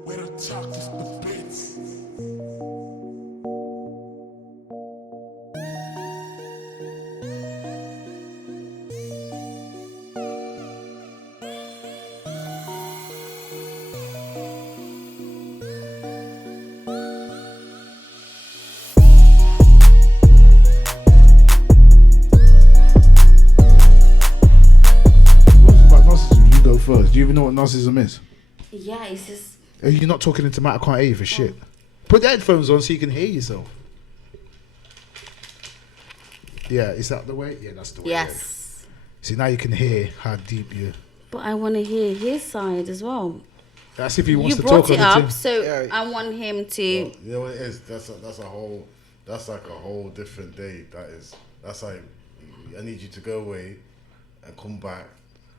Where the talk is the beats. Narcissism, you go first. Do you even know what narcissism is? Yeah, it's just. Are you not talking into mic? I can't hear you for shit. Put the headphones on so you can hear yourself. Yeah, is that the way? Yeah, that's the way. Yes. See, now you can hear how deep you. But I want to hear his side as well. That's if he wants You to talk brought it on the up, team. so Yeah. I want him to. You know what it is? That's like a whole different day. That's like I need you to go away and come back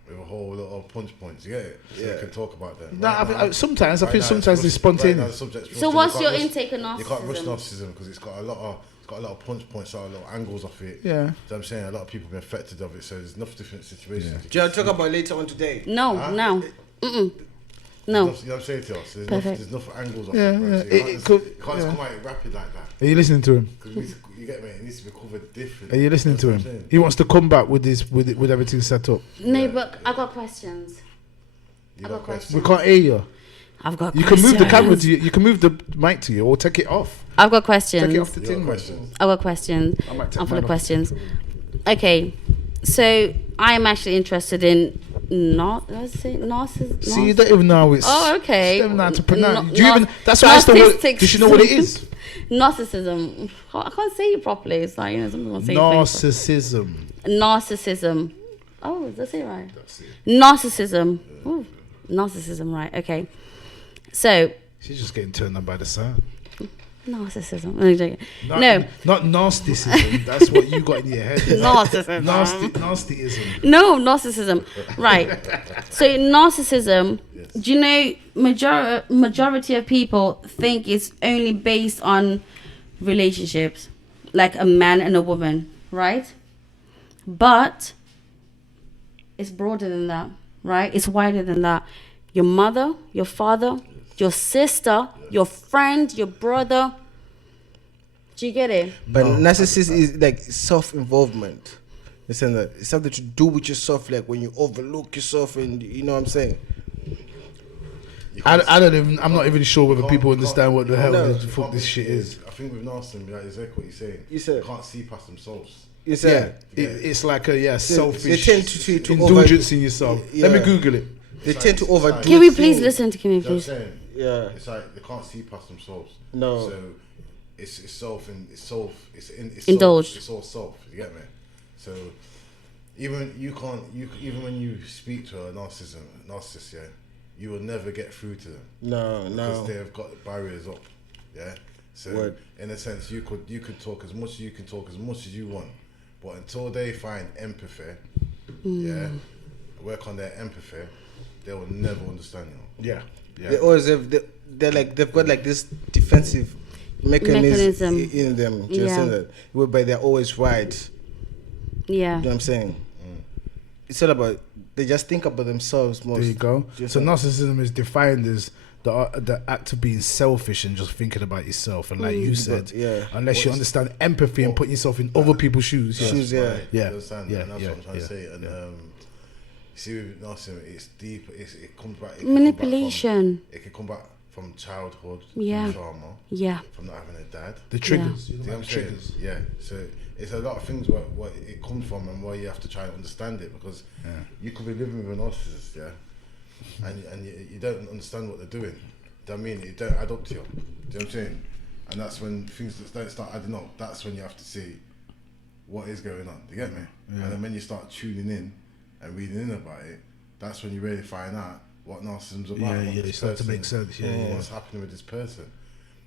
with a whole lot of punch points. You get it? So you can talk about them. No, sometimes I Right feel now, sometimes it's spontaneous. So what's your intake of narcissism? You can't rush narcissism because it's got a lot of punch points, a lot of angles off it. Yeah. You know what I'm saying? A lot of people have been affected of it, so there's enough different situations. Yeah. you Do you want can to talk about later on today? No, Huh? no. see. No. You know what I'm saying to us? Perfect. There's enough angles off Yeah, it, bro. yeah. So It you can't could- just yeah. come out rapid like that. Are you listening to him? Because you get me? It needs to be covered different. Are you listening to That's what I'm him? saying. He wants to come back with this, with everything set up. No, but I got questions. You I got got questions? We can't hear you. I've got You questions. can move the camera to you. You can move the mic to you, or take it off. I've got Take questions. it off the You got thing. questions? I've got questions. I might take I'm full mine of off. questions. Okay, so I am actually interested in narcissism. See, you don't even know how it's. Oh, okay. You don't even know how to pronounce. No- Do you even? That's why I still. narcissistic- Do you know what it is? Narcissism. I can't say it properly. It's like, some people say things. Narcissism. Narcissism. Oh, that's it right? That's it. Narcissism. Ooh, narcissism, right? Okay. So, She's just getting turned on by the sound. narcissism. I'm joking. Not, No, not nasticism. That's what you got in your head. narcissism. Nastyism. No, narcissism. Right. So, narcissism. Yes. Do you know majority of people think it's only based on relationships, like a man and a woman, right? But it's broader than that, right? It's wider than that. Your mother, your father, your sister, your friend, your brother. Do you get it? But No. narcissism is like self-involvement. It's something to do with yourself, like when you overlook yourself, and you know what I'm saying. I don't even. I'm not even sure whether You people can't- understand what the hell No. the fuck this shit is. I think with narcissism, that is exactly what you're saying. You said- You can't see past themselves. It's Yeah, it's like a selfish they tend to indulgence in yourself. Let me Yeah. Google it. they tend to overdo. Can we please things. listen to Kimmy, You know what I'm please? saying? Yeah. It's like they can't see past themselves. No. So it's self and it's Indulged. Self, it's all self. You get me? So even even when you speak to a narcissist, yeah, you will never get through to them No, because no. they have got barriers up. Yeah. So Word. in a sense, you could talk as much as you can talk as much as you want, but until they find empathy, yeah, work on their empathy, they will never understand you. Yeah, They always have. They've got like this defensive mechanism in them. Do you Yeah. understand that? Whereby they're always right. Yeah. You know what I'm saying? It's all about they just think about themselves most. there you go. Just So like- narcissism is defined as the act of being selfish and just thinking about yourself. And like you said, yeah. unless you understand empathy and putting yourself in other people's shoes. Yeah. Shoes, yeah. Right, Yeah, you understand? yeah, And that's yeah, what I'm trying yeah, to say. And you see, with narcissism, it's deep. It comes back. Manipulation. It can come back from childhood, Yeah. trauma, Yeah. from not having a dad. The triggers. Do you know what I'm saying? Triggers. Yeah. So it's a lot of things where it comes from and where you have to try and understand it because you could be living with a narcissist, yeah, and you don't understand what they're doing. Do you know what I mean? It don't add up to you. Do you know what I'm saying? And that's when things don't start adding up. That's when you have to see what is going on. Do you get me? And then when you start tuning in and reading in about it, that's when you really find out what narcissism's about. Yeah, what yeah, this it starts to person- make sense, yeah, yeah. What's happening with this person.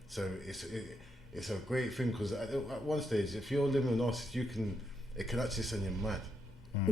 So it's a great thing because at one stage, if you're living with a narcissist, it can actually send you mad.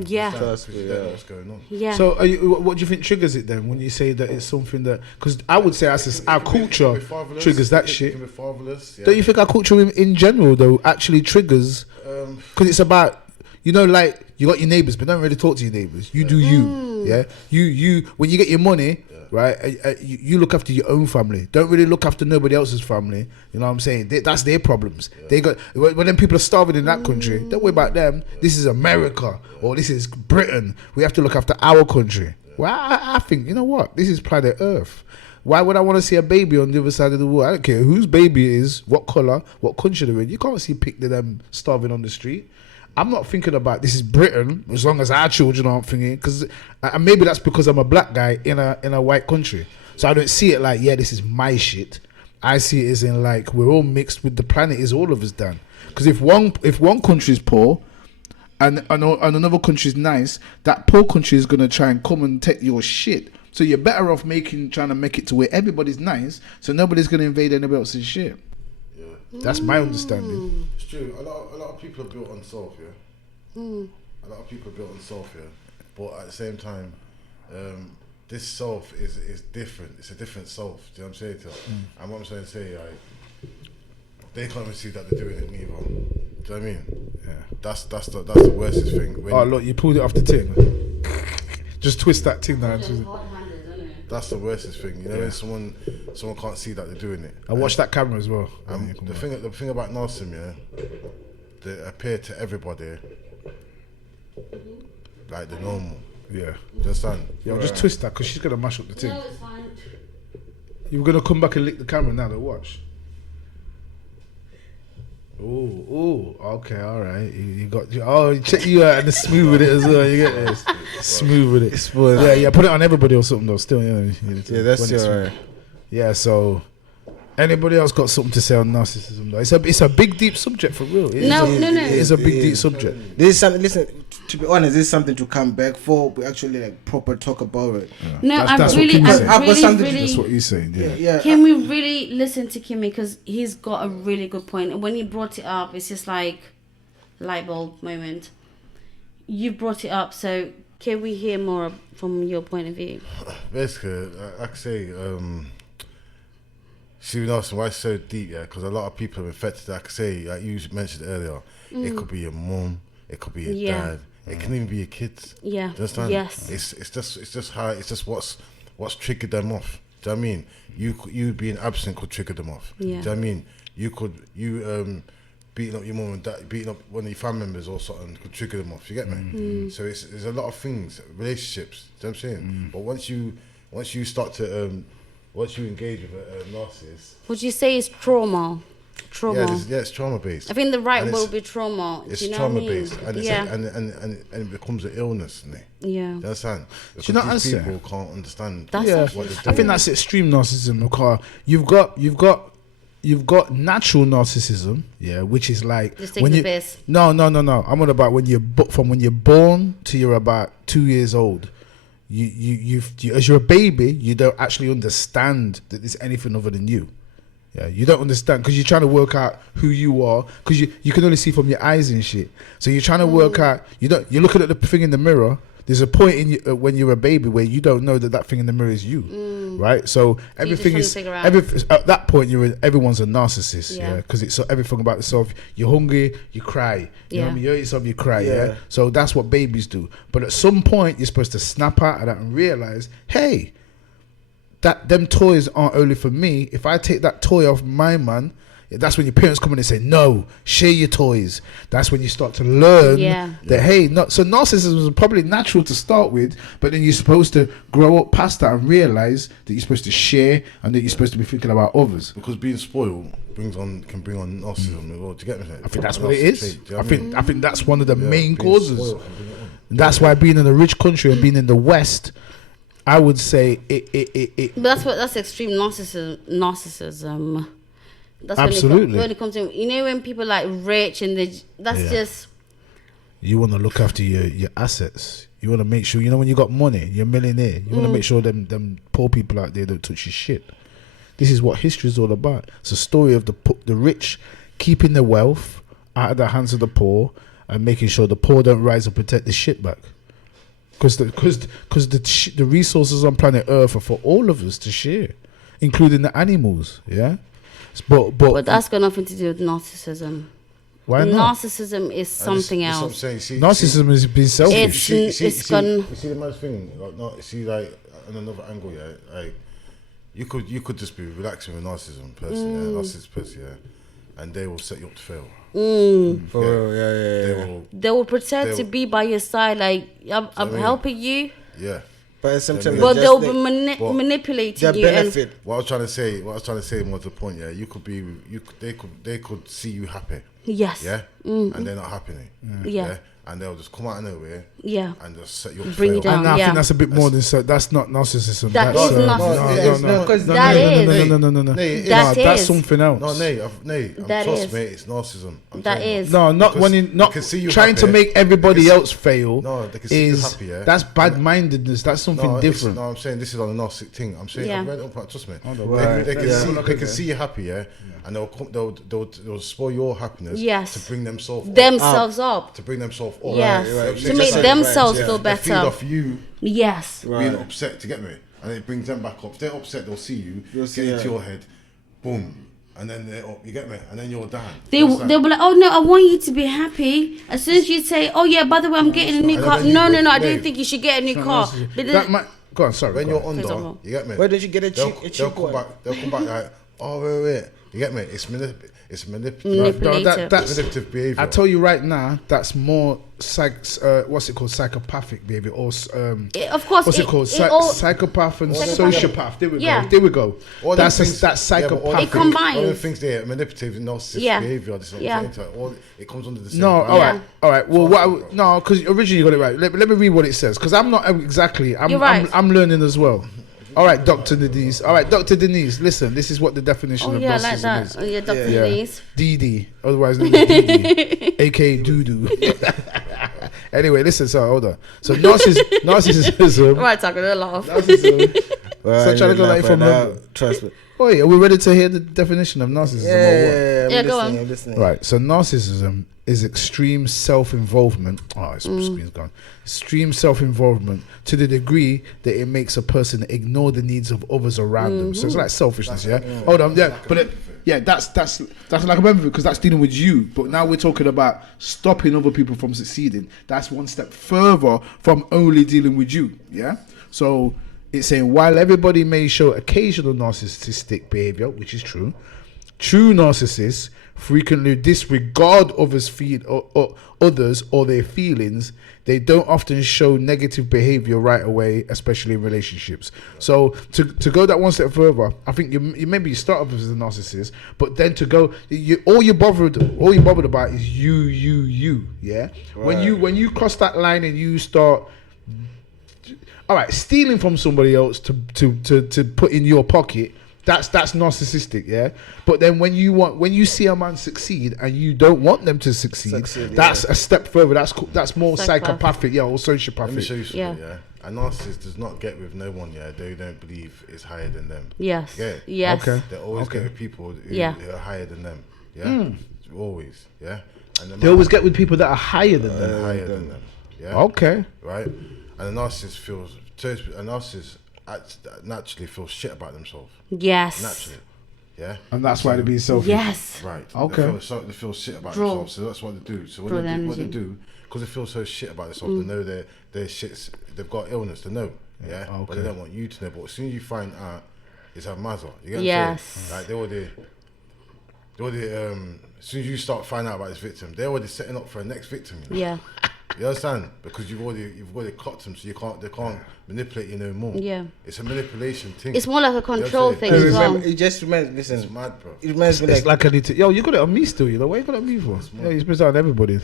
Yeah. Because you don't know what's going on. Yeah. So, what do you think triggers it then? When you say that it's something that, because I would say our culture triggers that It shit. can be fatherless. Yeah. Don't you think our culture in general though actually triggers? Because it's about, like you got your neighbors, but don't really talk to your neighbors. You do you, yeah. You when you get your money, right? You look after your own family. Don't really look after nobody else's family. You know what I'm saying? That's their problems. They got when them people are starving in that country. Don't worry about them. This is America or this is Britain. We have to look after our country. Well, I think, you know what? This is planet Earth. Why would I want to see a baby on the other side of the world? I don't care whose baby it is, what colour, what country they're in. You can't see pictures of them starving on the street. I'm not thinking about this is Britain as long as our children aren't thinking, because and maybe that's because I'm a black guy in a white country, so I don't see it like, yeah, this is my shit. I see it as in like we're all mixed with the planet, is all of us done. Because if one country is poor and another country is nice, that poor country is gonna try and come and take your shit. So you're better off trying to make it to where everybody's nice, so nobody's gonna invade anybody else's shit. That's my understanding. It's true. A lot of people are built on self, yeah. A lot of people are built on self, yeah. But at the same time, this self is different. It's a different self. Do you know what I'm saying to you? And what I'm trying to say, like, they can't even see that they're doing it neither. Do you know what I mean? Yeah. That's the worstest thing. When Look, you pulled it off the ting. Just twist that ting down. That's the worstest thing. You know, when someone can't see that they're doing it. I watch that camera as well. The thing about narcissism, yeah, they appear to everybody like the normal. Yeah. Do you understand? Yeah, just twist that because she's gonna mash up the ting. No, it's fine. You were gonna come back and lick the camera now. To watch. Oh, okay, all right. You got check you out and smooth with it as well. You get this, smooth with it. Yeah. Put it on everybody or something though. Still, Yeah, that's alright. Yeah. So, anybody else got something to say on narcissism though? It's a big deep subject for real. No. It's a big deep subject. This is something. Listen, to be honest, this is something to come back for. We actually like proper talk about it. Yeah. No, That's really, that's what he's saying. Yeah. Can we really listen to Kimmy, because he's got a really good point, and when he brought it up, it's just like light bulb moment. You brought it up, so can we hear more from your point of view? Basically, I could say, Stephen Austin, why it's so deep, yeah? Because a lot of people are infected. I could say, like you mentioned earlier, it could be your mum, it could be your dad, it can even be your kids. Yeah. Do you understand? Yes. It's just what's triggered them off. Do you know what I mean? You being absent could trigger them off. Yeah. Do you know what I mean? You beating up your mum and dad, beating up one of your family members or something could trigger them off. You get me? So there's a lot of things, relationships. Do you know what I'm saying? But once you start to once you engage with a narcissist, Would you say it's trauma? yeah, it's trauma based. I think the right word would be trauma. It's Do you know trauma what I mean? based, and it becomes an illness. Yeah. Do you understand? Because you know what these I'm saying? people can't understand. That's Yeah, actually what I think that's extreme narcissism. Because you've got natural narcissism, yeah, which is like Just take the piss. No. I'm on about when you're born to you're about 2 years old. You as you're a baby, you don't actually understand that there's anything other than you. Yeah, you don't understand because you're trying to work out who you are, because you can only see from your eyes and shit. So you're trying to work out. You're looking at the thing in the mirror. There's a point in you, when you're a baby where you don't know that thing in the mirror is you, right? So everything is at that point everyone's a narcissist, yeah, because it's everything about yourself. You're hungry, you cry. You know what I mean? You hurt yourself, you cry. Yeah. So that's what babies do. But at some point, you're supposed to snap out of that and realize, hey, that them toys aren't only for me. If I take that toy off my man, that's when your parents come in and say, no, share your toys. That's when you start to learn that, hey, so narcissism is probably natural to start with, but then you're supposed to grow up past that and realize that you're supposed to share and that you're supposed to be thinking about others. Because being spoiled can bring on narcissism as well. Do you get me? I think that's what it is. I think that's one of the main causes. That's why being in a rich country and being in the West, I would say it. But that's extreme narcissism. That's absolutely when it comes to, when people like rich and just. You want to look after your assets. You want to make sure, when you got money, you're a millionaire. You want to make sure them poor people out there don't touch your shit. This is what history is all about. It's a story of the rich keeping their wealth out of the hands of the poor and making sure the poor don't rise and protect the shit back. Because the resources on planet Earth are for all of us to share, including the animals. Yeah, but that's got nothing to do with narcissism. Why not? Narcissism is something That's what I'm else. saying. See, Narcissism is being selfish. It's gone. You see the mad thing. Like, not see like on another angle. Yeah, like you could just be relaxing with narcissism person, narcissist person, and they will set you up to fail. For real, yeah. They will pretend They to will- be by your side, like I'm mean? helping you, Yeah. But sometimes but they they'll just be think But manipulating their you. And benefit. What I was trying to say more to the point. Yeah, they could see you happy. yes, Yeah, and they're not happy. Yeah. And they'll just come out of nowhere. Yeah. And just set you up to Bring you fail. down. And I Yeah. think that's a bit more than so. That's not narcissism. That that's, is narcissism. No, because That is. no. Nay, it That That's is. something else. No, That trust is. me, it's narcissism. I'm That telling you. is. No, not Because when you they not can see you trying to happy. make everybody They can else fail. No, they can see you is happy, yeah. that's bad-mindedness. That's something No, different. No, I'm saying this is on a narcissistic thing. I'm saying, Yeah. I've read it up, trust me. Right. They can Yeah. see, they can see you happy, yeah, and they'll spoil your happiness. Yes. To bring themselves up. to bring themselves up. Yes. right. To make Just like- themselves right, feel They feed better. off you Yes. being upset, to get me, and it brings them back up. If they're upset, they'll see you You'll get see, into yeah. your head, boom, and then they're up. You get me, and then you're down. They'll be like, oh no, I want you to be happy. As soon as you say, oh yeah, by the way, I'm getting a new And car. then you- No, I no. don't think you should get a new car. But That then, might go on. Sorry. When go you're on. under, example. you get me. Why don't you get a They'll cheap come one? back. They'll come back like, oh wait. You get me? It's manipulative. Manipulative. that's Manipulative behavior. I tell you right now, that's more what's it called, psychopathic behavior, or of course, what's it called, psychopath and sociopath. There we Yeah. go. There we go. All That's them things- that's yeah, but all psychopathic. It combines. All the things there, manipulative and narcissistic Yeah. behavior. This is what Yeah. I'm saying. All it comes under the same. No, brand. all right. Well, Trust me, what? No, because originally you got it right. Let me read what it says, because I'm not exactly. You're right. I'm learning as well. All right, Dr. Denise. All right, Dr. Denise. Listen, this is what the definition oh of yeah, like narcissism that. is. Oh, yeah, Dr. Yeah. Denise. DD, otherwise known as DD, aka Doodoo. Anyway, listen. So hold on. So narcissism. Right, I'm gonna laugh. Narcissism. Well, So trying to go you're like not from right the- now, trust me. Oh, yeah, are we ready to hear the definition of narcissism? Or what? Yeah, go on. I'm listening. Right. So narcissism is extreme self-involvement. Oh, its screen's gone. Extreme self-involvement to the degree that it makes a person ignore the needs of others around them. So it's like selfishness. Yeah. Hold on. Yeah. But that's like a benefit, because that's dealing with you. But now we're talking about stopping other people from succeeding. That's one step further from only dealing with you. Yeah. So it's saying, while everybody may show occasional narcissistic behavior, which is true narcissists frequently disregard others' others or their feelings. They don't often show negative behavior right away, especially in relationships. So to go that one step further, I think you maybe you start off as a narcissist, but then to go, all you're bothered about is you. Yeah. Right. When you cross that line and you start, all right, stealing from somebody else to put in your pocket, that's narcissistic, yeah. But then when you see a man succeed and you don't want them to succeed, that's a step further. That's more psychopathic, yeah, or Let me show sociopathic. you something. Yeah. Yeah. A narcissist does not get with no one. Yeah. They don't believe it's higher than them. Yes. Yeah. Yes. Okay. They always get with people who Yeah. are higher than them. Yeah. Always. Yeah. And They always get with people that are higher than them. higher than them. Yeah. Okay. Right. And a narcissist naturally feels shit about themselves. Yes. Naturally. Yeah. And that's why they're being selfish. Yes. Right. Okay. They feel shit about Draw. themselves, so that's what they do. So Draw when the what they energy. do, because they feel so shit about themselves, they know their shit's, they've got illness, they know, yeah, but they don't want you to know. But as soon as you find out, it's a mazza. You get what I'm Yes. saying? Like they already, as soon as you start finding out about this victim, they're already setting up for a next victim. You know? Yeah. You understand? Because you've already clocked them, so they can't manipulate you no more. Yeah. It's a manipulation thing. It's more like a control what I'm thing saying? as well. It just reminds. Listen, It's mad, bro. it reminds me It's like like I need to. Yo, you got it on me still. You know why you got it on me for? Yeah, you're supposed to on everybody.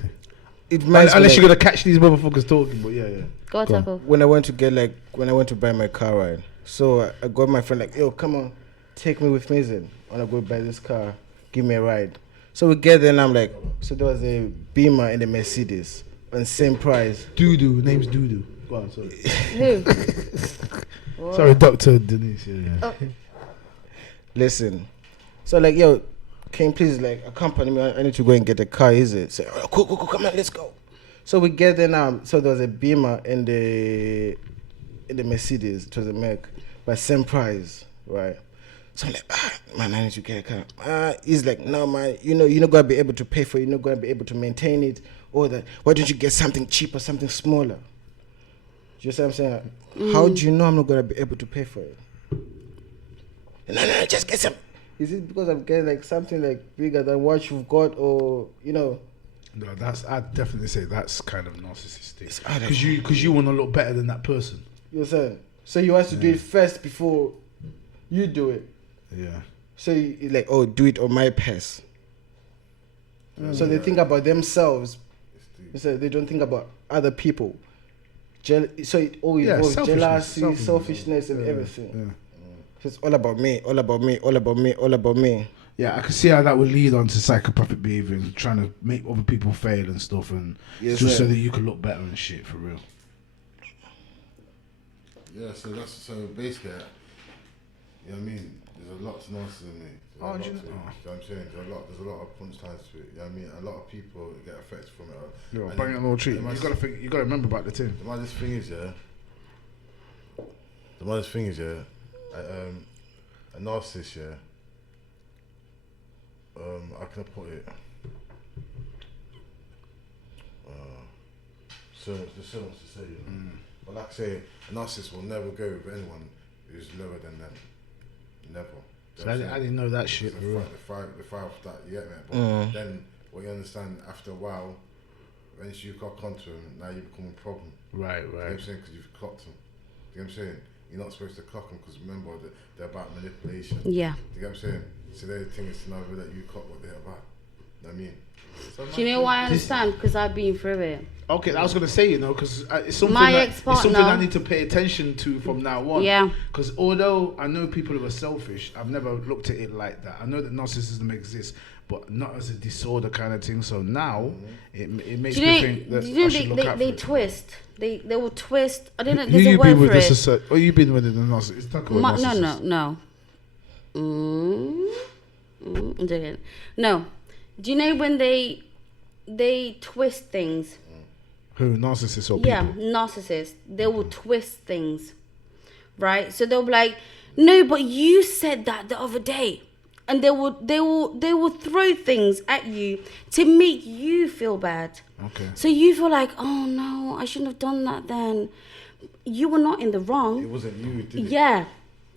it reminds me Unless like, you're gonna catch these motherfuckers talking. But yeah. Go on, Taco. when I went to buy my car, right? So I got my friend like, yo, come on, take me with Mason. I wanna go buy this car, give me a ride. So we get there and I'm like, so there was a Beamer and a Mercedes on same price. Doodoo. Name's Doodoo. Go on, sorry. Who? Sorry, Dr. Denise. Yeah. Listen, so like, yo, can you please like accompany me? I need to go and get the car. Is it? So cool, come on, let's go. So we get there now. So there was a Beamer and the Mercedes. It was a Mac, but same price, right? So I'm like, man, I need to get a car. He's like, no, man, you're not gonna be able to pay for it. You're not gonna be able to maintain it. Or that, why don't you get something cheaper, something smaller? You see what I'm saying? How do you know I'm not gonna be able to pay for it? No, just get some. Is it because I'm getting like something like bigger than what you've got, or No, I'd definitely say that's kind of narcissistic. other- Because you want to look better than that person. You know what I'm saying? So you want to do it first before you do it. Yeah. So you like, oh, do it on my pace. So they think about themselves. So they don't think about other people. So it all involves jealousy, selfishness, and everything. Yeah. So it's all about me, all about me, all about me, all about me. Yeah, I can see how that would lead on to psychopathic behavior and trying to make other people fail and stuff, and Yes, just so sir. that you can look better and shit, for real. Yeah, so basically, you know what I mean? There's a lot to narcissism, mate. Oh, There's a lot do you to it. know? You know what I'm saying? There's a lot of punchlines to it. You know what I mean? A lot of people get affected from it. Yo, And bang it little treat. the You maddest- gotta remember about the team. The maddest thing is, a narcissist, how can I put it? There's so much to say. But like I say, a narcissist will never go with anyone who's lower than them. Never. So I didn't know that shit, for real. The five that you get, man. But then what you understand after a while, once you cock onto them, now you become a problem. Right, You know what I'm right. saying? Because you've clocked them. You know what I'm saying? You're not supposed to clock them because remember that they're about manipulation. Yeah. You get what I'm saying? So their thing is to know that you clock what they're about. You know what I mean? So Do you know why I understand? Because I've been through it. Okay, I was gonna say, because it's something My it's something ex-partner- I need to pay attention to from now on. Yeah. Because although I know people who are selfish, I've never looked at it like that. I know that narcissism exists, but not as a disorder kind of thing. So now it makes Do you me know, think that do you know I should look out they for it. twist. They will twist. I don't know. Who There's a you word been with? for it. What you been with the narcissist? Talk about No, narcissist. no. I'm joking. No. Do you know when they twist things? Who, narcissists or people? Yeah, narcissists. They will twist things, right? So they'll be like, "No, but you said that the other day," and they will throw things at you to make you feel bad. Okay. So you feel like, "Oh no, I shouldn't have done that." Then you were not in the It wrong. wasn't you who did it. Yeah,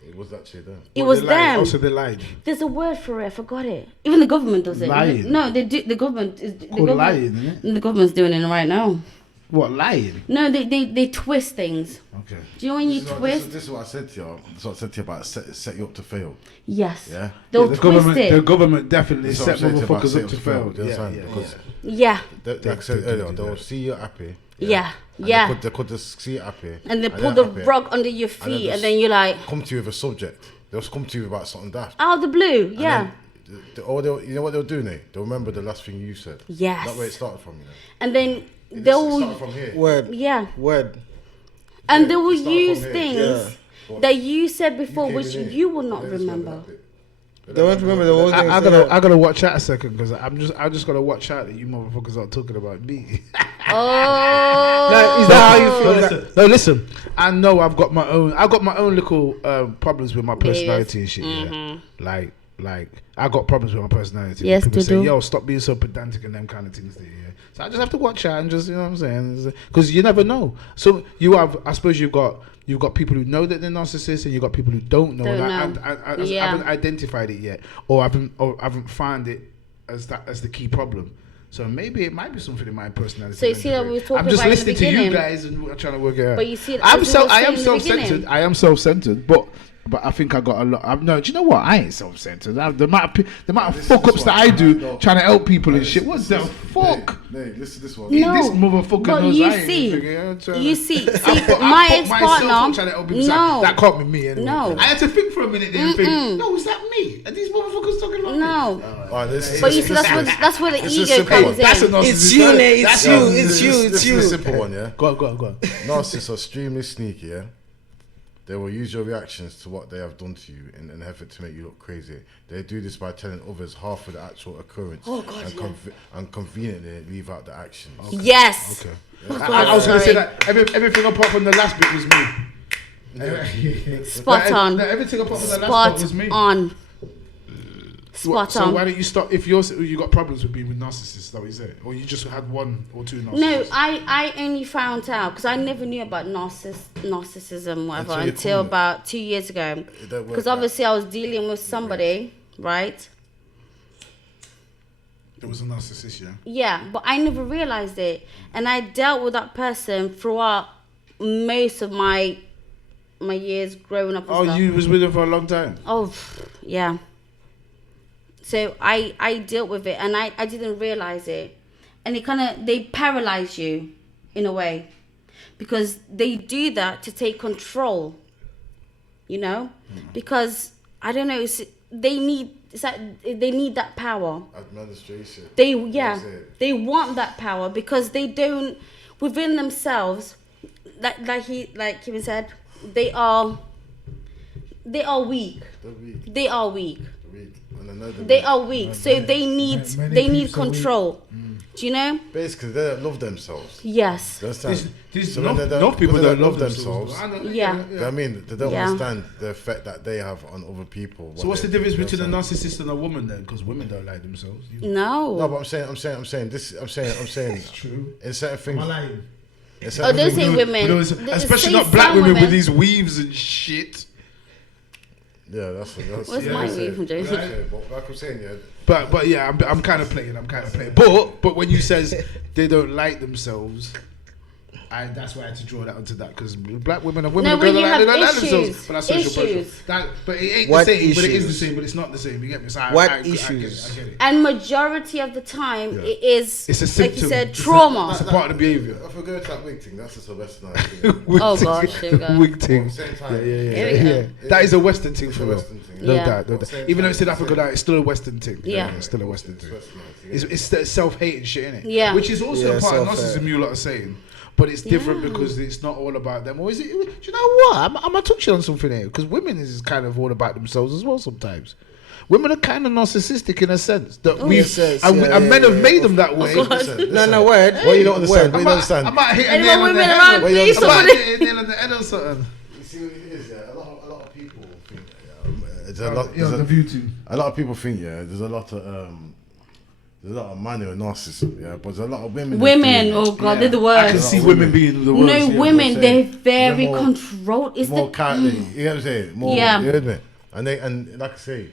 It was actually them. it was They lied. them. Also, they lied. There's a word for it. I forgot it. Even the government does it. Lying. No, they do. The government is the Called government. lying, isn't it? The government's doing it right now. What, lying? No, they twist things. Okay. Do you know when you This is what- twist? This is what I said to you. This is what I said to you about set you up to fail. Yes. Yeah? They'll the twist government, it. the government definitely This is set what I'm saying to you about motherfuckers set up to fail. Do you understand? Because Yeah. like I said earlier, they'll see you happy. Yeah. And Yeah. They could just see you happy. And they pull they're the happy. rug under your then feet, and just then you're like, come to you with a subject. They'll just come to you about something daft. out of the blue. Yeah. You know what they'll do, Nate? They'll remember the last thing you said. Yes. That's where it started from, you know. And then It they'll, started from here. Word. yeah. Word. And Yeah, they will it started use from here. things Yeah. that you said before, came which in here. you will not They just remember remember. that bit. They won't remember the whole thing. I gotta watch out a second because I just gotta watch out that you motherfuckers are talking about me. Oh. Now, is that how you feel? No, listen. I know I've got my own little problems with my personality and shit. Yeah, like I got problems with my personality. Yes, People say, Dudu. "Yo, stop being so pedantic" and them kind of things. There, yeah. So I just have to watch out and just, you know what I'm saying? Because you never know. So I suppose you've got people who know that they're narcissists, and you've got people who don't know. Don't know. I Yeah. haven't identified it yet, or haven't found it as the key problem. So maybe it might be something in my personality. So you see that we were talking I'm just about in the listening to you beginning. guys and I'm trying to work it out. But you see, I am as we were saying in the self-centered. beginning. I am self-centered, but I think I got a lot. No, do you know what? I ain't self-centered. The amount of This fuck is ups what that I do know. trying to help people and shit. What the fuck? Nate, listen to this one. No. This motherfucker but knows you I ain't see, anything, yeah, I'm trying you to- see, I my put myself ex-partner. up trying to help him, so No. that can't be me anyway. No. I had to think for a minute there and think, no, is that me? Are these motherfuckers talking about me? No. Alright, this But you see, that's where the This is ego simple. comes That's a in. narcissist. It's you, Nate. It's you. This It's you. is- It's this you. is a simple one, yeah? Go on. Narcissists are extremely sneaky, yeah? They will use your reactions to what they have done to you in an effort to make you look crazy. They do this by telling others half of the actual occurrence and conveniently leave out the actions. Yes. Okay. Oh, I was going to say sorry. that everything apart from the last bit was me. Spot on. Everything apart from the last part was me. Spot on. Spot So on. why don't you stop? If you got problems with being with narcissists, is that what you say? Or you just had one or two narcissists? No, I only found out because I never knew about narcissism, whatever, until about 2 years ago. Because obviously I was dealing with somebody, right? There was a narcissist, yeah. Yeah, but I never realized it, and I dealt with that person throughout most of my years growing up. And stuff. You was with him for a long time. Oh, yeah. So I dealt with it, and I didn't realize it, and it they paralyze you in a way, because they do that to take control. You know, because I don't know. They need that power. Administration. They want that power because they don't within themselves. Like Kimmy said, they are weak. They are weak. They are weak, so they need control. Do you know? Basically, they don't love themselves. Yes. No people don't love themselves. Yeah. I mean, they don't understand the effect that they have on other people. So what's the difference between a narcissist and a woman then? Because women don't like themselves. No. No, but I'm saying this. I'm saying. It's true. In certain things. Am I lying? Don't say women. Especially not black women with these weaves and shit. Yeah, that's What's my weave from Josie? But like I'm saying, yeah. But yeah, I'm kind of playing. But when you says they don't like themselves, that's why I had to draw that onto that, because black women and women No, when you have they don't like themselves. issues. But that's social pressure. But it ain't the same. But it is the same. But it's not the same. You get me? So I get it. And majority of the time, it is, it's a symptom. like you said, trauma. It's a part of the behavior. If we go to that wig thing, that's just a Western Oh gosh, here we go. Wig thing. Yeah. That is a Western thing for real. No Yeah. doubt. Even though it's South Africa, it's still a Western thing. Yeah. It's still a Western thing. It's that self-hating shit, innit? Yeah. Which is also a part of self-hate. narcissism, you lot are saying. But it's different because it's not all about them. Or is it? Do you know what? I'm gonna touch on something here, because women is kind of all about themselves as well sometimes. Women are kind of narcissistic in a sense that men have made them that way. Oh, God. No, word. What you don't understand? What you don't understand? I might hit a Anyone nail on the women head. around, I please, might somebody. hit a nail on the head or something. You see what it is? Yeah, a lot of people think. A lot of people think. Yeah, there's a lot of men who are narcissists. Yeah, but there's a lot of women. Oh God, they're the I can worst. see women being the worst. No, yeah. women, they're very more- controlled. It's More the character. You know what I'm saying? More. Yeah. You heard me? And like I say,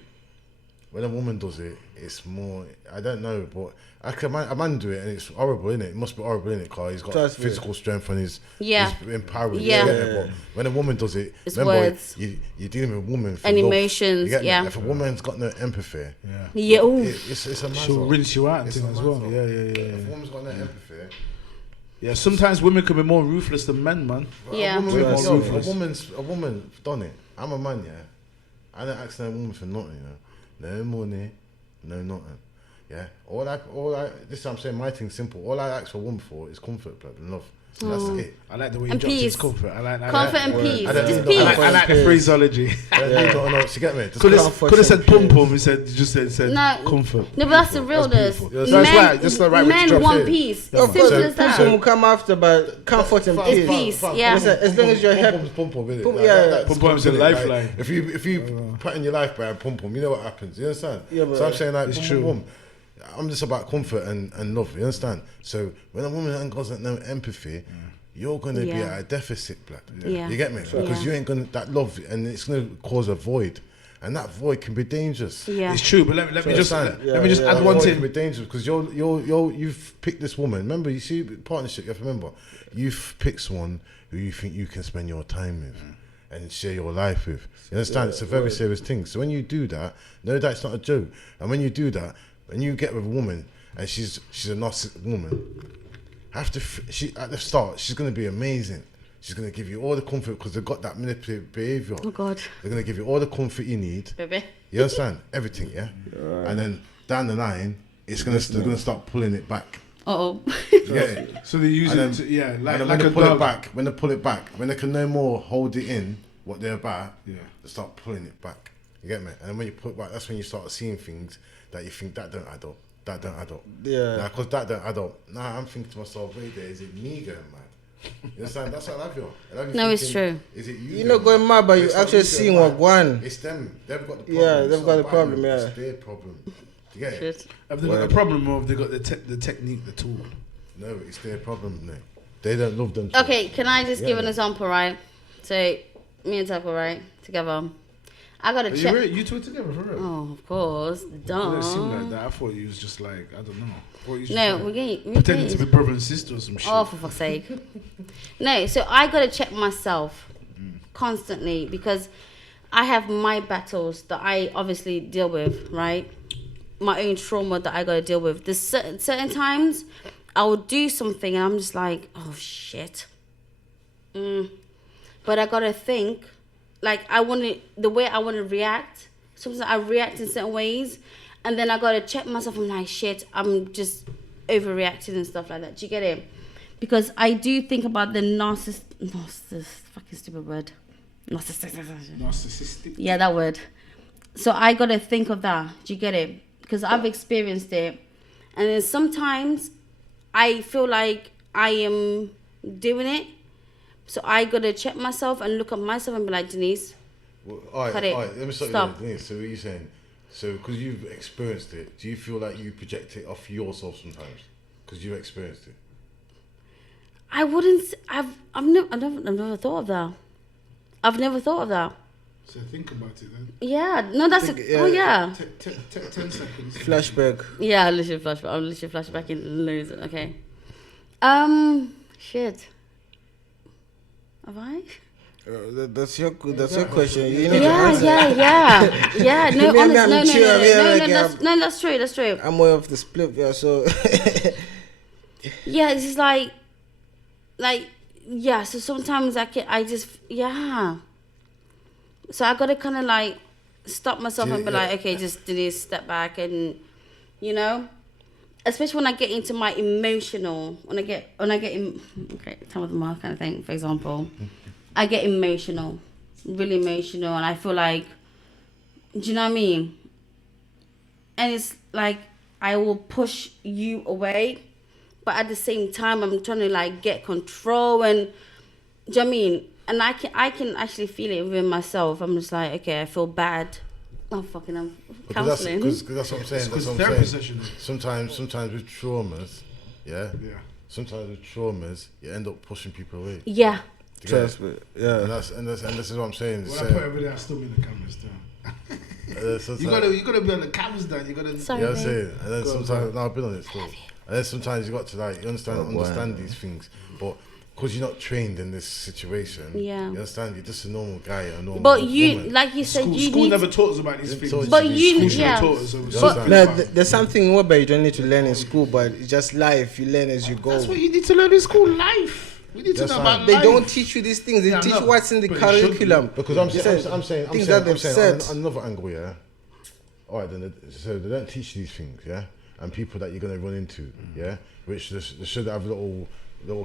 when a woman does it, it's more. I don't know, but a man do it and it's horrible, innit? It must be horrible, innit? Because he's got Trust me. physical strength and he's empowered. Yeah. But when a woman does it, It's remember words. you're dealing with a woman for And love. emotions, You get me? yeah. If a woman's got no empathy, yeah. Ooh. it's a man's She'll fault. rinse you out and It's things a as man's well. fault. Yeah. If a woman's got no empathy, Yeah, sometimes women can be more ruthless than men, man. Yeah. a ruthless. woman's done it. I'm a man, yeah. I don't ask no woman for nothing, you know. No money, no nothing. Yeah. All I this is what I'm saying, my thing's simple. All I ask for a woman for is comfort, blood, and love. So that's it. I like the way you And dropped his peace. comfort. I like Comfort and peace. I don't Just need peace. no- I like the phraseology. I don't know, you get me? Just Could Comfort have said and pum peace. pum. He said No. comfort. No, but that's the realness. beautiful. That's the right way to Men drop want it. peace. Yeah, It's man. simple as Person will that. come after, but comfort and It's peace. peace, yeah. Listen, as long as you're happy. Pum pum, innit? Pum, Like, yeah. that's Pum pum's a innit? lifeline. Like, if you put in your life by pum pum, you know what happens. You understand? Yeah, but so I'm saying like it's pum, true. pum, pum. I'm just about comfort and love. You understand? So when a woman ain't got no empathy, you're gonna be Yeah. at a deficit, blood. Yeah. You get me? Because you ain't gonna that love, and it's gonna cause a void, and that void can be dangerous. Yeah. It's true, but let me just understand? let me just add That one void can thing. be dangerous because you've picked this woman. Remember, you see partnership. You have to remember, you've picked someone who you think you can spend your time with and share your life with. You understand? It's a very serious thing. So when you do that, know that it's not a joke. And when you do that, when you get with a woman and she's a narcissistic woman, at the start she's gonna be amazing. She's gonna give you all the comfort because they've got that manipulative behavior. Oh God. They're gonna give you all the comfort you need. Baby. You understand? Everything, yeah? And then down the line, they're gonna start pulling it back. Uh-oh. You get it? So they use And it, then- like And then when like they a pull dog. it back, when they can no more hold it in, what they're about, they start pulling it back. You get me? And when you put it back, that's when you start seeing things that you think that don't add up. Yeah. Because that don't add up. Now I'm thinking to myself, wait there, is it me going mad? You understand? That's what I love you. No, it's true. Is it you? You're not going mad, but you actually seeing what one. It's them. They've got the problem. Yeah, It's they've not got the about problem, you. yeah. It's their problem. Do you get it? Shit. Have they got a problem or have they got the technique, the tool? No, it's their problem, mate. They don't love them. Okay, can I just give an Yeah. example, right? So, me and Taco, right, together. I gotta check. You two are together for real? Oh, of course, It duh. didn't seem like that. I thought you was just like, I don't know. I thought you was No, just we're like getting pretending to be brother and sister or some shit. Oh, for fuck's sake. No, so I gotta check myself constantly because I have my battles that I obviously deal with, right? My own trauma that I gotta deal with. There's certain times I will do something and I'm just like, oh shit. But I gotta think, like the way I wanna react. Sometimes I react in certain ways, and then I gotta check myself. I'm like, shit, I'm just overreacting and stuff like that. Do you get it? Because I do think about the narcissist, fucking stupid word, Narcissistic. yeah, that word. So I gotta think of that. Do you get it? Because I've experienced it, and then sometimes I feel like I am doing it. So I gotta check myself and look at myself and be like, Denise, Well, all right, cut it. all right. Let me stop. Stop. You there. So what are you saying? So because you've experienced it, do you feel like you project it off yourself sometimes? Because you've experienced it. I wouldn't. I've never thought of that. I've never thought of that. So think about it then. Yeah. No, that's Think- oh yeah. 10 seconds. Flashback. Yeah, I literally flashback. I'm literally flashback in loads. Okay. Shit. Have I? That's your question. You need to Yeah, answer. yeah. No, Me and honest, I'm chill, yeah, that's true. That's true. I'm way off the split, yeah. So Yeah, it's just like, yeah. So sometimes I just, yeah. So I gotta kind of like stop myself and be like, okay, just do this, step back, and you know, especially when I get into my emotional, okay, time of the month kind of thing. For example, I get emotional, really emotional, and I feel like, do you know what I mean? And it's like I will push you away, but at the same time I'm trying to like get control, and do you know what I mean? And I can actually feel it within myself. I'm just like, okay, I feel bad. I'm counseling. Because that's what I'm saying. That's what I'm therapy saying. session. Sometimes with traumas, yeah. Yeah. Sometimes with traumas, you end up pushing people away. Yeah. Do you get trust it? me, yeah. And this is what I'm saying. When I put everything, I still in the cameras down. You gotta be on the cameras down. You gotta. Sorry, You know what I'm babe. saying? And then sometimes, no, I've been on it still. And then sometimes you got to like, you understand these things, but because you're not trained in this situation, Yeah. you understand? You're just a normal guy, a normal But you, woman. like you said, you School need. never taught us about these things. But you- School should have yeah. taught us. But- No, there's something whereby you don't need to learn in school, but it's just life. You learn as you go. That's what you need to learn in school. Life. We need to That's know fine. about They life. don't teach you these things. They Yeah, I teach know. what's in the But it should be. curriculum. Because I'm Things saying that they've said. on another angle, yeah. All right, then. So they don't teach these things, yeah, and people that you're gonna run into, yeah, which they should have little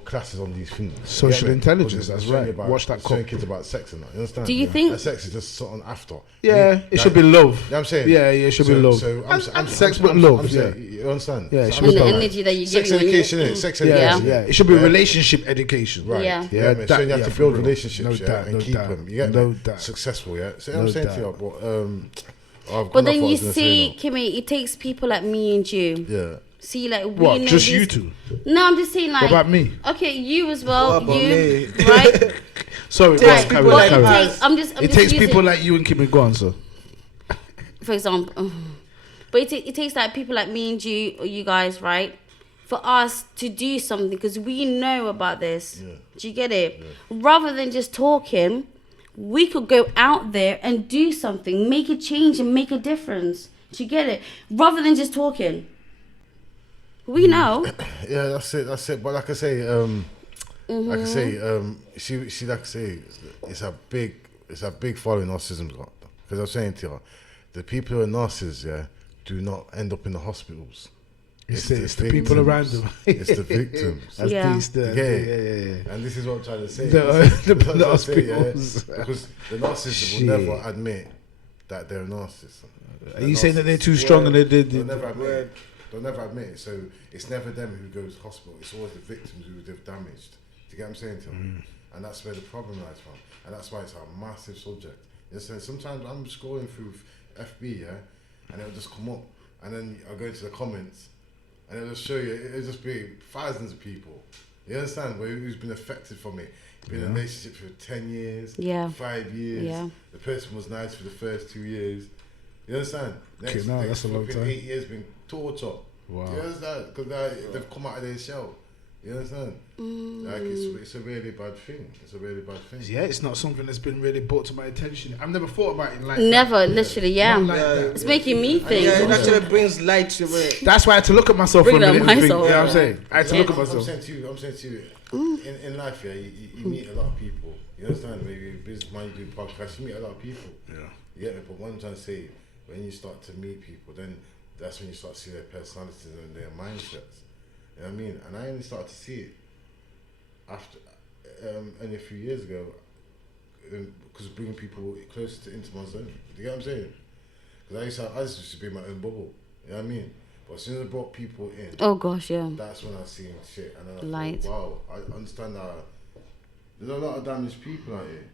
classes on these things. Social Yeah, intelligence, because that's it's showing right. about- Watch that it's showing cop. kids about sex and that. You understand? Do you think- And sex is just something after? Yeah, it should be love. Yeah, I'm saying. Yeah, it should be love. So And sex with love, saying, you understand? Yeah, it So should I'm be And the love. saying, energy that you sex give when you- education, innit? Sex Yeah, education. yeah. It should be relationship education. Right. Yeah. Yeah, man. So you have to for build real. relationships, No yeah, doubt, and no keep doubt. them. You get No me? doubt. Successful, yeah. So No I'm saying doubt. to you, but I've But gone off then what I you was gonna say see, now. Kimmy, it takes people like me and you. Yeah. See, like we What? know Just these- you two? No, I'm just saying like. What about me? Okay, you as well. What about you, me? right? Sorry, Takes Right. people But like it us. takes. I'm just it takes using- people like you and Kimmy. Go on, sir. for example. But it takes like people like me and you, or you guys, right, for us to do something because we know about this. Yeah. Do you get it? Rather than just talking, we could go out there and do something, make a change and make a difference. Do you get it? Rather than just talking. We know. Yeah, that's it. But like I say, she like I say, it's a big following narcissism's got. Because I'm saying to you, the people who are narcissists, yeah, do not end up in the hospitals. It's the people around them. It's the victims. That's Yeah. yeah. And this is what I'm trying to say. The That's what I'm hospitals. trying to say, yeah. Because the narcissist will Shit. never admit that they're a narcissist. Are you saying that they're too strong and they They'll never admit it. They'll never admit it. So it's never them who goes to hospital. It's always the victims who they've damaged. Do you get what I'm saying to him? And that's where the problem lies from. And that's why it's a massive subject. You know, sometimes I'm scrolling through FB, yeah, and it'll just come up, and then I'll go into the comments, and it'll just show you, it'll just be thousands of people. You understand? Who's been affected from it? Been in a relationship for 10 years, 5 years. Yeah. The person was nice for the first 2 years. You understand? Next, that's a long time. 8 years been torture. Wow. You understand? Because they've come out of their shell. You understand? Like it's a really bad thing. It's a really bad thing. Yeah, it's not something that's been really brought to my attention. I've never thought about it like never, that. literally, yeah. Like it's making me think. Yeah, it actually brings light to it. That's why I had to look at myself for a minute and think, you know what I'm saying? I had to look at myself. I'm saying to you, in life, yeah, you meet a lot of people. You understand? Maybe business man, you do podcasts, you meet a lot of people. Yeah. You get me? But what I'm trying to say, when you start to meet people, then that's when you start to see their personalities and their mindsets. You know what I mean? And I only started to see it after only a few years ago, because bringing people closer into my zone. Do you get what I'm saying? Because I used to be in my own bubble. You know what I mean? But as soon as I brought people in, oh gosh, yeah, that's when I seen shit, and then I thought, wow, I understand that there's a lot of damaged people out here.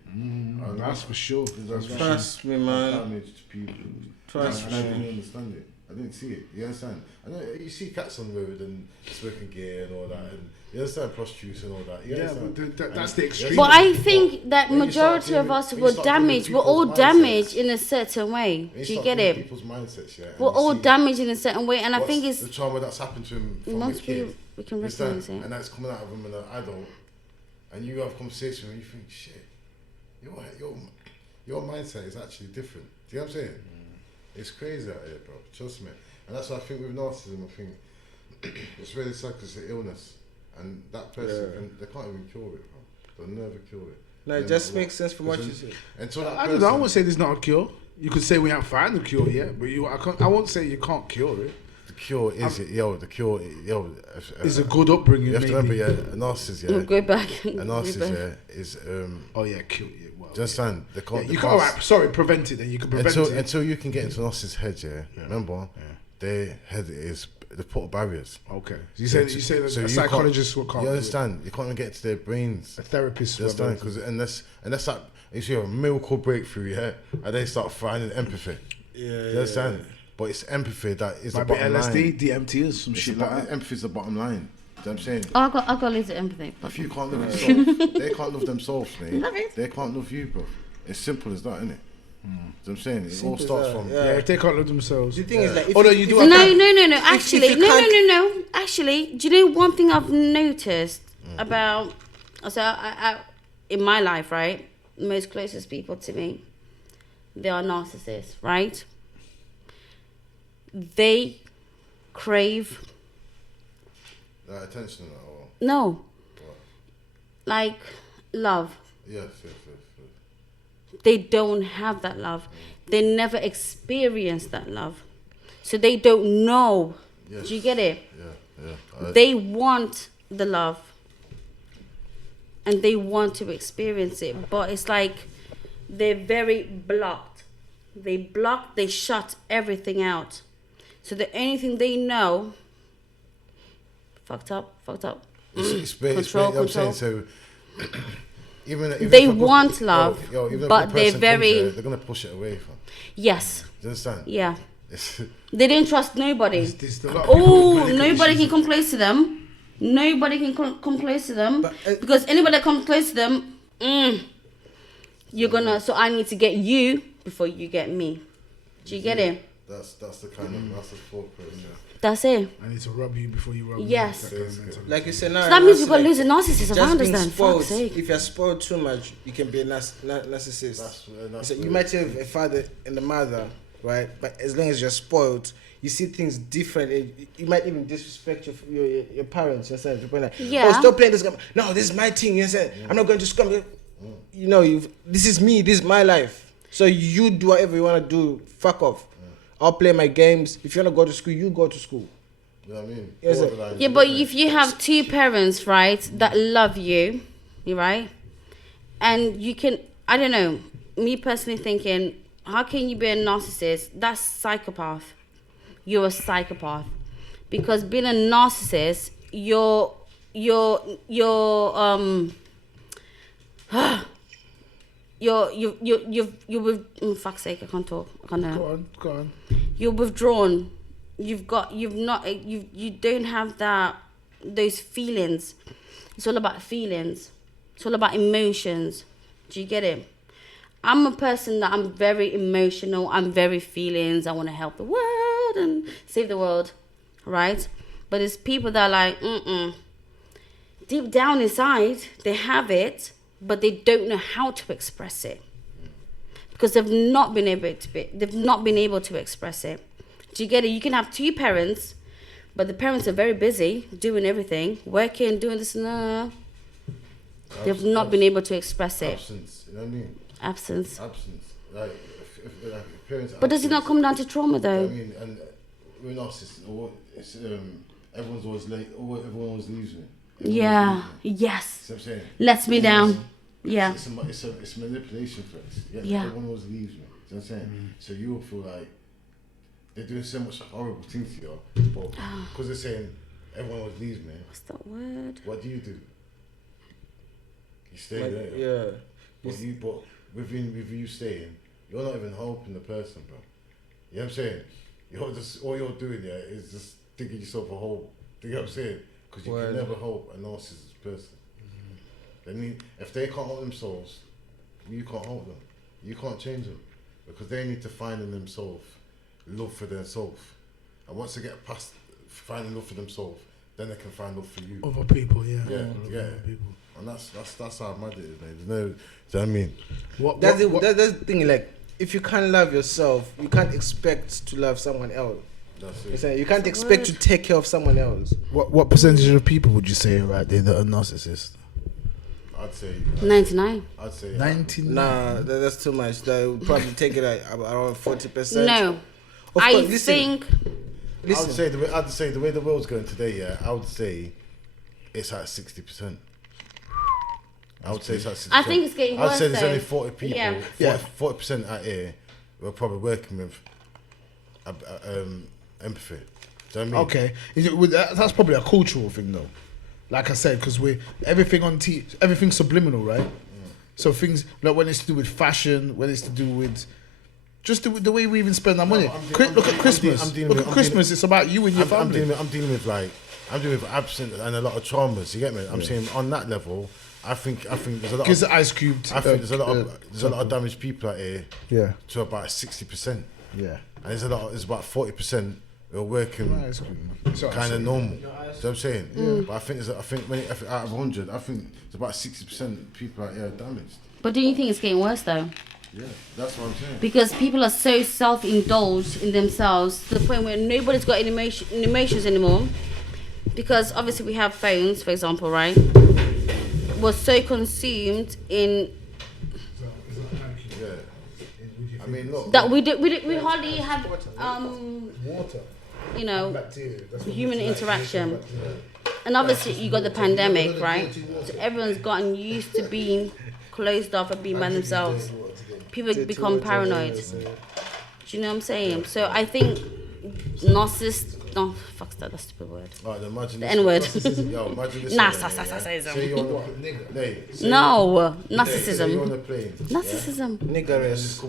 That's for sure. Trust me, man. Damaged people. Trust me. I didn't understand it. I didn't see it. You understand? I know you see cats on the road and smoking gear and all that, and you understand prostitutes and all that. You but that's the extreme. But I think that majority of us were damaged. We're all damaged in a certain way. Do you get it? People's mindsets, yeah. We're all damaged in a certain way, and I think it's the trauma that's happened to him from a kid. We can recognize it, and that's coming out of him as an adult, and you have a conversation and you think, shit, your mindset is actually different. Do you know what I'm saying? It's crazy out here, bro. Trust me. And that's what I think with narcissism. I think it's really sad because it's an illness, and that person they can't even cure it, bro. They'll never cure it. No, it just makes sense from what you say. Until that I don't know. I won't say there's not a cure. You could say we haven't found the cure yet, but I won't say you can't cure it. The cure is it's a good upbringing. You have to remember, a narcissist, we'll go back. A narcissist, is cure. Well, just stand. They can't. You can't. Prevent it. Then you can prevent it until you can get into a narcissist's head. Yeah. Remember, their head is they put barriers. Okay. You say that a psychologist can't. You understand? You can't even get to their brains. A therapist. You understand? Because unless like you see a miracle breakthrough, and they start finding empathy. You understand? But it's empathy that is the bottom line. LSD, DMT, is some shit like that. Empathy is the bottom line. You know what I'm saying? I got a little empathy. If you can't love yourself, they can't love themselves, mate. Love it. They can't love you, bro. It's simple as that, isn't it? You know what I'm saying? It all starts from... if they can't love themselves. The thing is like... No. Actually, no. Actually, do you know one thing I've noticed about... So, I, in my life, right? The most closest people to me, they are narcissists, right? They crave... attention or... No. What? Like, love. Yes. They don't have that love. They never experience that love. So they don't know. Yes. Do you get it? Yeah. They want the love. And they want to experience it. But it's like they're very blocked. They shut everything out. So the only thing they know, fucked up. Control. I'm saying, so even they want love, but they're very... they're going to push it away from. Yes. Do you understand? Yeah. They didn't trust nobody. Nobody can come close to them. Nobody can come close to them. Because anybody that comes close to them, you're gonna... So I need to get you before you get me. Do you get it? That's the kind of... That's the thought process. That's it. I need to rub you before you rub me. Yes. Like you said now... So that means you've got losing narcissists around us then. Spoiled. If you're spoiled too much, you can be a narcissist. So you might have a father and a mother, right? But as long as you're spoiled, you see things different. You might even disrespect your parents. You know, yeah. Stop playing this game. No, this is my thing. You know, I'm not going to scum. You know, this is me. This is my life. So you do whatever you want to do. Fuck off. I'll play my games. If you want to go to school, you go to school. You know what I mean? Yes, yeah, but if you have two parents, right, that love you, right, and you can, I don't know, me personally thinking, how can you be a narcissist? That's psychopath. You're a psychopath. Because being a narcissist, you're fuck's sake, I can't talk. I can't know. Go on. You're withdrawn. You don't have those feelings. It's all about feelings. It's all about emotions. Do you get it? I'm a person that I'm very emotional. I'm very feelings. I want to help the world and save the world, right? But there's people that are like, deep down inside, they have it, but they don't know how to express it because they've not been able to express it. Do you get it? You can have two parents, but the parents are very busy doing everything, working, doing this and that. They've not been able to express it. Absence, you know what I mean? Absence. Like, if parents. But does it not come down to trauma though? I mean, and we're narcissists. It's everyone's always late. Everyone always leaves me. Yeah. Yes. See what I'm saying? Lets me down. Yeah. It's manipulation first. Yeah. Everyone always leaves me. See what I'm saying? So you will feel like they're doing so much horrible things to you, but because they're saying everyone always leaves me. What's that word? What do? You stay Like, there. yeah. But with you staying, you're not even helping the person, bro. You know what I'm saying? You're just all you're doing is just digging yourself a hole. Do you know what I'm saying? Because you can never help a narcissist person. I mean, if they can't help themselves, you can't help them. You can't change them because they need to find in themselves love for themselves. And once they get past finding love for themselves, then they can find love for you. Other people, yeah. Other people. And that's how mad it is, man. Do you know what I mean? That's the thing. Like, if you can't love yourself, you can't expect to love someone else. That's it. You can't expect to take care of someone else. What percentage of people would you say right there that are narcissists? I'd say 99. I'd say 99. Nah, that's too much. That would probably take it like around 40%. No. I think. I'd say the way the world's going today, yeah, I would say it's at 60%. I would say it's at 60%. I think it's getting worse. I'd say there's though. only 40 people. Yeah. 40% out here who are probably working with empathy. Do you know what I mean? Okay, that's probably a cultural thing though. Like I said, because everything's subliminal, right? So things like when it's to do with fashion, when it's to do with just the way we even spend our money. Look at Christmas. Christmas. It's about you and your family. I'm dealing with absence and a lot of traumas. You get me? I'm saying on that level, I think there's a lot. Gives the ice cubed. I think there's a lot of damaged people out here. Yeah. To about 60%. Yeah. And there's about 40% who are working kind of normal. You know what I'm saying? Yeah. But I think out of 100, I think there's about 60% people out here are damaged. But do you think it's getting worse though? Yeah, that's what I'm saying. Because people are so self-indulged in themselves to the point where nobody's got any emotions anymore. Because obviously we have phones, for example, right? We're so consumed in I mean, look. that we hardly have Water. You know, Bacteria. human interaction. And obviously you got the pandemic, right? So everyone's gotten used to being closed off and being by themselves. People become paranoid. Do you know what I'm saying? So I think narcissist. No, fuck that. That's a stupid word. Right, imagine the N-word. Yo, imagine this. Narcissism. Say you're on a No, Say narcissism. you're on a plane. Narcissism. There's a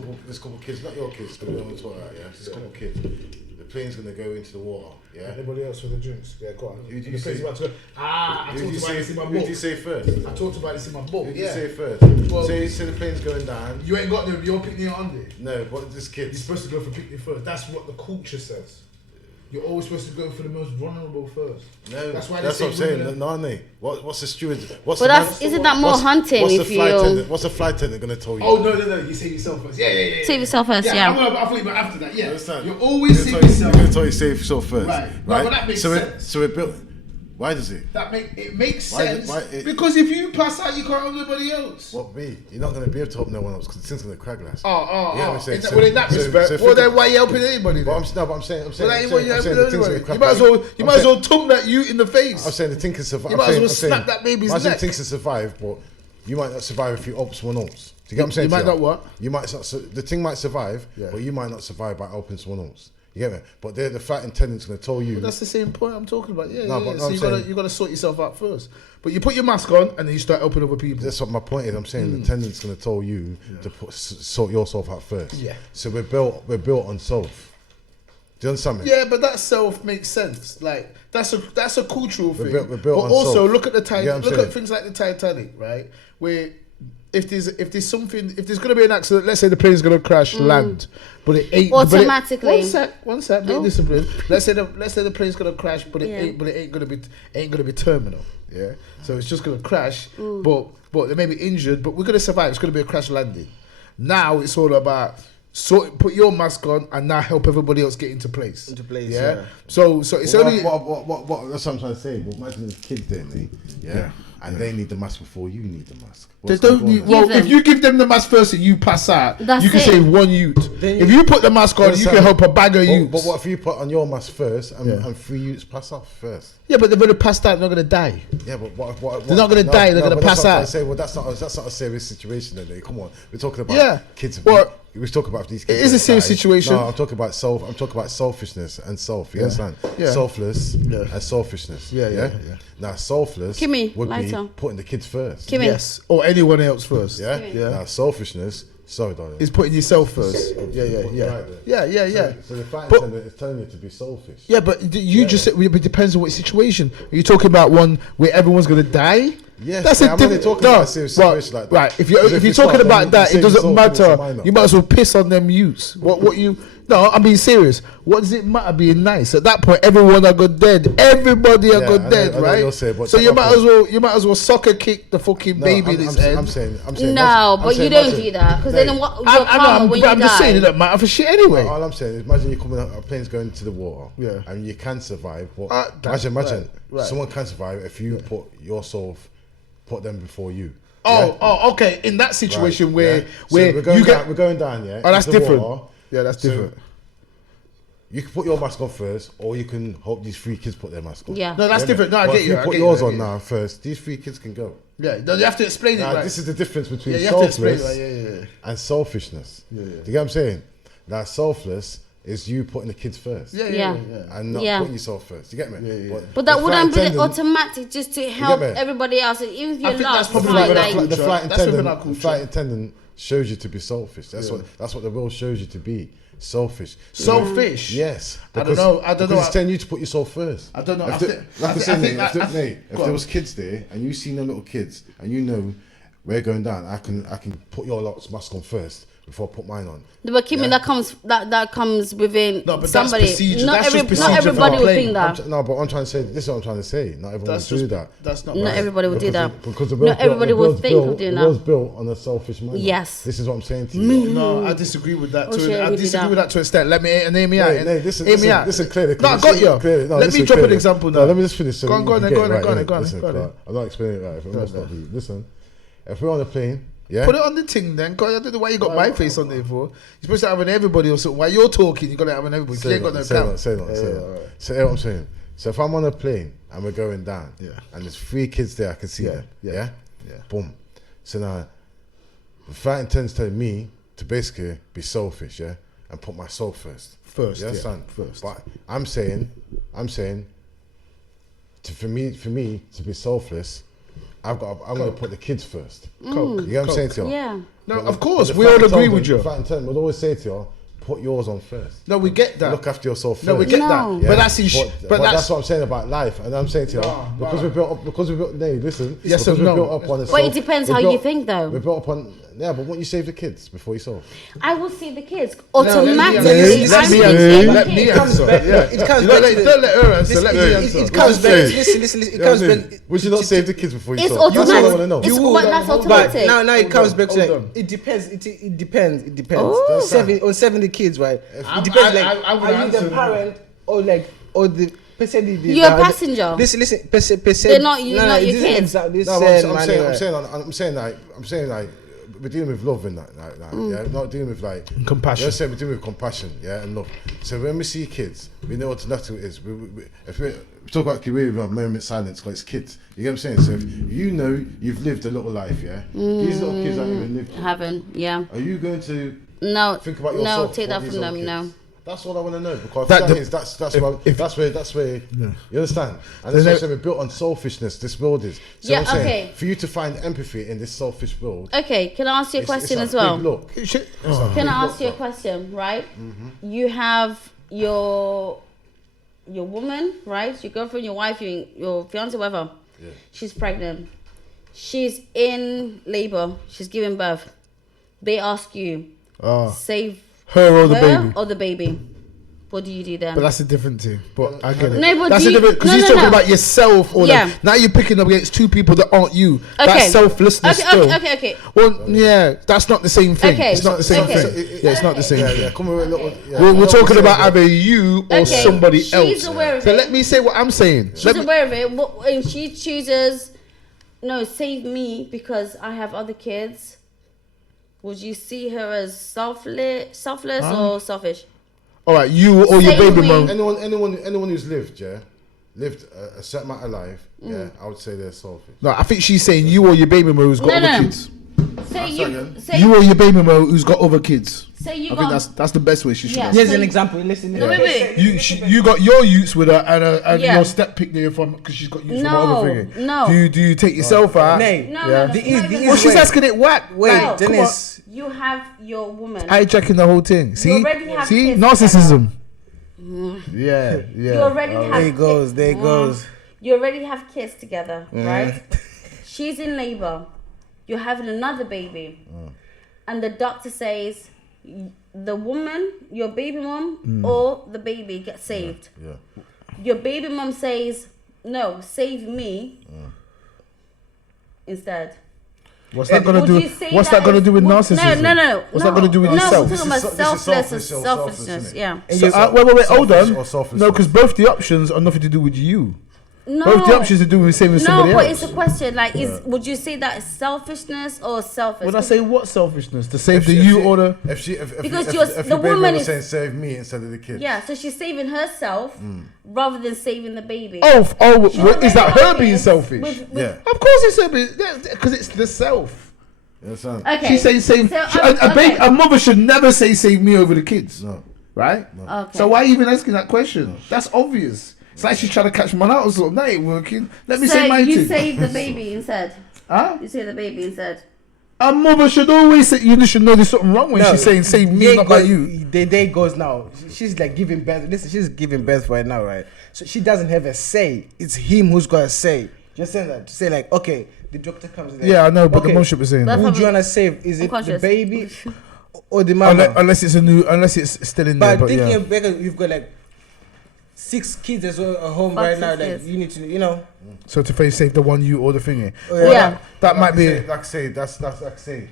couple kids, not your kids, because we don't want to talk about yeah. There's a couple kids. The plane's gonna go into the water. Yeah. Anybody else for the drinks? Yeah, go on. Who do you say? About to go. I talked about this in my book. Who do you say first? I talked about this in my book. Who do you Yeah. say first? Well, say the plane's going down. You ain't got your picnic on there. No, but this kid. You're supposed to go for picnic first. That's what the culture says. You're always supposed to go for the most vulnerable first. No, that's why that's they what I'm saying. No, aren't they? What's the steward? Isn't that more hunting? What's If the flight you attendant? What's the flight attendant gonna tell you? Oh no! You save yourself first. Yeah. Save yourself first. Yeah. I thought you meant after that. Yeah. Understand? You're always save yourself. You're gonna tell you save yourself first. Right. Well, that makes sense. So it built. Why does it? It makes sense because if you pass out, you can't help nobody else. What me? You're not gonna be able to help no one else because the thing's gonna crack last. Oh. Yeah, Well, in that respect, then why are you helping anybody? But I'm saying. You might as well tongue that you in the face. I'm saying the thing can survive. You might as well snap that baby's neck. The thing can survive, but you might not survive if you help someone else. Do you get what I'm saying? You might not what? You might not. The thing might survive, Yeah. but you might not survive by helping someone else. You get me? But the flight attendant's going to tell you. But that's the same point I'm talking about. Yeah, No, yeah. but So you gotta sort yourself out first. But you put your mask on and then you start helping other people. That's what my point is. I'm saying the attendant's going to tell you to sort yourself out first. Yeah. So we're built on self. Do you understand me? Yeah, but that self makes sense. Like that's a cultural thing. We're built but on also self. look at the You get what I'm look saying? at things like the Titanic, right? Where if there's gonna be an accident, let's say the plane's gonna crash, land, but it ain't Automatically. One sec, be disciplined. Let's say the plane's gonna crash, but it ain't gonna be terminal. Yeah, so it's just gonna crash, but they may be injured, but we're gonna survive. It's gonna be a crash landing. Now it's all about put your mask on and now help everybody else get into place. Yeah. So it's only What that's what I'm trying to say. But imagine the kids there, yeah. And they need the mask before you need the mask. they don't need. Well, if you give them the mask first and you pass out, That's you can it. save one youth. If you put the mask on, you can help a bag of youths. But what if you put on your mask first and 3 youths pass off first? Yeah, but they're gonna pass out. They're not gonna die. Yeah, but what They're not gonna die, they're gonna but that's pass what I'm out. saying. Well, that's not a serious situation. Then, come on, we're talking about kids. Well, we're talking about these kids. it is a that serious die. situation. No, I'm talking about selfishness and self. You understand? Yeah. Selfless and selfishness. Yeah. Now, selfless Kimmy, would lighter. be putting the kids first. Kimmy. Yes, or anyone else first. Yeah. Yeah. Now, selfishness. Sorry, darling. Is putting yourself first. Yeah. So the flight But- attendant is telling you to be selfish. Yeah, but you just said it depends on what situation. Are you talking about one where everyone's gonna die? Yes, that's I'm only talking about a serious situation like that. Right, if you're Because if talking it's not, about then that, you it say doesn't yourself, it's a matter. minor. You might as well piss on them youths. What you? No, I'm being serious. What does it matter being nice? At that point, everyone are good dead. Everybody are Yeah, good I know- dead, I know what right? you're saying, but So at you that might as well soccer kick the fucking baby in his head. I'm saying. No, I'm but you saying, don't imagine- do that because No, then what? You're I know, karma when you I'm just saying it die. don't matter for shit anyway. All I'm saying is, imagine you coming out, a plane's going into the water, Yeah. and you can survive. But that's imagine, right. someone can survive if you put them before you. Okay. In that situation Right, where yeah. So we're going you down, get, we're going down, yeah. oh, that's into the different. water. Yeah, that's So different. You can put your mask on first, or you can hope these 3 kids put their mask on. Yeah. No, that's Yeah, different. No, I but get if you. you I put get yours you, I on get you. now first. These 3 kids can go. Yeah, no, you have to explain it Now, right. this is the difference between you have to explain it selfless right. Yeah. and selfishness. Do you get what I'm saying? Now, selfless is you putting the kids first Yeah. and not Yeah. putting yourself first. You get me? Yeah. But that the wouldn't flight be attendant- automatic just to help me? everybody else. And even if you're I think lost, that's it's probably fine. where Like, that The flight That's within our attendant, culture. shows you to be selfish. That's what the world shows you to be. Selfish. Selfish. Yes. I don't know. Because it's telling you to put yourself first. I don't know. If I the- think- like I I said, think- Nate, if I- the- Nate, if go there on. was kids there and you seen them little kids and you know we're going down, I can put your lot's mask on first before I put mine on. but Kimmy, Yeah. that comes within No, but that's somebody. procedure. Not That's just procedure not for everybody a will plane. think that. No, but I'm trying to say, this is what I'm trying to say. Not everyone That's will do just that. That's not Not right. everybody will do that. Because the Not world's everybody built, will the world's think of built- doing the that. world's built on a selfish manner. Yes. This is what I'm saying to you. No, I disagree with that. Oh, shit, I we do disagree that. with that to an extent. Let me hear me out. No, listen, Hear me out. listen clearly. No, I got you. Let me drop an example now. No, let me just finish. So Go on, you go on, can then, get go on, it then, go on, right. go on, Listen, go on. Clark, I'm not explaining it right. If I'm not stop you. Listen, if we're on a plane, yeah. Put it on the thing then. I don't know why you got my face on there for. You're supposed to have an everybody or something. While you're talking, you got to have an everybody. You ain't got no count. Say that. So hear what I'm saying. So if I'm on a plane and we're going down, and there's 3 kids there, I can see them. Yeah. Boom. So now, the flight attendant's telling me to basically be selfish, yeah, and put myself first. First, You understand? first. But I'm saying, for me to be selfless, I'm gonna put the kids first. You know what I'm saying to you? Yeah. No, But of course, the we all flight agree attendant- with you. The flight attendant would always say to you, put yours on first. No, we get that. Look after yourself first. No, we get No. that. Yeah, But that's but that's what I'm saying about life, and I'm saying to you because we're built up. Because we're built. No, listen. Yes because or we're no? built up on a But it self- depends we're how you built- think, though. We're built up on. Yeah, but won't you save the kids before yourself? I will see the kids Let me automatically. answer. I'm Let me thinking answer. the Let me kids. answer. back- Yeah. it comes You back don't to the- let her answer. Let me Listen, answer. it comes back. Listen. It You know comes what I mean? back. Would you not save the kids before It's yourself? That's all I want to know. automatic. It's You will, but that's hold on. But automatic. now it comes back to hold like, on. it depends. It depends. It depends. Oh. 70 kids, right? I'm- It depends. I Like, would are you answer the no. parent or the person? You're a passenger. Listen. They're not you, not your kids. This No, said, I'm man, saying, right. I'm saying like we're dealing with love and that, yeah, not dealing with like Compassion. You're saying we're dealing with compassion, yeah, and love. So when we see kids, we know what it is. If we talk about we have a moment silence because it's kids. You get what I'm saying? So if you know you've lived a little life, yeah, these little kids haven't even lived. Haven't, yeah. Are you going to No, think about no, yourself? take what that these from little them, no. kids- That's all I want to know, because That- that's where you understand. And that's what I'm saying, we're built on selfishness. This world is. So Yeah, I'm saying, okay. for you to find empathy in this selfish world. Okay, can I ask you a question it's as a well? big look. It should- Can I ask you a question, right? You have your woman, right? Your girlfriend, your wife, your fiance, whatever. Yeah. She's pregnant. She's in labor. She's giving birth. They ask you, save her or the baby. or the baby. What do you do then? But that's a different thing. But I get it. No, but That's do a you- different, because no, you're no, talking no. about yourself. Or Yeah. like, now you're picking up against two people that aren't you. Okay. That's selflessness Okay, still. okay. Well, yeah, that's not the same thing. Okay. It's not the same Okay. thing. Yeah, it's not the same Yeah, thing. yeah. Come with a little. Yeah. We're talking about either you or Okay, somebody she's else. aware of So it. let me say what I'm saying. She's Let me- aware of it. And she chooses, no, save me because I have other kids. Would you see her as selfless or selfish? all right, you or your Save baby me. mom. Anyone who's lived a certain amount of life, I would say they're selfish. No, I think she's saying you or your baby mom who's got No, other no. kids. Say again. You or your baby mom who's got other kids. say you I think got. that's the best way she should. Yeah. have. Here's So an you- example. Listen. No, wait. You got your utes with her and Yeah. your step pick there from because she's got utes from No, other thingy. no. Do you take yourself out? Nay. No, Yeah. no, The no, is- no, the no, is- Well, she's Wait. asking it whack. Wait, No. Dennis. You have your woman. Hijacking the whole thing. See, already have see, kids narcissism. Yeah, yeah. You already have. There he goes. kids. There he goes. You already have kids together, right? She's in labor. You're having another baby, and the doctor says the woman, your baby mom, or the baby gets saved. Yeah. Your baby mom says, "No, save me." Instead. What's that gonna Would do? you say What's that gonna do with would- narcissism? No. What's that gonna do with no, yourself? we're talking This about is selfish, selflessness, isn't selfishness. it? Yeah. So, wait, hold Selfish on. or selfless? No, because both the options are nothing to do with you. No. Both the options are doing the same with No, somebody but else. it's a question. Like, would you say that is selfishness or selfish? Would I say what selfishness? To save If the she- you if she- or the? Because if the your baby woman was is- saying save me instead of the kid. Yeah, so she's saving herself rather than saving the baby. Oh, is already that her got being kids selfish? with- Yeah. Of course it's her being, because it's the self. You understand? Okay. She's saying save. So, A mother should never say save me over the kids. No. Right? Okay. So why are you even asking that question? That's obvious. It's like she's trying to catch man out or something. That ain't working. Let me So say mine you too. save the baby instead. Huh? You save the baby instead. A mother should always say, you should know there's something wrong when she's saying save me, there not goes- like you. The day goes now. She's like giving birth. Listen, she's giving birth right now, right? So she doesn't have a say. It's him who's got a say. Just saying that to say like, okay, the doctor comes. Like, Yeah, I know, but okay, the mom should be saying that. That's who do you probably- wanna save? Is I'm it the conscious. baby or the mama? Unless it's still in there. But But thinking yeah. of Becca, you've got like 6 kids as well at home Fuck right now. 6 Like kids. you need to, you know. So to face save the one you or the thingy. Yeah. That might be. Like I say, that's like I say,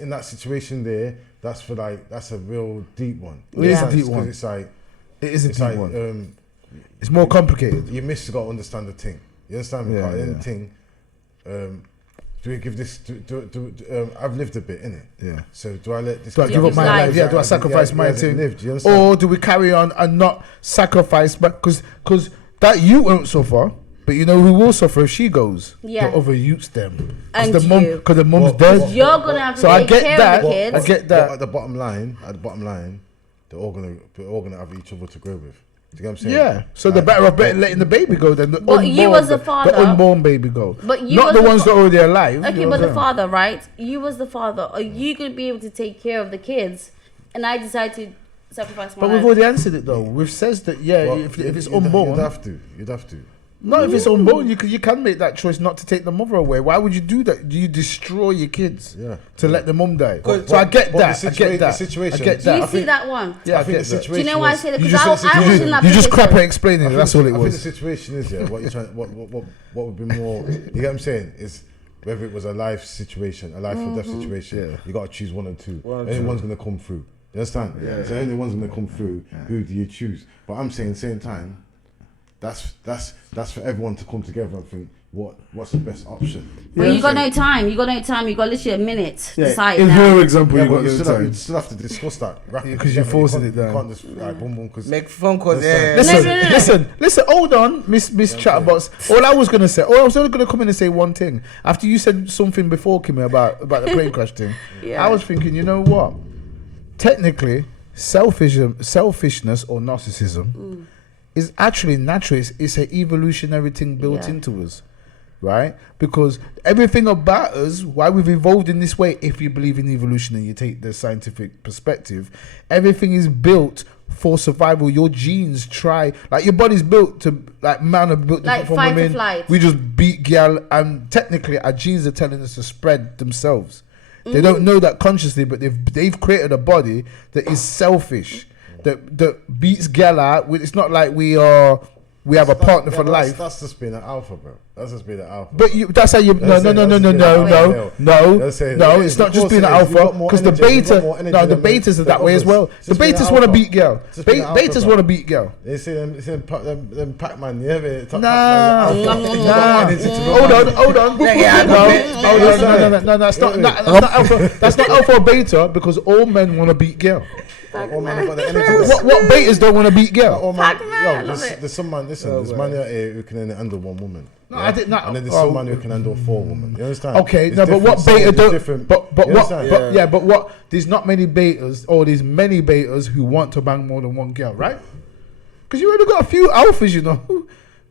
in that situation there. That's a real deep one. It is a Because deep one. It's like It is a it's deep like one. It's more complicated. you miss got to understand the thing. You understand me? Yeah, Because in yeah. the thing, do we give this? I've lived a bit in it. Yeah. So do I let this? Do I give up my life? Yeah. Do I sacrifice my thing? Lived, you understand? Or do we carry on and not sacrifice? But because that you won't suffer. But you know who will suffer if she goes? Yeah. The other youths them. And the mom, you. because the mom's What- dead. what- You're gonna have to So I take get care that. of the kids. I get But that. at the bottom line, they're all gonna have each other to grow with. Do you get what I'm saying? Yeah. So they're better off letting the baby go than the But unborn. you as a father- the unborn baby go. But you not as the a ones that are already alive. Okay, you know but what the I'm saying? father, right? You as the father, are you gonna be able to take care of the kids? And I decide to sacrifice my But we've life. already answered it though. We've said that Well, if it's you'd unborn, You'd have to. no, if it's unborn, you can make that choice not to take the mother away. Why would you do that? Do you destroy your kids? Yeah. To let the mum die. But- So I but- get but that. the I get that. situation- I get Do you that. see that one? Yeah, I I think get the that. situation. Do you know why I was- say that? you Because just said I was in that You just crap at position. explaining it. I That's think- all it I think the was. situation is what you're trying. What would be more? You get what I'm saying? Is whether it was a life situation, a life or death situation. Yeah. You got to choose one or two. One or Only two. one's gonna come through. You understand? Yeah. So only one's gonna come through. Who do you choose? But I'm saying, same time, that's for everyone to come together and think what's the best option. But you got no time. You got no time. You got literally a minute to decide In now. her example, Yeah, you but got you no still, have, time. you still have to discuss that rapidly. 'cause you're forcing You can't- it down. You can't just boom boom because Make phone calls. Listen, Yeah. Listen, No. listen. Hold on, Miss Chatterbox. All I was gonna say, I was only gonna come in and say one thing. After you said something before, Kimmy, about the plane crash thing, Yeah. I was thinking, you know what? Technically, selfishness or narcissism is actually natural. It's an evolutionary thing built Yeah. into us, right? Because everything about us, why we've evolved in this way, if you believe in evolution and you take the scientific perspective, everything is built for survival. Your genes like your body's built to, like man are built Like different from fight or women. flight. We just beat gal, and technically our genes are telling us to spread themselves. They don't know that consciously, but they've created a body that is selfish, that beats gal out. It's not like we have a partner for life. That's just being an alpha, bro. That's just being an alpha. But that's how you. No. It's not just being an alpha, because the beta. No, the betas are that way as well. The betas want to beat girl. Betas want to beat girl. They see them Pac-Man. Yeah, Nah. Hold on. No. That's not alpha. That's not alpha or beta, because all men want to beat girl. What betas don't want to beat girl? There's some man. Listen, there's man out here who can only handle one woman. No, I did not. And then there's some man who can handle 4 women. You understand? Okay, It's no, but what different. beta don't? Different. But You what? understand? But what? There's not many betas, or there's many betas who want to bang more than one girl, right? Because you already got a few alphas, you know.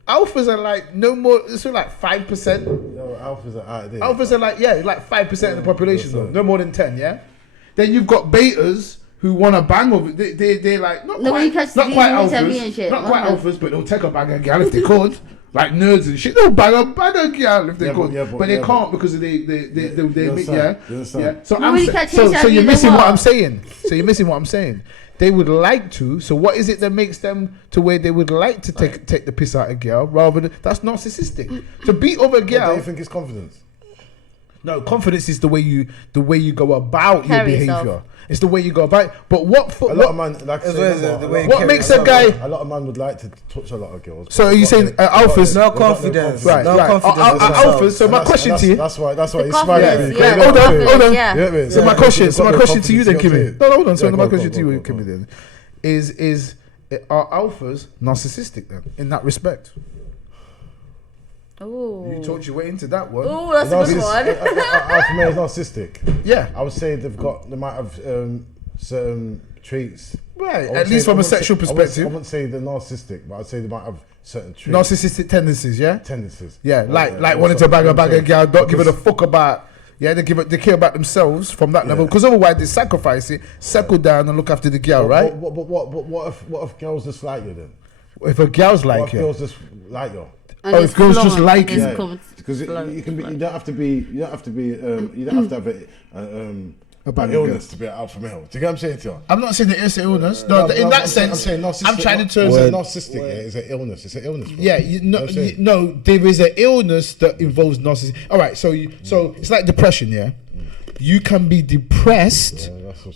Alphas are like no more. It's like 5%. No, alphas are out of date. Alphas are like 5% of the population, though. No more than 10. Yeah. Then you've got betas who want to bang over. They're like not No, when you quite catch the alphas, and shit. not quite alphas, but they'll take a bang a gal if they could. Like nerds and shit, they'll bang a gal if they could, but they can't because of they So you're missing what I'm saying. So you're missing what I'm saying. They would like to. So what is it that makes them to where they would like to take the piss out of a girl rather than that's narcissistic to beat over a girl? What do you think is confidence? No, confidence is the way you go about your Carry behavior. yourself. It's the way you go about it. But what makes a guy? A lot of men would like to touch a lot of girls. So are you saying alphas? No confidence. Right, No right. confidence. Alphas. So my question to you. That's why he's The smiling. confidence, at me. yeah. Hold on. Yeah. So my question to you then, Kimmy. No, hold on. So Yeah, my go, question go, to you, go, go. Kimmy, then is are alphas narcissistic then in that respect? Oh. You talked your way into that one. Oh, that's a good one. Alpha male is narcissistic. Yeah. I would say they might have certain traits. Right. At least from a sexual perspective. I wouldn't say they're narcissistic, but I'd say they might have certain traits. Narcissistic tendencies, yeah. Tendencies. Yeah, like wanting to bang a girl, don't give it a fuck about. Yeah, they care about themselves from that level, because otherwise they sacrifice it, settle down and look after the girl, right? But what if girls just like you then? If a girl's What like if you, girls just like you? And Oh, it's if girls just flowing, like it's it. com- Because flowing. you don't have to have A bad an illness to be an alpha male. Do you get what I'm saying to you? I'm not saying that it's an illness. No, in that sense, I'm saying narcissistic. I'm trying to turn. narcissistic. Yeah, it's an illness. It's an illness. Bro. Yeah, You know what I'm saying? no, there is an illness that involves narcissism. All right, so it's like depression, yeah. You can be depressed,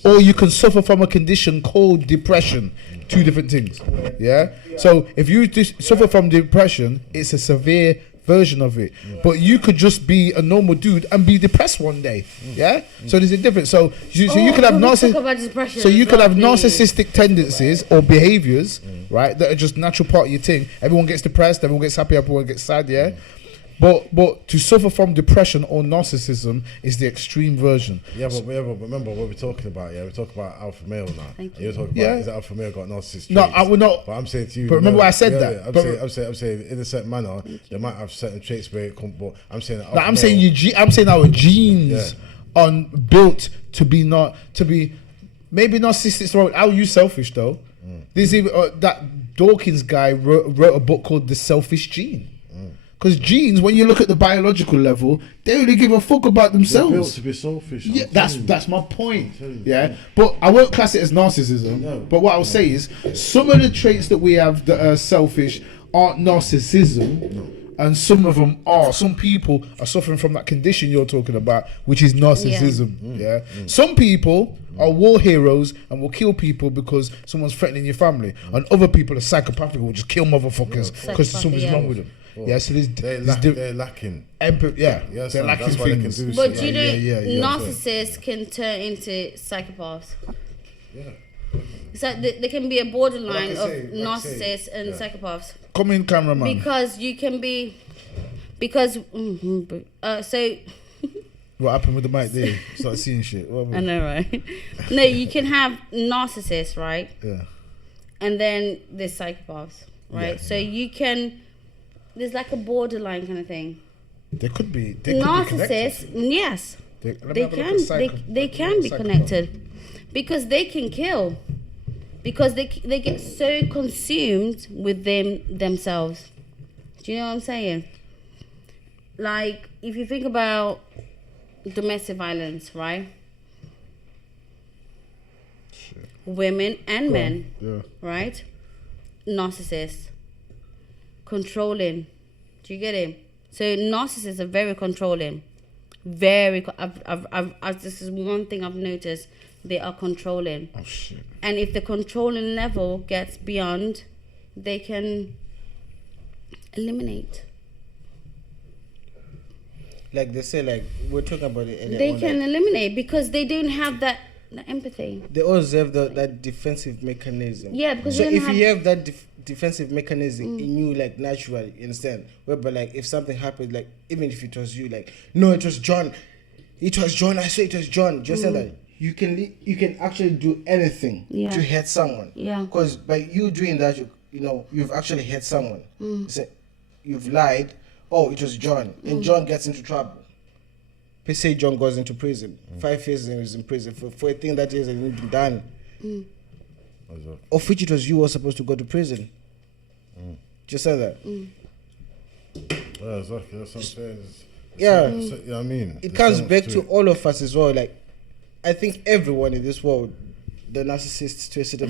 or you can suffer from a condition called depression. 2 different things, yeah. So if you suffer from depression, it's a severe version of it. But you could just be a normal dude and be depressed one day, yeah. So there's a difference. So you could have narcissistic tendencies or behaviors, right, that are just natural part of your thing. Everyone gets depressed, everyone gets happy, everyone gets sad, yeah. But to suffer from depression or narcissism is the extreme version. Yeah, but remember what we're talking about. Yeah, we're talking about alpha male now. Thank You're talking about is alpha male got narcissist traits? No, I will not. But I'm saying to you. But remember no, I said yeah, that. Yeah, I'm saying in a certain manner they might have certain traits where it come. But I'm saying that. No, I'm saying our genes are built to be maybe narcissistic. I'll use selfish though. There's even that Dawkins guy wrote a book called The Selfish Gene. Because genes, when you look at the biological level, they only give a fuck about themselves. They're built to be selfish. Yeah, that's my point. Yeah, but I won't class it as narcissism. No. But what I'll say is, some of the traits that we have that are selfish aren't narcissism, and some of them are. Some people are suffering from that condition you're talking about, which is narcissism. Yeah, some people are war heroes and will kill people because someone's threatening your family, and other people are psychopathic will just kill motherfuckers because something's wrong with them. Yeah, so they're lacking empathy. Yeah, yes, they're lacking that's why they can things. do But shit. do you know yeah. narcissists can turn into psychopaths? Yeah. It's like they can be a borderline Like I of say, narcissists and psychopaths. Come in, cameraman. Because you can be, because so Right, What happened with the mic there? Start seeing shit. What I happened? know, right? No, you can have narcissists, right? Yeah. And then there's psychopaths, right? Yeah, So you can, there's like a borderline kind of thing. They could be. They could be Narcissists, yes, let me they have a look can. at psycho- They can be psychopath. connected because they can kill, because they get so consumed with themselves. Do you know what I'm saying? Like if you think about domestic violence, right? Women and men, Yeah. right? Narcissists, controlling. Do you get it? So narcissists are very controlling. This is one thing I've noticed. They are controlling. Oh shit. And if the controlling level gets beyond, they can eliminate. Like they say, like we're talking about it earlier They on, can like, eliminate because they don't have that empathy. they always have that defensive mechanism. Yeah, because so they don't if you have- have that defensive mechanism in you, like naturally, you understand? Whereby like if something happens, like even if it was you, like no, it was John. It was John. I say it was John. Just say that you can actually do anything Yeah. to hurt someone. Yeah. Because by you doing that, you've actually hurt someone. So you've lied. Oh, it was John, and John gets into trouble. Let's say John goes into prison. 5 years and he's in prison for a thing that he hasn't even done. Of which it was you who was supposed to go to prison. Just say that. Yeah, exactly. That's what I'm saying. Yeah. You know what I mean? It There's comes so much back to to it. all of us as well. Like, I think everyone in this world, the narcissists to a certain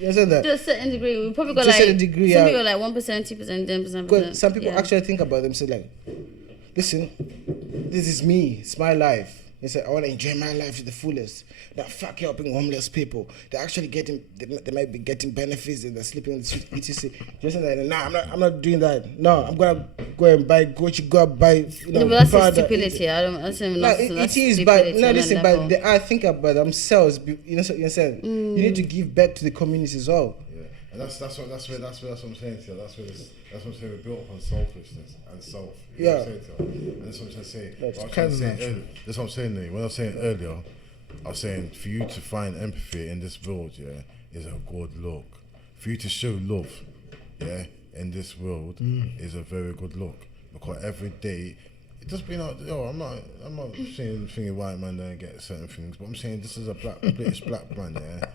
you understand that? To a certain degree, we probably got To a like certain degree, some yeah. people like 1%, 2%, 10%. Because some people yeah. actually think about themselves like, listen, this is me, it's my life. They say, I want to enjoy my life to the fullest. Now, fuck helping homeless people. They're actually they might be getting benefits and they're sleeping in the street, etc. Just like, nah, I'm not doing that. No, I'm going to go and buy Gucci, go and buy, No, but that's Prada. stupidity. I don't. That's even No, not. it That's is, but stupidity no, on listen, that but level. they are thinking about themselves. You know what I'm saying? You need to give back to the community as well. Yeah, and that's what I'm saying to you. That's what I'm saying. We're built upon selfishness and self. You know what I'm saying to you? And that's what I'm trying to say. That's What I'm kind trying to of say earlier- That's what I'm saying. When I was saying earlier, I was saying for you to find empathy in this world, yeah, is a good look. For you to show love, yeah, in this world is a very good look. Because every day, it just being out. I'm not saying thinking white man don't get certain things, but I'm saying this is a British black man, yeah.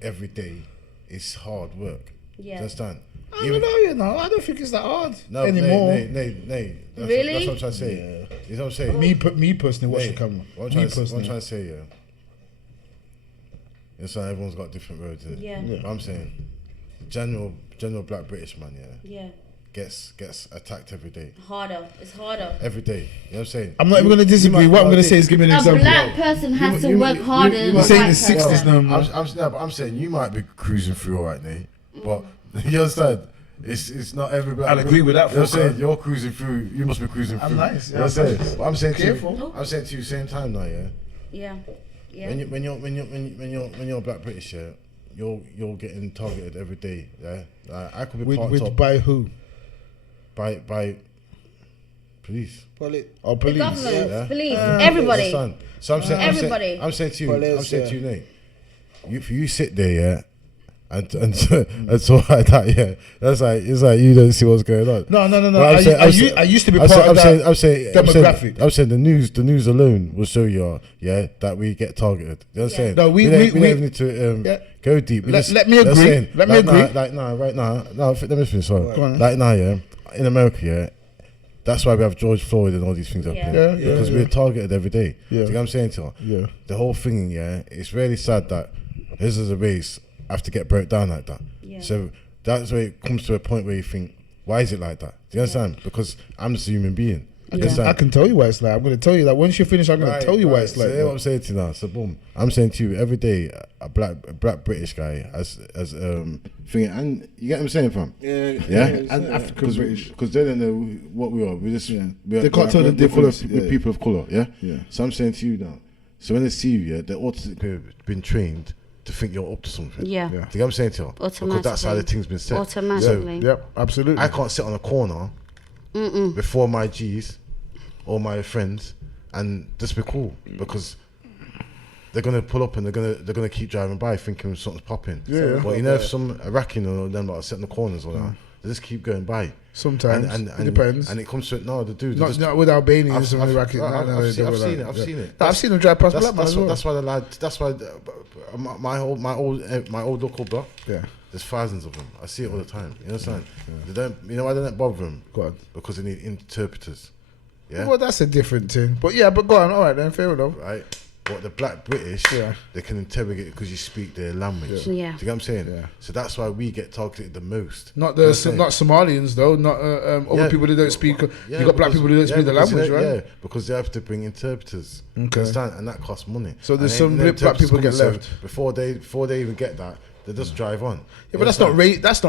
Every day, it's hard work. Yeah. Do you understand? I don't know, you know. I don't think it's that hard anymore. Nay. That's Really? That's what I'm trying to say. Yeah. You know what I'm saying? Me personally, watch Nay, the camera. What I'm Me trying to personally. say, yeah. It's like everyone's got different roads. Yeah. But I'm saying, general black British man, yeah, Yeah. gets attacked every day. Harder. It's harder. Every day. You know what I'm saying? I'm not even going to disagree. What I'm going to say is give me an A example. black person has to work harder than a This ain't white the 60s person. no more. I'm saying you might be cruising through all right, Nate, but you understand? It's not every black. I'll agree with that, You know what I'm saying? Fulker. You're cruising through. You must be cruising I'm through. nice, You know what I'm yeah, saying? nice. But I'm saying Careful. to you. I'm saying to you, same time now, yeah. Yeah. Yeah. When you're black British, yeah, you're getting targeted every day, yeah. I could be parked With up by who? by police. Or The police? government, Yeah. police, everybody. Understand? So Everybody. I'm saying to you, Police, you, Nate. You sit there, yeah, and so like that, yeah. That's like it's like you don't see what's going on. No. But I used to be part of that demographic. I'm saying the news alone will show you, yeah, that we get targeted. You know what I'm Yeah. saying? No, we don't we- even need to yeah. go deep. We Let- just- let me that's agree. saying, Let me like agree. Now, right now. No, let me finish. Sorry. Go on. Like now, yeah, in America, yeah. That's why we have George Floyd and all these things up Yeah. here. Yeah, Because yeah. we're targeted every day. Yeah. Do you know what I'm saying to her? Yeah. The whole thing, yeah, it's really sad that this is a race have to get broke down like that. Yeah. So that's where it comes to a point where you think, why is it like that? Do you understand? Because I'm just a human being. Do you Yeah. understand? I can tell you why it's like. I'm going to tell you that once you finish. I'm going to tell you why it's So like. hear what I'm saying to you now. So boom, I'm saying to you every day, a black British guy as thing, and you get what I'm saying, fam? Yeah, And African British. because they don't know what we are. We just They can't tell the difference, We're yeah. people of color. Yeah. Yeah. So I'm saying to you now. So when they see you, yeah, they're automatically been trained to think you're up to something. Yeah. Yeah. Do you get what I'm saying to you? Because that's how the Automatically. thing's been set. Automatically. Yep. Absolutely. I can't sit on a corner before my G's or my friends and just be cool because they're gonna pull up and they're gonna keep driving by thinking something's popping. Yeah. But you know, if some Iraqi or them like sit in the corners or that, they just keep going by. Sometimes and it depends. And it comes to no, the dude. Not with Albanians and Iraqis. I've seen it. I've seen it. I've seen them drive past black man as well. That's why the lad. That's why my old local block. Yeah. There's thousands of them. I see it all the time. You understand? They don't. You know why they don't bother them? Go on. Because they need interpreters. Yeah. Well, that's a different thing. But yeah, but go on. All right then, fair enough. Right. But the black British, they can interrogate because you speak their language. Yeah. Do you get what I'm saying? Yeah. So that's why we get targeted the most. Not Somalians though. Not other people who don't speak. Yeah, you got black people who don't speak the language, right? Yeah, because they have to bring interpreters. Okay. You understand? And that costs money. So there's And some black people get so left before they even get that. They just drive on. Yeah, but that's not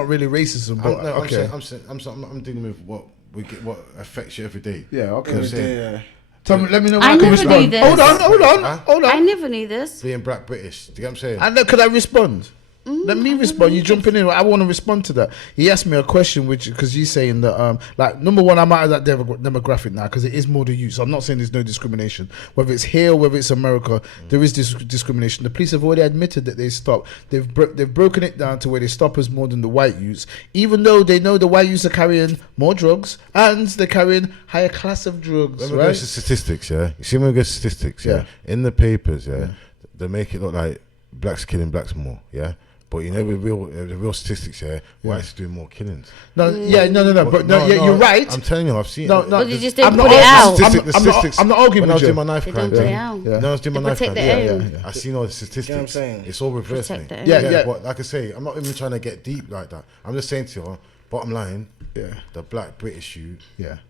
really racism. But okay. I'm dealing with what affects you every day. Yeah. Okay. You know what I'm saying? Tell me, let me know. I when I can never respond. knew this. Hold on. I never knew this. Being black British. Do you get what I'm saying? And could I respond? Let me respond. You jumping in. I want to respond to that. He asked me a question, which because you're saying that, like number one, I'm out of that demographic now because it is more the youth. So I'm not saying there's no discrimination, whether it's here or whether it's America. There is discrimination. The police have already admitted that they stop. They've broken it down to where they stop us more than the white youths, even though they know the white youths are carrying more drugs and they're carrying higher class of drugs. When we go to statistics, yeah. You see when we go to statistics, yeah. In the papers, yeah, they make it look like blacks killing blacks more, yeah. But you know, with the real statistics here, whites doing more killings. No. But you're right. I'm telling you, I've seen. But you just didn't put it out. I'm not arguing when I was with you. doing my knife crime, Yeah. I was doing my knife crime. Their I seen all the statistics. You know what I'm saying? It's all reversed me. Protect their own. Yeah. But like I say, I'm not even trying to get deep like that. I'm just saying to you, bottom line, the black British youth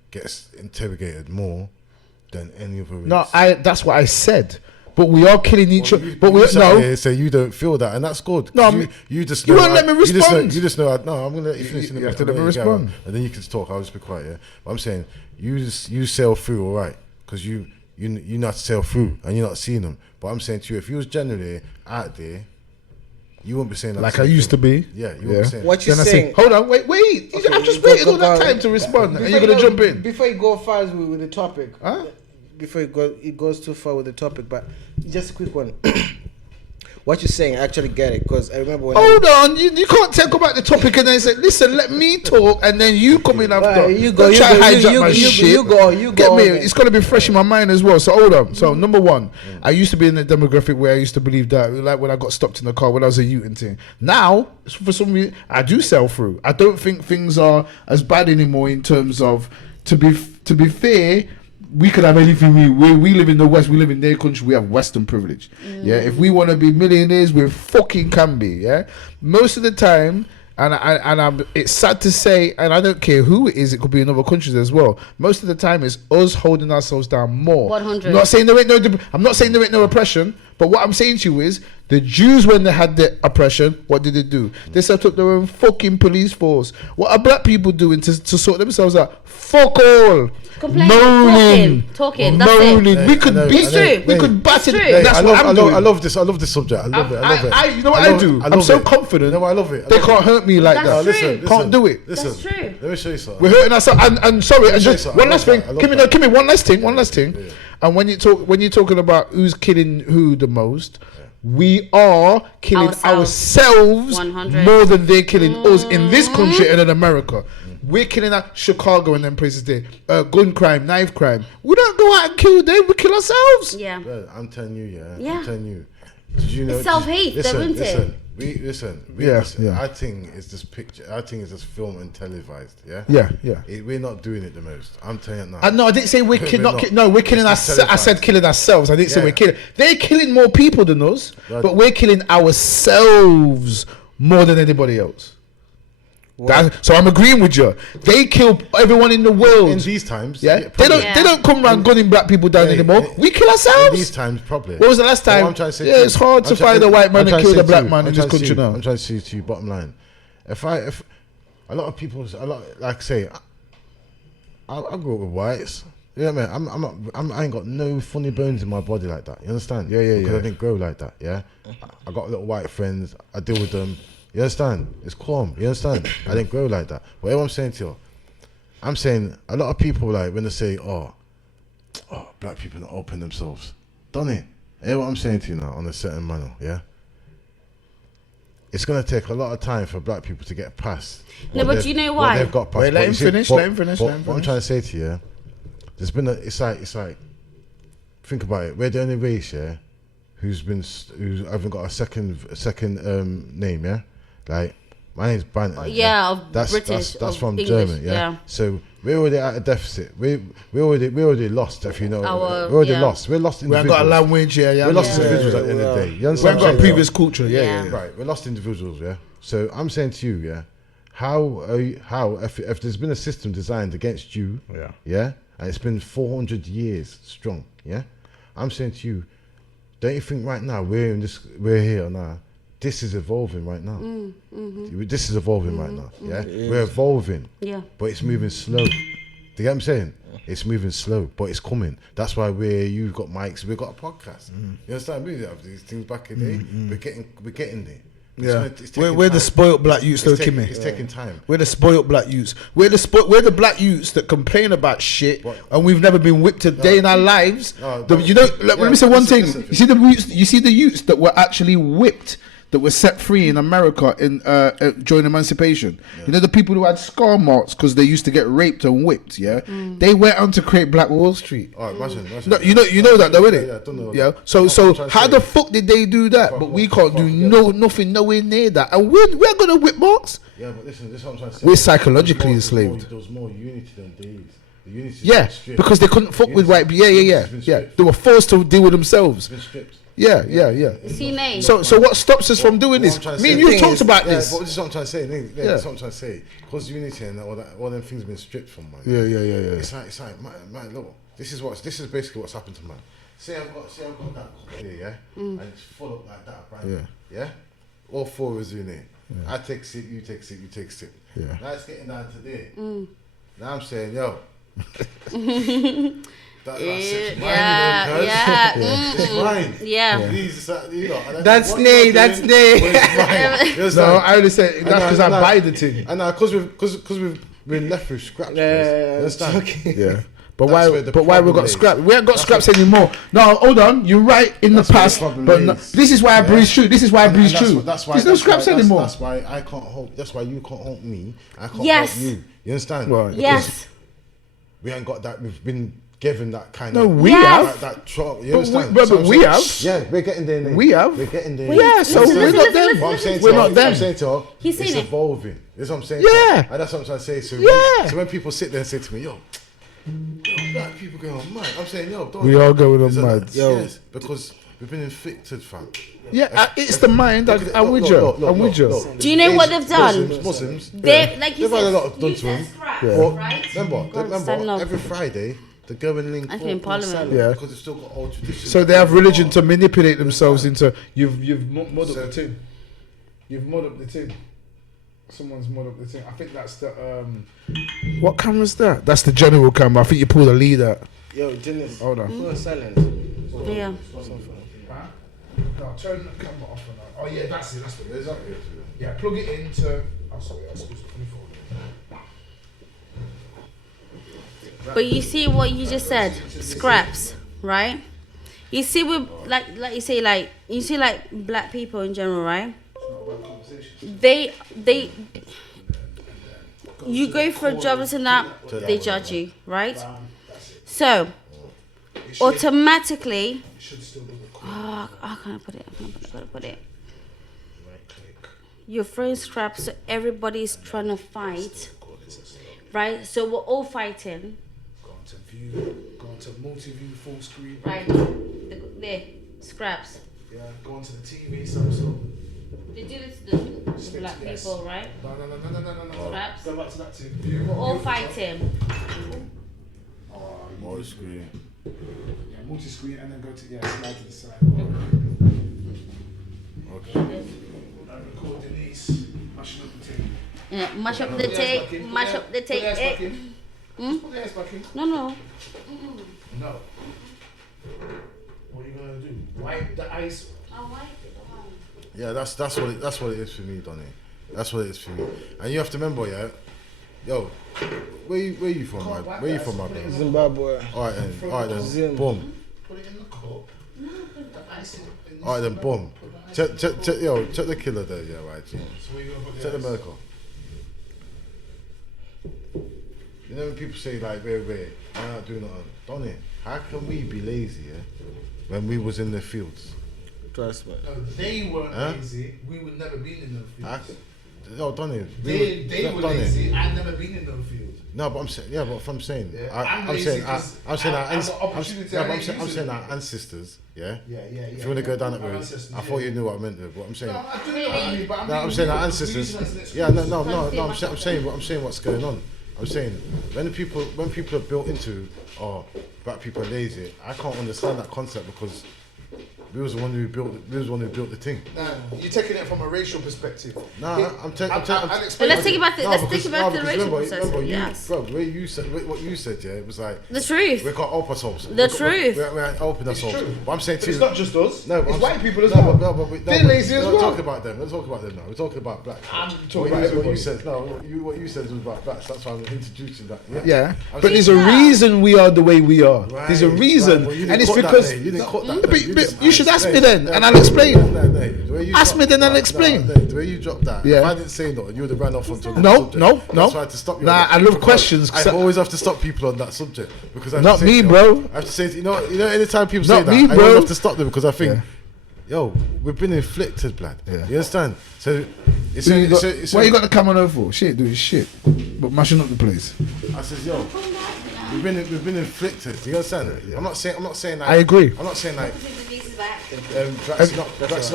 gets interrogated more than any other race. No, that's what I said. But we are killing each other. But we so you don't feel that, and that's good. No, you just you won't let me respond. You just know. No, I'm gonna let you finish. You have to let me respond, and then you can talk. I'll just be quiet. Yeah, but I'm saying you sail through, all right, because you know how to sail through, and you're not seeing them. But I'm saying to you, if you was generally out there, you wouldn't be saying that. Like I used to be. Yeah, you wouldn't be saying. What you Then saying? I say, hold on, wait. Okay, I've just go- waited go all that down. time to respond, and Before you're gonna you jump in. Before you go far with the topic, Huh? before it goes too far with the topic, but just a quick one. What you're saying, I actually get it, because I remember when. Hold on, you can't talk about the topic and then say, listen, let me talk, and then you come in after. Right, you go, Don't try to hijack you my go, shit. you go. Get me. man. It's got to be fresh in my mind as well. So hold on. So number one, I used to be in the demographic where I used to believe that, like when I got stopped in the car when I was a youth and thing. Now, for some reason, I do sell through. I don't think things are as bad anymore in terms of, to be fair, we could have anything we live in the West, we live in their country, we have Western privilege. Yeah, if we want to be millionaires, we fucking can be. Yeah, most of the time, it's sad to say, and I don't care who it is, it could be in other countries as well. Most of the time, it's us holding ourselves down more. 100. I'm not saying there ain't no oppression, but what I'm saying to you is the Jews, when they had the oppression, what did they do? They set up their own fucking police force. What are black people doing to sort themselves out? Fuck all. Complaining, talking, that's it. moaning. We could beat true. We could batter. It's true. That's what I'm doing. I love this. I love this subject. I love it. You know what I do? I'm so confident. No, I love it. They can't hurt me like That's that. true. Listen, Can't do it. Listen, That's true. Let me show you something. We're hurting ourselves. And sorry, and just I one last love thing. that. I love Kimmy, that. one last thing. Yeah. And when you're talking about who's killing who the most, we are killing ourselves 100. more than they're killing us in this country and in America. We're killing out Chicago and them places there. Gun crime, knife crime. We don't go out and kill them. We kill ourselves. Yeah. Well, I'm telling you, Yeah. I'm telling you. Did you know? It's self-hate, though, isn't it? Yeah. Our thing is just picture. Our thing is just film and televised. Yeah. Yeah. We're not doing it the most. I'm telling you now. No, I didn't say we're killing. We're not. No, we're killing It's ourselves. I said killing ourselves. I didn't say Yeah. we're killing. They're killing more people than us, Right. but we're killing ourselves more than anybody else. So I'm agreeing with you. They kill everyone in the world. In these times, they probably. don't come around gunning black people down anymore. We kill In ourselves. these times, probably. What was the last time? What I'm trying to say Yeah, it's hard to find a white man that killed a black man in this country now. I'm trying to say to you, bottom line, if a lot of people, like say, I grew up with whites. You know what I mean? I ain't got no funny bones in my body like that. You understand? Yeah. Because I didn't grow like that. Yeah. I got little white friends. I deal with them. You understand? It's calm. You understand? I didn't grow like that. Whatever I'm saying to you, I'm saying a lot of people, like when they say, "Oh, oh, black people not open themselves. Done it. Hear what I'm saying to you now on a certain manner, yeah? It's going to take a lot of time for black people to get past. No, but do you know why? They've got past. Wait, let him finish. What I'm trying to say to you, yeah, there's been it's like, think about it. We're the only race, yeah, who haven't got a second name, yeah. Like my name's Banton. Yeah, that's British. That's from English, German, yeah. So we're already at a deficit. We already lost. If you know, we're already lost. We're lost. We haven't got a language, yeah. We're lost individuals at the end of the day. You We understand? haven't got a previous culture, Yeah. Right, we're lost individuals, yeah. So I'm saying to you, yeah, how if there's been a system designed against you, yeah, and it's been 400 years strong, yeah, I'm saying to you, don't you think right now we're here now? This is evolving right now. This is evolving right now, yeah. We're evolving, Yeah. but it's moving slow. Do you get what I'm saying? It's moving slow, but it's coming. That's why you've got mics, we've got a podcast. You understand? We didn't have these things back in the day. We're getting there. Yeah, we're the spoiled black youths, though, Kimmy. It's taking time. We're the spoiled black youths. We're the black youths that complain about shit, and we've never been whipped a day in our lives. Let me say one thing. You see the youths that were actually whipped, that were set free in America during emancipation. You know, the people who had scar marks because they used to get raped and whipped. Yeah, they went on to create Black Wall Street. Oh, imagine. No, you know that though, innit? Yeah, I don't know. Yeah. So how the fuck did they do that? But we can't do nothing nowhere near that, and we're gonna whip marks. Yeah, but listen, this is what I'm trying to say. We're psychologically enslaved. There was more unity than these. The unity. Yeah, because they couldn't fuck with white. Yeah. They were forced to deal with themselves. Been stripped. Yeah. See, Nate. So what stops us from doing this? Me and you talked about this. But this is what I'm trying to say. This is what I'm trying to say. Because unity and all them things have been stripped from man. Yeah. It's like, man, look. This is basically what's happened to man. Say I've got that cup here, yeah, and it's full up like that, right? Yeah. All four is in it. I take sip, you take sip, you take sip. Yeah. Now it's getting down to there. Now I'm saying, yo. That's mine. Yeah. That's nay. No, I only say that's because I buy the thing. And now, because we've been left with scraps. You understand? Yeah. But why we got scraps? We ain't got scraps anymore. No, hold on. You're right in the past, but this is why I breathe true. This is why I breathe true. There's no scraps anymore. That's why I can't hold. That's why you can't hold me. I can't Yes. hold you. You understand? Right. Yes. We ain't got that. We've been given that kind No, of. we Yes. have. That you understand? But So I'm we saying- have. Yeah, we're getting there. Nate. We have. We're getting there. Yeah, so we're not them. What I'm saying to We're her, not them. I'm saying to her, He's it's seen it. evolving. That's what I'm saying. Yeah. And that's what I'm trying to say. So Yeah. so when people sit there and say to me, yo, black people going on mad. I'm saying, yo, don't. We are going on Is it- mad. Yes, because we've been inflicted, fam. Yeah, it's the mind. I'm with you. Do you know what they've done? Muslims. They, like you They've had said, a lot done you to said them. scraps, But right? remember, stand up. every Friday they go and link Actually, in Parliament. Yeah. because they've still got old traditions. So they have religion to manipulate themselves into. You've mod up the thing. You've mod up the thing. Someone's mod up the thing. I think that's the What camera's that? That's the general camera. I think you pulled the lead out. Yo, Dennis. Hold on. Go silent. Yeah. No, turn the camera off and on. Oh yeah, that's it. That's what it is. Yeah, plug it into. Oh sorry, But you see what you just said, scraps, right? You see with like you say like black people in general, right? They you go for jobs and that, they judge you, right? So automatically, how can I put it? You're throwing scraps, so everybody's trying to fight, right? So we're all fighting. Go on to multi-view, full screen. Right, there, scraps. Yeah, go on to the TV, Samsung. They do this to the black people, right? No. Scraps. Go back to that too. We're all fighting. More screen. Yeah, multi-screen and then go to slide to the side. Okay. Record Denise, mashing up the tape. Yeah, mash up the tape, mash up the tape. Put the ass back in. No. No. What are you gonna do? Wipe the ice. I'll wipe it. Yeah, that's what it is for me, Donny. That's what it is for me. And you have to remember, yeah, Yo, where you from, man? Where you from, my bro? Zimbabwe. Alright then. Zim. Boom. Put it in the cup. Alright then, boom. Check the killer there, yeah, right. G. Check the medical. You know when people say like, wait, I'm not doing nothing. Donnie, how can we be lazy, yeah? When we was in the fields? Trust me. No, they weren't lazy. We would never been in them fields. No, Donnie. They were lazy. I've never been in them fields. No, but I'm saying, yeah, but I'm saying, I'm I'm saying, lazy 'cause I'm saying, I have the opportunity, I I'm ain't saying, using it. our ancestors, yeah. Yeah. If you want to go down that Our road, ancestors, I thought you knew what I meant there, but I'm saying. No, I do know what I mean, but I'm saying our ancestors. Yeah, no. I'm saying what's going on. I'm saying when people are built into, black people are lazy. I can't understand that concept because we was the one who built the thing. Nah, you're taking it from a racial perspective. Nah, I'll explain. Let's think about the racial process. Remember, Yes. bro, what you said, yeah, it was like The truth. we can't help ourselves. The truth. We can't open It's ourselves. true. But I'm saying But too. it's not just us. No, it's I'm white s- people as no, well. but They're lazy as we're well. not talking about them. We're talking about them now. We're talking about black. I'm talking what about you everybody. said. No, what you said was about blacks. That's why I'm introducing that. Yeah, I'm but saying- there's a reason we are the way we are. Right, There's a reason, right. Well, you and didn't it's cut that because there. You didn't cut that But- there. You but didn't- you should ask me then, No, and I'll no, explain. the way you Ask dropped- me then, I'll no, explain. the way you dropped that. Yeah. If I didn't say no, you would have ran off onto another No, subject. no. That's why I had to stop you. Nah, on that, I love because questions, 'cause I always have to stop people on that subject because I have Not to say me, to bro. I have to say, you know, anytime people Not say that, me, I bro. always have to stop them because I think, Yeah. yo, we've been inflicted, blood. Yeah. You understand? So it's Why you got the camera on for? Shit, doing shit, but mashing up the place. I says, yo, we've been inflicted. You understand? I'm not saying like, I agree. I'm not saying like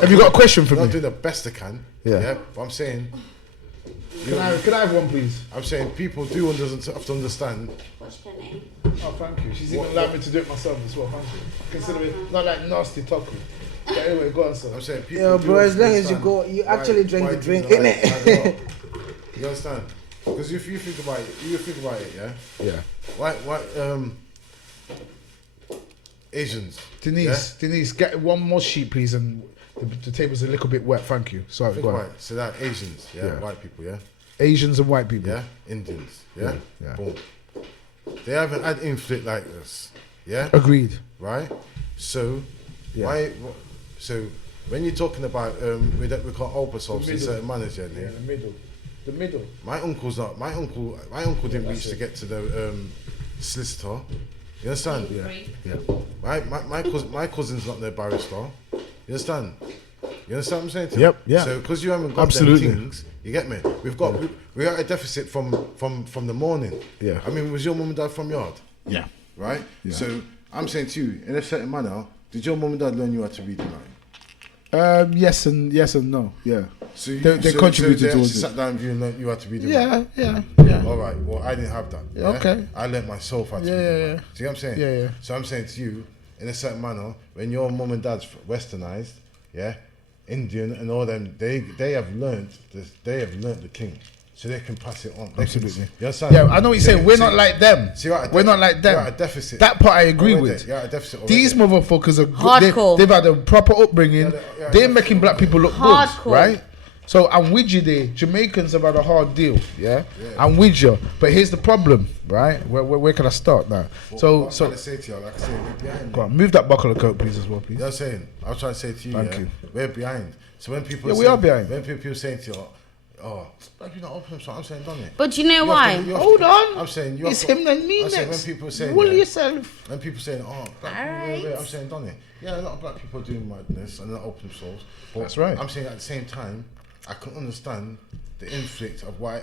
Have you got a question for I'm not me? doing the best I can. Yeah. But I'm saying, Can I have one, please? I'm saying people do have to understand. What's your name? Oh, thank you. She's even allowed me to do it myself as well. Thank you. Consider it not like nasty talking. But anyway, go on, sir. I'm saying people. Yeah, do bro, as long as you understand go, you why- actually drink why the drink, things are innit? like that. You understand? Because if you think about it, yeah. Yeah. Why Asians? Denise, get one more sheet, please, and the table's a little bit wet. Thank you. Sorry, Think go about on. it. So that Asians, Yeah. white people, yeah, Asians and white people. yeah, Indians, yeah, Yeah. boom. They haven't had inflict like this, yeah, Agreed. right? So Yeah. why? So when you're talking about we can't help ourselves in middle. certain manners, yeah, Yeah, the middle. My uncle's not. My uncle didn't reach to get to the solicitor. You understand? Yeah. My cousin's not no barrister. You understand? You understand what I'm saying? To you? Yep, yeah. So because you haven't got Absolutely. them things, you get me? We got a deficit from the morning. Yeah. I mean, was your mum and dad from yard? Yeah. Right. Yeah. So I'm saying to you, in a certain manner, did your mum and dad learn you how to read and write? Yes and no. Yeah. So They contributed they towards it. sat down with you and learned you how to read and write. Yeah. All right. Well, I didn't have that. Yeah? Okay. I learnt myself how to Yeah, read and yeah, write. yeah. See what I'm saying? Yeah. So I'm saying to you, in a certain manner, when your mum and dad's westernized, yeah, Indian and all them, they have learnt this. They have learnt the king, so they can pass it on. They can- Absolutely. you understand? Yeah, I know what you're saying. We're not like them. So you're at a We're not like them. You're at a deficit. That part I agree Already. with. You're at a deficit already. These motherfuckers are good. Hardcore. They've had a proper upbringing. Yeah, They're making black people look Hardcore. good, right? So I'm with you there. Jamaicans have had a hard deal, yeah? I'm with you. But here's the problem, right? Where can I start now? What I'm So trying to say to you, like I say, we're behind. go on, move that buckle of coat, please, as well, please. You know what I'm saying? I was trying to say to you, Thank yeah, you. we're behind. So when people Yeah, we are behind. When people saying to you, oh, like you're not open, so I'm saying, done it. But you know You have why? to- you have Hold to- on. I'm saying you It's have to- him and me I'm saying next. when people say Will yourself. When people saying, oh, black people, Alright. I'm saying, done it. Yeah, a lot of black people are doing madness and not open themselves. But That's right. I'm saying at the same time, I can understand the inflict of why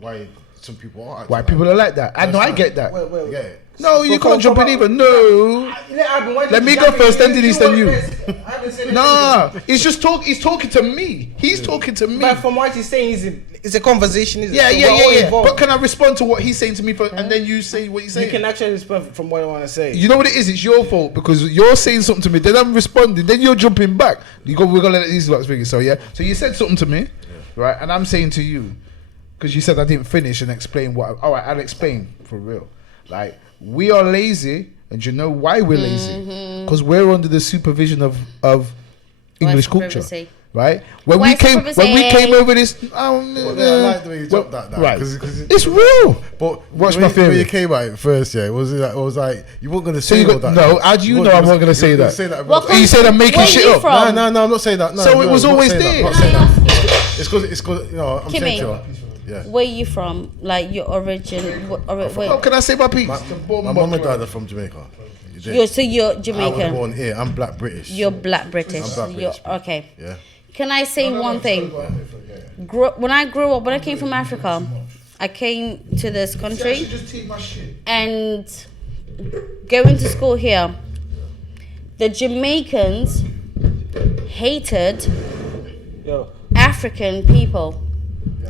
why some people are. acting Why like people that. are like that. I know, I get that. Wait. You get it? No, you can't jump in either. No. Let me go first, then Denise, then you. Nah, he's just he's talking to me. He's talking to me. But from what he's saying, it's a conversation, isn't Yeah, it? So we're all yeah. involved. But can I respond to what he's saying to me first, and then you say what you're saying? You can actually respond from what I want to say. You know what it is? It's your fault because you're saying something to me, then I'm responding, then you're jumping back. We're gonna let these lots figure. So yeah. So you said something to me, right? And I'm saying to you, because you said I didn't finish and explain what. All right, I'll explain for real. Like we are lazy, and you know why we're lazy? Because we're under the supervision of English White culture, supremacy. right? When White we came over this, I like the way you dropped that. right? 'cause It's real. But What's the my way- the way theory? you came at it first, yeah, it was like you weren't gonna So say you all got, that. no, how do you know I'm not gonna say that? What You said I'm making where shit you up. from? No, I'm not saying that. No, So it no, was I'm not always saying that, there. I'm not Can I saying that. ask you, It's because I'm Kimmy. saying to you. Yeah. where you from? Like your origin? Oh, can I say my piece? My mum and dad are from Jamaica. You did. You're I was Jamaican. born here. I'm black British. You're black British. I'm black You're, British. okay. Yeah. Can I say one thing? When I grew up, when I came from Africa, I came to this country Just take my shit. and going to school here, the Jamaicans hated Yo, African people.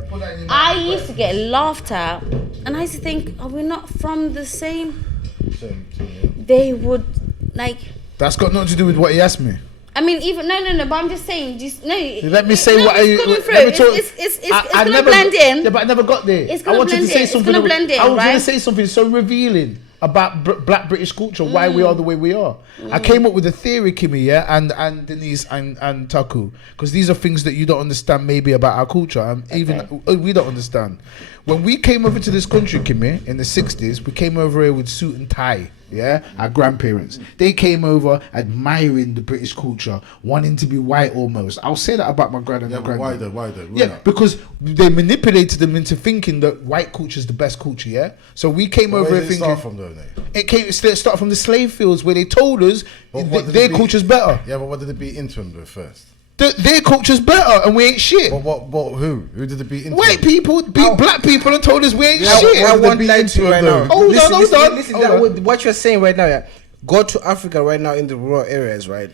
Put that in your I used to get laughed at, and I used to think, are we not from the same? Same thing, They would like. That's got nothing to do with what he asked me. I mean, even no. But I'm just saying, just no. Let me say what it's I. coming through. let me talk- It's I gonna never, blend in. Yeah, but I never got there. It's gonna I wanted blend to say in. It's something. gonna blend in, I was going right? to say something so revealing about black British culture, why we are the way we are. I came up with a theory, Kimmy, yeah, and Denise and Taku, because these are things that you don't understand maybe about our culture, and even we don't understand. When we came over to this country, Kimmy, in the 60s, we came over here with suit and tie. Yeah, our grandparents, they came over admiring the British culture, wanting to be white almost. I'll say that about my grand and Yeah, my but granddad. why though? Yeah, because they manipulated them into thinking that white culture is the best culture. Yeah, so we came over Where here did it thinking start from though, Nate? it started from the slave fields where they told us But what did their it be- culture's better. Yeah, but what did it beat into them though first? Their culture's better, and we ain't shit. What? Who? Who did it beat into? White people beat black people and told us we ain't Yeah, shit. I what did won't they lie beat to you into right them now. though? Hold on, hold on. Listen, Hold that on. what you're saying right now, yeah. Go to Africa right now in the rural areas, right?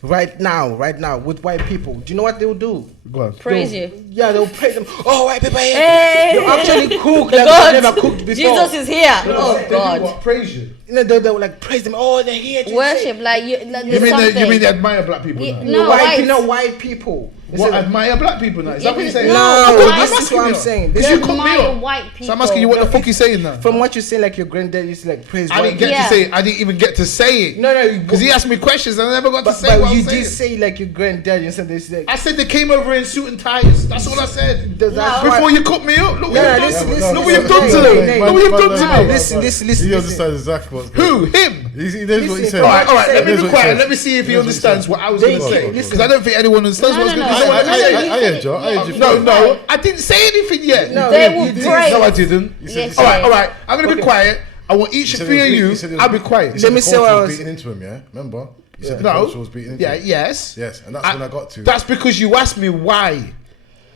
Right now, with white people. Do you know what they will do? Go on. Praise you. Yeah, they'll praise them. Oh, white people here. Hey. They'll actually cook The like God. they've never cooked before. Jesus is here. They Oh do God. what? Praise you. You know, they'll like praise them. Oh, they're here. to Worship say- like you. Like You there's mean something. they admire black people? Yeah, now? no, white, white. white people. They What say- admire black people now? Is that what you're saying? No, No, I'm this is asking what I'm you. saying. Did This you is cut me admire up? white people. So I'm asking you what the fuck you saying now? from what you say, like your granddad used to like praise I white didn't get Yeah. to say it. I didn't even get to say it. No, Because he asked me questions and I never got to But, say what I you was did saying. say like your granddad. You said this. Like, I said they came over in suit and ties. That's all I said. that's Before why- you cut me up, look what Yeah, you've done. listen, Look what you've done to listen, them. listen, Look what you've done to no. them. Listen. He understands exactly what's going Who? on. Him? He knows what he Listen, said. All right, Let let me Here's be what he quiet. said. Let me see if he Here's what he understands said. what I was They- going to say. listen. Because I don't think anyone understands No, what's no, going no. to say. I heard you. I heard you. No, I didn't say anything yet. No, They you will did. pray. No, I didn't. Yes, All right, yes. all right. I'm going to be quiet. I want each He said three it of was- you. he said it was- I'll be quiet. He said Let me the say what culture I was was- beating into him, yeah? Remember? He said the culture was beating into Yeah, him. yes. Yes, and that's when I got to. That's because you asked me why.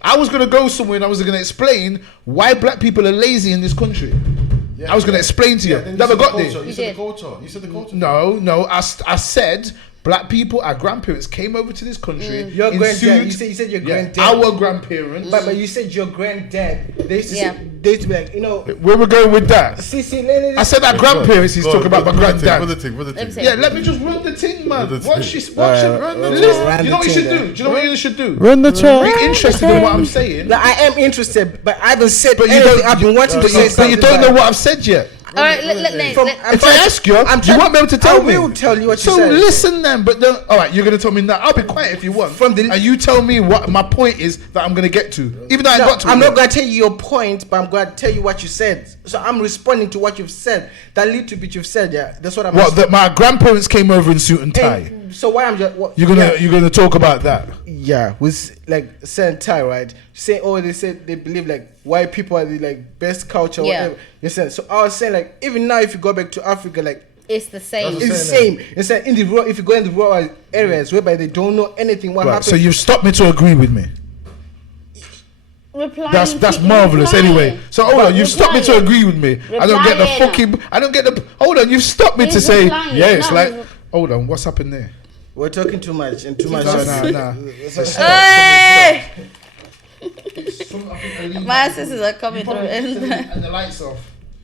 I was going to go somewhere and I was going to explain why black people are lazy in this country. I was going to explain to you. Then Never said got the there. culture. You You said did. the culture. You said the culture. No. I said black people, our grandparents came over to this country. Your in granddad. suit. You said your Yeah, granddad. our grandparents. But you said your granddad. They used to Yeah. say, they used to be like, you know. Where we going with that? I said our grandparents. He's talking about my granddad. Brother Let me say- Yeah, let me just run the thing, man. Run the Watch thing. this. Watch it. Run the Listen, thing. you know what you should Run the do? thing Do you know what you should do? Run the track. Be interested in what I'm saying. Like, I am interested, but I haven't said But you anything. don't. I've been wanting to but say you something. don't know what I've said yet. All right, let From- I'm If I trying- ask you, I'm you trying- won't be able to tell me. I will tell you what you So said. listen then, but then, all right, you're gonna tell me now. I'll be quiet if you want. From the- and you tell me what my point is that I'm gonna get to, even though I No, got to. I'm it. not going to tell you your point, but I'm going to tell you what you said. So I'm responding to what you've said. That little bit you've said, yeah, that's what I'm. What? That my grandparents came over in suit and tie. And so why I'm just what, You're gonna talk about that. yeah, with like saying tie, right? Say they said they believe like white people are the like best culture, Yeah. whatever. You said. So I was saying like even now if you go back to Africa, like It's the same. it's the same. It's like in the rural, if you go in the rural areas whereby they don't know anything what Right. happened. So you've stopped me to agree with me. Replying That's to- marvelous. replying. Anyway, so hold on. You've stopped me to Replying. agree with me. I don't get the Replying. fucking. I don't get the. Hold on. You've stopped me to He's say replying. yeah. It's No, like. he's- Hold on. What's happened there? We're talking too much and too much. Nah. Hey! Some- I think Alina- My sisters are coming You through. probably touched it and the lights off.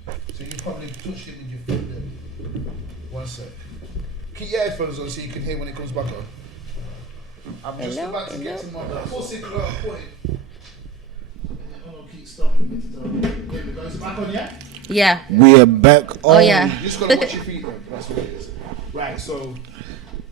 So you probably touched it with your foot then. One sec. Keep your headphones on so you can hear when it comes back on. I'm just Hello? about to get to Hello? my possible point. Keep stopping me to tell me. There we go. It's back on, yeah? Yeah. We are back on. Oh yeah. You just gotta watch your feet then. That's what it is. Right, so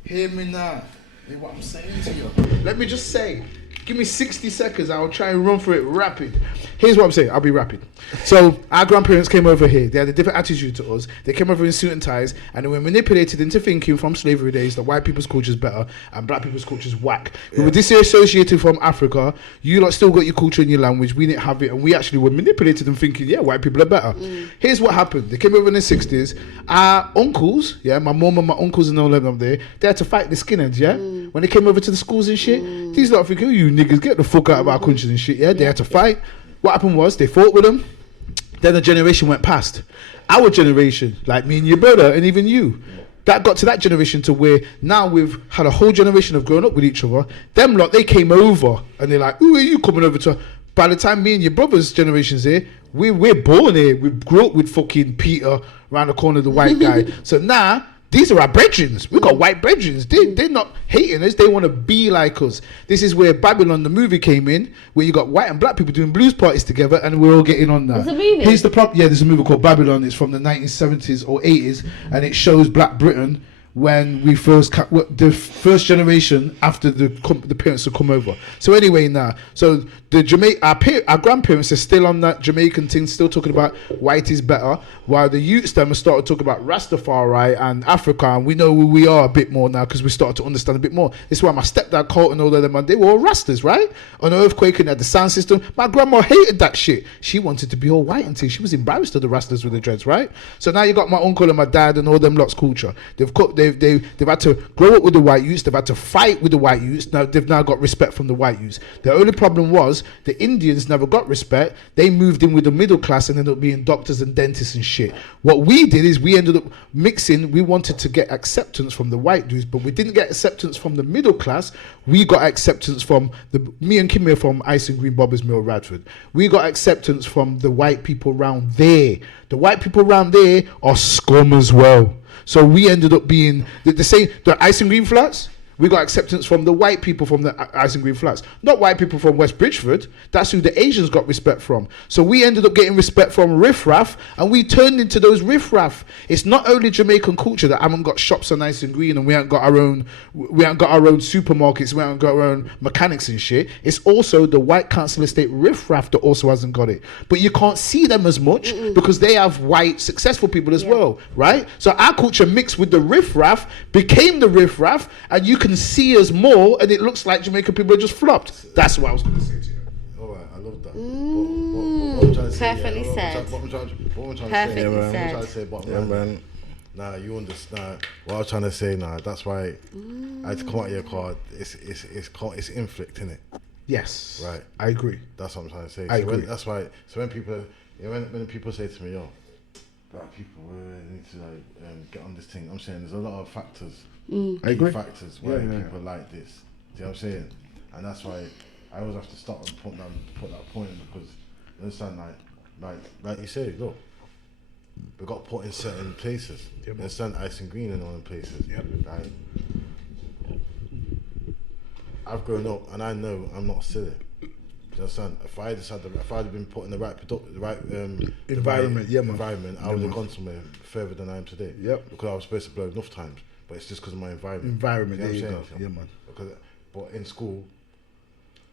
hear me now. Hear what I'm saying to you. Let me just say, give me 60 seconds. I'll try and run through it rapid. Here's what I'm saying. I'll be rapid. So our grandparents came over here. They had a different attitude to us. They came over in suit and ties, and they were manipulated into thinking from slavery days that white people's culture is better and black people's culture is whack. We were disassociated from Africa. You lot still got your culture and your language. We didn't have it, and we actually were manipulated and thinking, yeah, white people are better. Here's what happened. They came over in the 60s. Our uncles, yeah, my mum and my uncles and all of them there, they had to fight the skinheads, yeah? When they came over to the schools and shit, these lot thinking, oh, you niggas, get the fuck out of our country and shit, yeah? They had to fight. What happened was, they fought with them. Then a generation went past. Our generation, like me and your brother, and even you, that got to that generation to where now we've had a whole generation of growing up with each other. Them lot, they came over, and they're like, who are you coming over to? By the time me and your brother's generation's here, we're born here. We grew up with fucking Peter around the corner, the white guy. So now, these are our brethren. We got white brethren. They're not hating us. They want to be like us. This is where Babylon, the movie, came in, where you got white and black people doing blues parties together, and we're all getting on that. There's a movie? Here's the problem. Yeah, there's a movie called Babylon. It's from the 1970s or 80s, and it shows Black Britain when we first the first generation after the parents had come over. So anyway, now, so the our grandparents are still on that Jamaican thing, still talking about white is better, while the youths them have started talking about Rastafari and Africa, and we know who we are a bit more now because we started to understand a bit more. This is why my stepdad, Colt, and all of them, they were all Rastas, right? On an earthquake and had the sound system. My grandma hated that shit. She wanted to be all white until she was embarrassed of the Rastas with the dreads, right? So now you got my uncle and my dad and all them lots culture. They've had to grow up with the white youths. They've had to fight with the white youths. Now they've now got respect from the white youths. The only problem was the Indians never got respect. They moved in with the middle class and ended up being doctors and dentists and shit. What we did is we ended up mixing. We wanted to get acceptance from the white dudes, but we didn't get acceptance from the middle class. We got acceptance from me and Kimmy are from Ice and Green Bobbers Mill, Radford. We got acceptance from the white people around there. The white people around there are scum as well. So we ended up being the Ice and Green Flats. We got acceptance from the white people from the Ice and Green Flats, not white people from West Bridgeford. That's who the Asians got respect from. So we ended up getting respect from riffraff, and we turned into those riffraff. It's not only Jamaican culture that haven't got shops on Ice and Green, and we haven't got our own supermarkets, we haven't got our own mechanics and shit. It's also the white council estate riffraff that also hasn't got it. But you can't see them as much because they have white successful people as well, right? So our culture mixed with the riffraff became the riffraff, and you can see us more, and it looks like Jamaican people are just flopped. That's what I was going to say to you. All right, I love that. What I'm trying to say, Perfectly said. What I'm trying to say, man. Nah, you understand what I'm trying to say. Nah, that's why I had to come out of your card. It's inflicting it. Yes, right. I agree. That's what I'm trying to say. I agree. That's why. So when people, when people say to me, "Yo, black people need to get on this thing," I'm saying there's a lot of factors. I agree. Factors why people like this. Do you know what I'm saying? And that's why I always have to start and put that point because you understand, like you say, look, we got put in certain places. You understand, Ice and Green and all them places. Right? I've grown up and I know I'm not silly. Do you understand? If I'd been put in the right environment, I would have gone somewhere further than I am today. Yep. Because I was supposed to blow enough times. But it's just because of my environment. There you go. Yeah, man. But in school,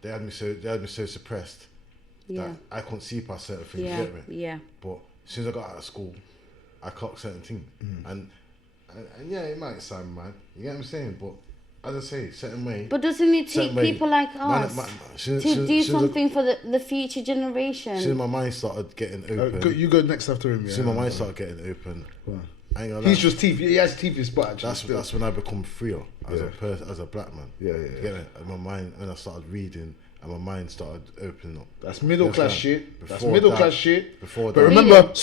they had me so suppressed that I couldn't see past certain things. Yeah. You get me? Yeah. But as soon as I got out of school, I clocked certain things, and yeah, it might sound mad. You get what I'm saying? But as I say, certain way. But doesn't it take people like us to do something for the future generation? Soon my mind started getting open. You go next after him. Soon my mind started getting open. He's just teeth. He has teeth in spot. That's when I become freer as a black man. Yeah. Get it? And my mind, when I started reading, and my mind started opening up. That's middle class shit. But that. Remember,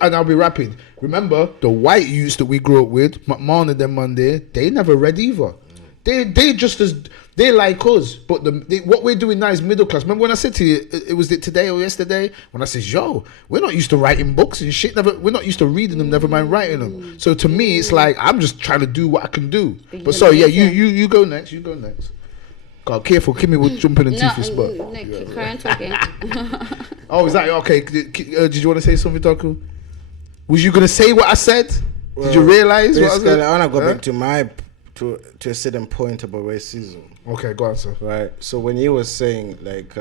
and I'll be rapid. Remember, the white youths that we grew up with, McMahon and them Monday, they never read either. They just as they like us, but what we're doing now is middle class. Remember when I said to you, it was today or yesterday when I said, "Yo, we're not used to writing books and shit. We're not used to reading them. Never mind writing them." So to me, it's like I'm just trying to do what I can do. But so yeah, you go next. You go next. God, careful, Kimmy will jump in the teeth spot. No, keep on talking. Oh, is that okay? Did you want to say something, Taku? Was you gonna say what I said? Did you realize what I said? I want to go back to my to a certain point about racism. Okay, go on, sir. Right. So when he was saying like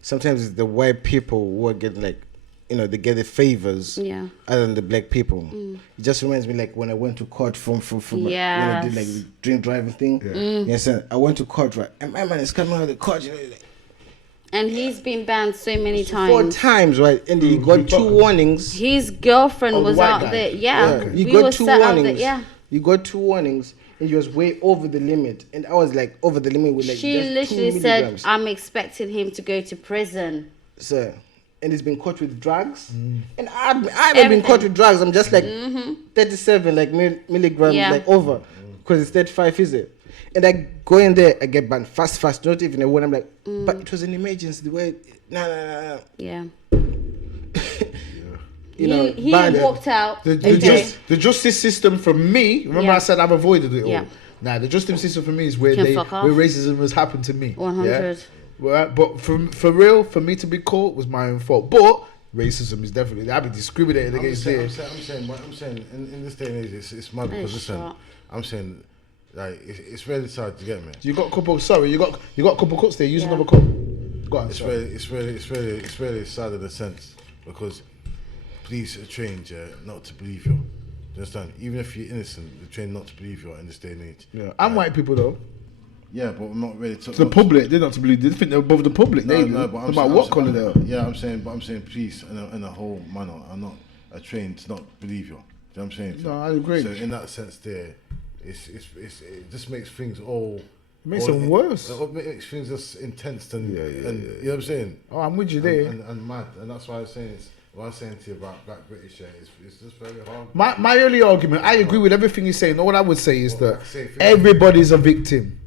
sometimes it's the white people who are getting like, you know, they get the favors other than the black people. It just reminds me like when I went to court from when I did like the drink driving thing. Yes, I went to court, right? And my man is coming out of the court, you know, like, and he's been banned so many times. 4 times, right? And he got 2 warnings. His girlfriend was out there. Yeah. He We got were 2 sat out warnings. there. Yeah. He got 2 warnings. And he was way over the limit, and I was like over the limit with like She just 2 literally said, milligrams. "I'm expecting him to go to prison." Sir, and he's been caught with drugs, and I haven't been caught with drugs. I'm just like 37 like milligrams like over, because it's 35, is it? And I go in there, I get banned fast, not even a word. I'm like, but it was an emergency. The way, no. Yeah. You know, he banned. walked out. The justice system for me, remember I said I've avoided it all. Yeah. Nah, the justice system for me is where Can fuck off. where racism has happened to me. 100. Yeah? Well, but for real, for me to be caught was my own fault. But racism is definitely, I've been discriminated against I'm here. saying, in this day and age, it's mad because listen, shot. I'm saying, like, it's really sad to get me. You got a couple. Sorry, you got a couple cuts there. Use another cup. Go on. It's really sad in a sense because police are trained not to believe you. Do you understand? Even if you're innocent, they're trained not to believe you in this day and age. Yeah, and white people though. Yeah, but I'm not ready to. The public, they're not to believe. They think they're above the public. No, No, but no matter what colour they are. Yeah, I'm saying police in a whole manner are trained to not believe you. Do you know what I'm saying? No, I agree. So in that sense, there, it just makes things all. It makes them worse. It makes things just intense and you know what I'm saying? Oh, I'm with you there. And mad, and that's why I was saying what I was saying to you about Black British, it's just very hard. My early argument, I agree with everything you're saying. All I would say is that everybody's a victim.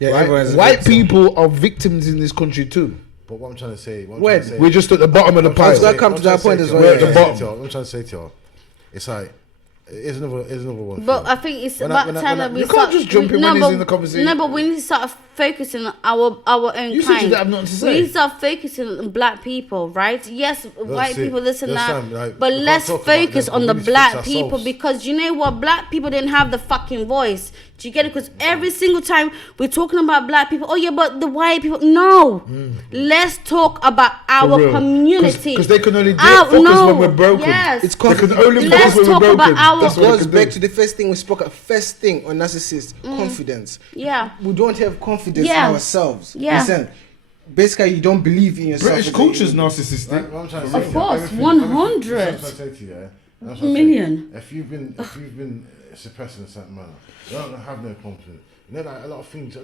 Yeah, right? everyone's a White victim. people are victims in this country too. But what I'm trying to say, We're just at the bottom of the pile. That comes to that point as well. We're at the bottom. I'm trying to say to you, it's like, here's another one. But I think it's about time that we you start. can't just jump in when he's in the conversation. No, but we need to start focusing on our own You said kind. you didn't have nothing to We say. need to start focusing on black people, right? Yes, white it. people, this and You that. understand? Like, But we can't let's talk about focus them, on but the we need to black fix people ourselves. because you know what? Black people didn't have the fucking voice. Do you get it? Because every single time we're talking about black people, oh yeah, but the white people. No, let's talk about our real. community. Because they can only focus when we're broken. Yes. They can only Let's focus when talk we're about broken. our- That's what they Goes can back do. to the first thing we spoke about. First thing on narcissist confidence. Yeah. We don't have confidence Yeah. in ourselves. Yeah. Listen, basically, you don't believe in yourself. British culture's narcissistic. Like, what I'm trying to say Of to you, course, everything- 100 That's what I'm trying to say to you, That's what I'm million. saying. If you've been suppressed in a certain manner, you don't have no confidence. You know, like a lot of things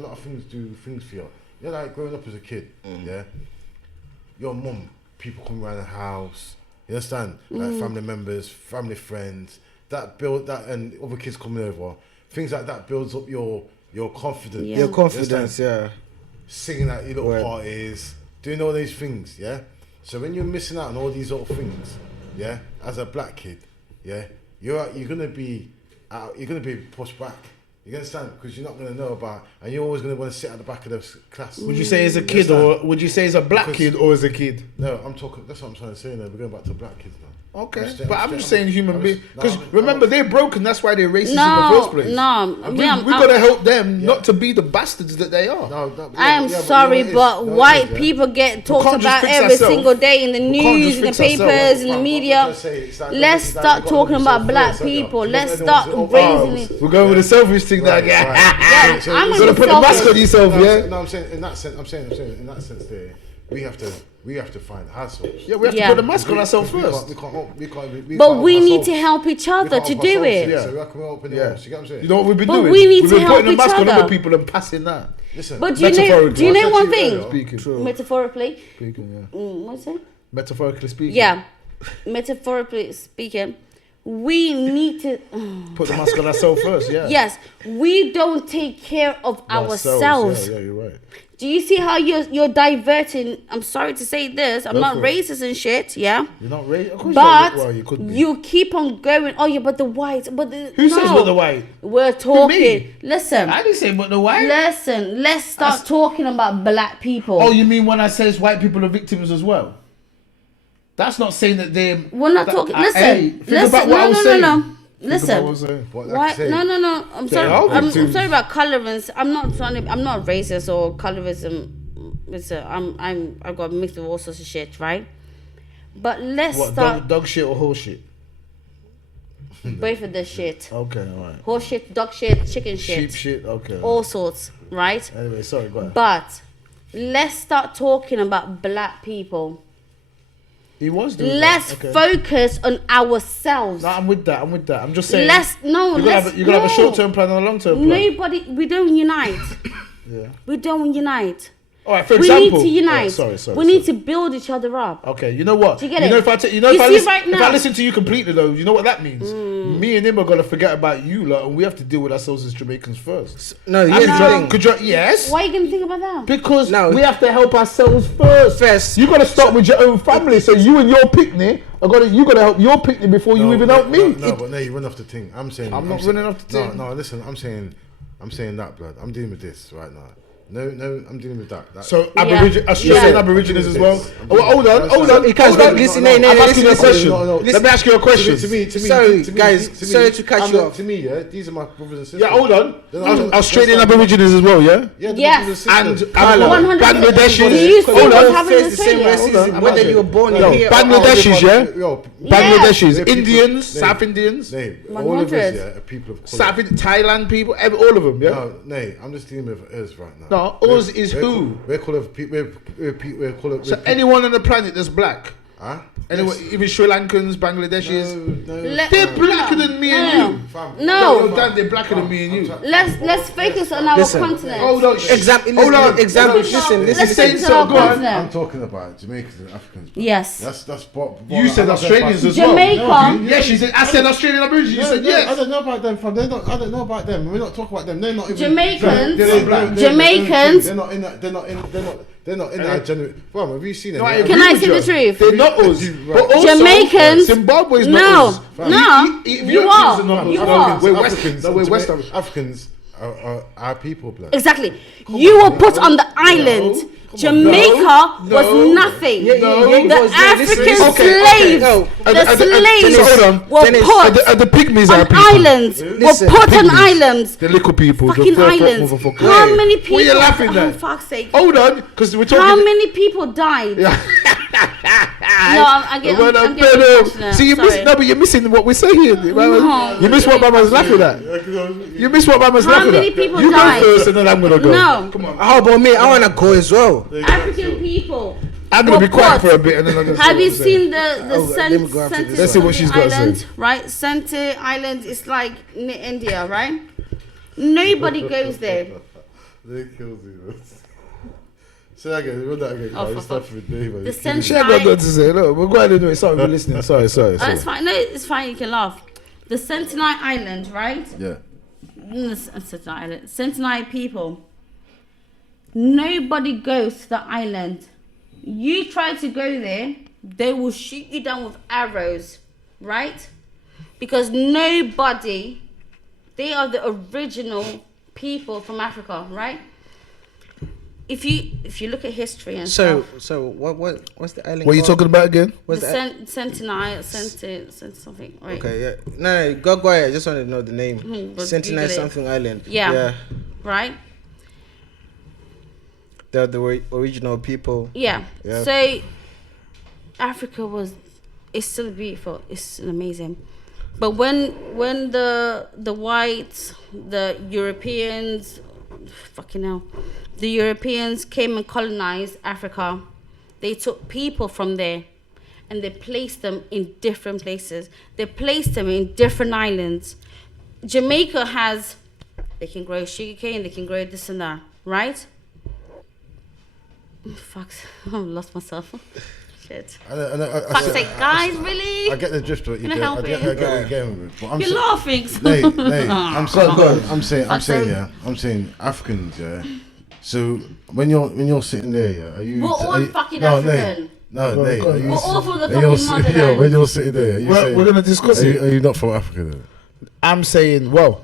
do things for you. You know, like growing up as a kid, your mum, people come around the house. You understand? Like family members, family friends. And other kids coming over. Things like that builds up your confidence. Yeah. Your You confidence, understand? yeah. Singing at your little Right. parties, doing all these things, yeah. So when you're missing out on all these little things, yeah, as a black kid, yeah, you're gonna be pushed back. You understand? Because you're not gonna know about, and you're always gonna want to sit at the back of the class. Would you say as a kid or would you say as a black kid or as a kid? No, I'm talking. That's what I'm trying to say. Now we're going back to black kids now. Okay, but I'm just saying human beings. No, Because I'm- remember, they're broken. That's why they're racist in the No, first place. no. And Yeah, we gotta help them not to be the bastards that they are. I am sorry, but white people get talked can't just about fix every ourselves. single day in the We can't news, just in the fix ourselves. papers, in the media. Let's start talking about black people. Let's start raising it. We're going with the selfish thing now. Yeah, I'm You gonna gotta put the mask on yourself, yeah. No, I'm saying in that sense. I'm saying in that sense there, we have to find hustle. Yeah, we have to Yeah. put the mask on ourselves We first. But we need to help each other to do it. Yeah. So we can open Yeah. you get what I'm saying? You know what we've been But doing? we need We've to been help putting the each mask on other. other people and passing that. Listen, But do you know one thing? Speaking, Metaphorically, speaking, yeah. what's it? Metaphorically speaking. Yeah, metaphorically speaking, we need to. Put the mask on ourselves first. Yeah. Yes, we don't take care of ourselves. Yeah, you're right. Do you see how you're diverting? I'm sorry to say this. I'm Go not for it. racist and shit. Yeah. You're not racist. Of course But well, you could be. you keep on going. Oh yeah, but the whites. But the, Who no. says but the white? We're talking. me? Listen. I didn't say but the white. Listen. Let's start talking about black people. Oh, you mean when I says white people are victims as well? That's not saying that they're. We're not talking. Listen. Hey, think listen. about what I was saying. No. Listen. But like I Why? say, No. I'm sorry. are I'm victims. sorry about colorism. I'm not racist or colorism. I've got mixed with all sorts of shit, right? But let's What, start dog shit or horse shit? both of the shit. Okay, alright. Horse shit, dog shit, chicken shit. Sheep shit, okay. All sorts, right? Anyway, sorry, go ahead. But let's start talking about black people. He was doing Let's that. Okay. focus on ourselves. No, I'm with that. I'm just saying. You're You're gonna have a short-term plan and a long-term plan. We don't unite. Yeah. We don't unite. All right. For We example. need to unite. Oh, sorry. We need to build each other up. Okay. You know what? Do you get You it? know if I You see right if now- I listen to you completely though, you know what that means? Me and him are gonna forget about you, lot, and we have to deal with ourselves as Jamaicans first. No, here's the thing. Yes. Why are you gonna think about that? Because No. we have to help ourselves first. You gotta start with your own family. So you and your picnic you gotta help your picnic before you even help me. But you run off the thing. I'm saying I'm not saying- running off the thing. No, listen. I'm saying that, blood. I'm dealing with this right now. No, I'm dealing with that. So Yeah. Australian Yeah. Aborigines as well. I'm Oh, hold on. You can't hold on. listen, I'm asking you a listen. question. No. Let me ask you a question. To me, Sorry, guys, to me, sorry to cut you off. To me, yeah, these are my brothers and sisters. Yeah, hold on. Then Australian that's not- Aborigines as well, yeah? Yeah, the Yes. brothers And sisters. Bangladeshis. Do you see Hold what's on. happening in Face the same Australia? racism, whether you were born Yo, here Bangladeshis, yeah? Yo, Bangladeshis, Yeah, people- Indians, Name. South Indians, Name. 100. All of us, yeah, are people of colour. Thailand people, all of them, yeah? No, nay, I'm just dealing with us right now. No, us is who? We're called So anyone on the planet that's black, Huh? anyone, even Sri Lankans, Bangladeshis, Let- they're blacker than me and you. No. Yo, Dad, they're blacker than me and you. Let's focus on our Listen. continent. Hold on, Example. hold on. Example. Let's Listen. focus Say on so, our go on. continent. I'm talking about Jamaicans and Africans. Bro. Yes. That's what You said I Australians as Jamaica. well. Yes, she said. I said Australian Aborigines. You said I yes. don't know about them, fam. I don't know about them. We're not talking about them. They're not even Jamaicans. Jamaicans. They're not in Yeah. our generation. Fam, have you seen them? No, I Yeah, agree Can I with say you. the truth? They're not us. Right. But also, Jamaicans- Zimbabwe's No. not us. No. You Ethiopians are. not us. You No, are. We're West. Africans. No, we're West. Africans are our people, blood. Exactly. You were put on the island. Jamaica No. was nothing. Yeah, The African listen. slaves, No. the slaves So hold on. were Dennis, put Are the pygmies our on people? islands. Listen, Were put on pygmies. islands. The little people. Fucking the islands. motherfuckers. How many people? What are you laughing Oh, at? fuck's sake. Hold on, because we're talking. How many people died? No, I'm getting passionate. See, Sorry. but you're missing what we're saying. You miss what Mama's laughing at. You miss what Mama's How laughing many at. people You died? go first, and then I'm gonna go. No. Come on. How about me? I wanna go as well. African people. I'm gonna were be quiet put- for a bit, and then I'm gonna. Have you say seen the let me go after this. Let's see what she's got to Island, say. right? Sente Island is like near India, right? Nobody goes there. They killed you. Say that again. Run that again. Oh, guys. for It's not fuck. for the day, man. The It's killing me. She ain't got nothing to say. Look, we're going anyway. Sorry for listening. Sorry. Oh, it's fine. No, it's fine. You can laugh. The Sentinel Island, right? Yeah. Sentinel Island. Sentinel people. Nobody goes to the island. You try to go there, they will shoot you down with arrows, right? Because nobody, they are the original people from Africa, right? If you look at history and So stuff, what's the island? What are you called? talking about again? What's the the Sentinel something, right? Okay, yeah. No, go ahead. I just wanted to know the name. but Sentinel Google it. something island. Yeah. Right? They're the original people. Yeah. Yeah. So Africa it's still beautiful. It's still amazing. But when the whites, the Europeans, fucking hell, the Europeans came and colonized Africa, they took people from there and they placed them in different places. They placed them in different islands. Jamaica they can grow sugarcane, they can grow this and that, right? Fuck, I've lost myself. Shit. Fuck's sake, guys, really? I get the drift of it. Can I help I get it? what you're getting with. But I'm You're laughing. I'm saying Africans, yeah. So when you're sitting there, yeah, are you? We're all are you- fucking no, African. No, Nate. Are you? We're all from the are you- fucking yo, motherland. when you're sitting there, are you saying, We're gonna discuss are you, it. are you not from Africa then? I'm saying, well,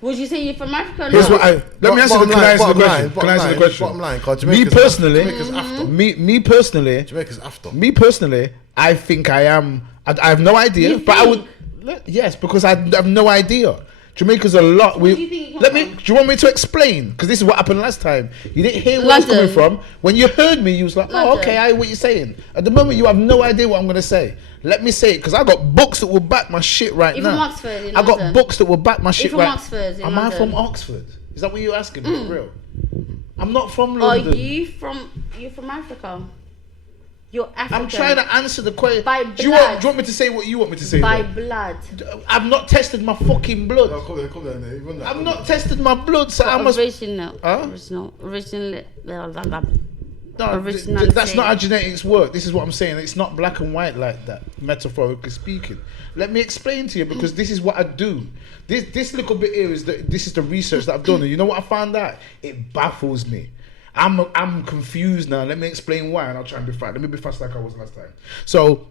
Would you say you're from Africa? here's No. what I let me answer the question. Bottom line, 'cause Me Jamaica's personally, Jamaica's after. me personally, Jamaica's after. me personally, I think I am. I have no idea, You but I would. think? Yes, because I have no idea. Jamaica's a lot. Where do you think it came Let me. from? Do you want me to explain? Because this is what happened last time. You didn't hear where I was coming London. from. When you heard me, you was like, "Oh, London. okay, I hear what you're saying." At the moment, you have no idea what I'm gonna say. Let me say it, because I got books that will back my shit right You're now. from Oxford, in I got London. books that will back my shit from right. Oxford, in Am I London. from Oxford? Is that what you're asking me? For real? I'm not from Are London. you from Africa? You're African. I'm trying to answer the question. By do you want blood. me to say what you want me to say? By then? blood. I've not tested my fucking blood. No, come down there. Even that, I've come not down. tested my blood, so I must. Original. Huh? Originally. No, Originality. that's not how genetics work. This is what I'm saying. It's not black and white like that, metaphorically speaking. Let me explain to you, because this is what I do. This little bit here is this is the research that I've done. And you know what I found out? It baffles me. I'm confused now. Let me explain why, and I'll try and be fast. Let me be fast like I was last time. So,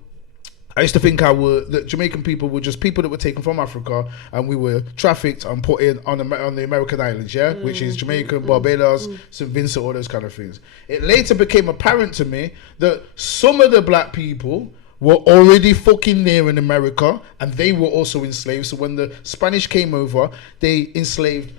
I used to think that Jamaican people were just people that were taken from Africa, and we were trafficked and put in on the American islands, which is Jamaica, Barbados, St. Vincent, all those kind of things. It later became apparent to me that some of the black people were already fucking there in America, and they were also enslaved. So when the Spanish came over, they enslaved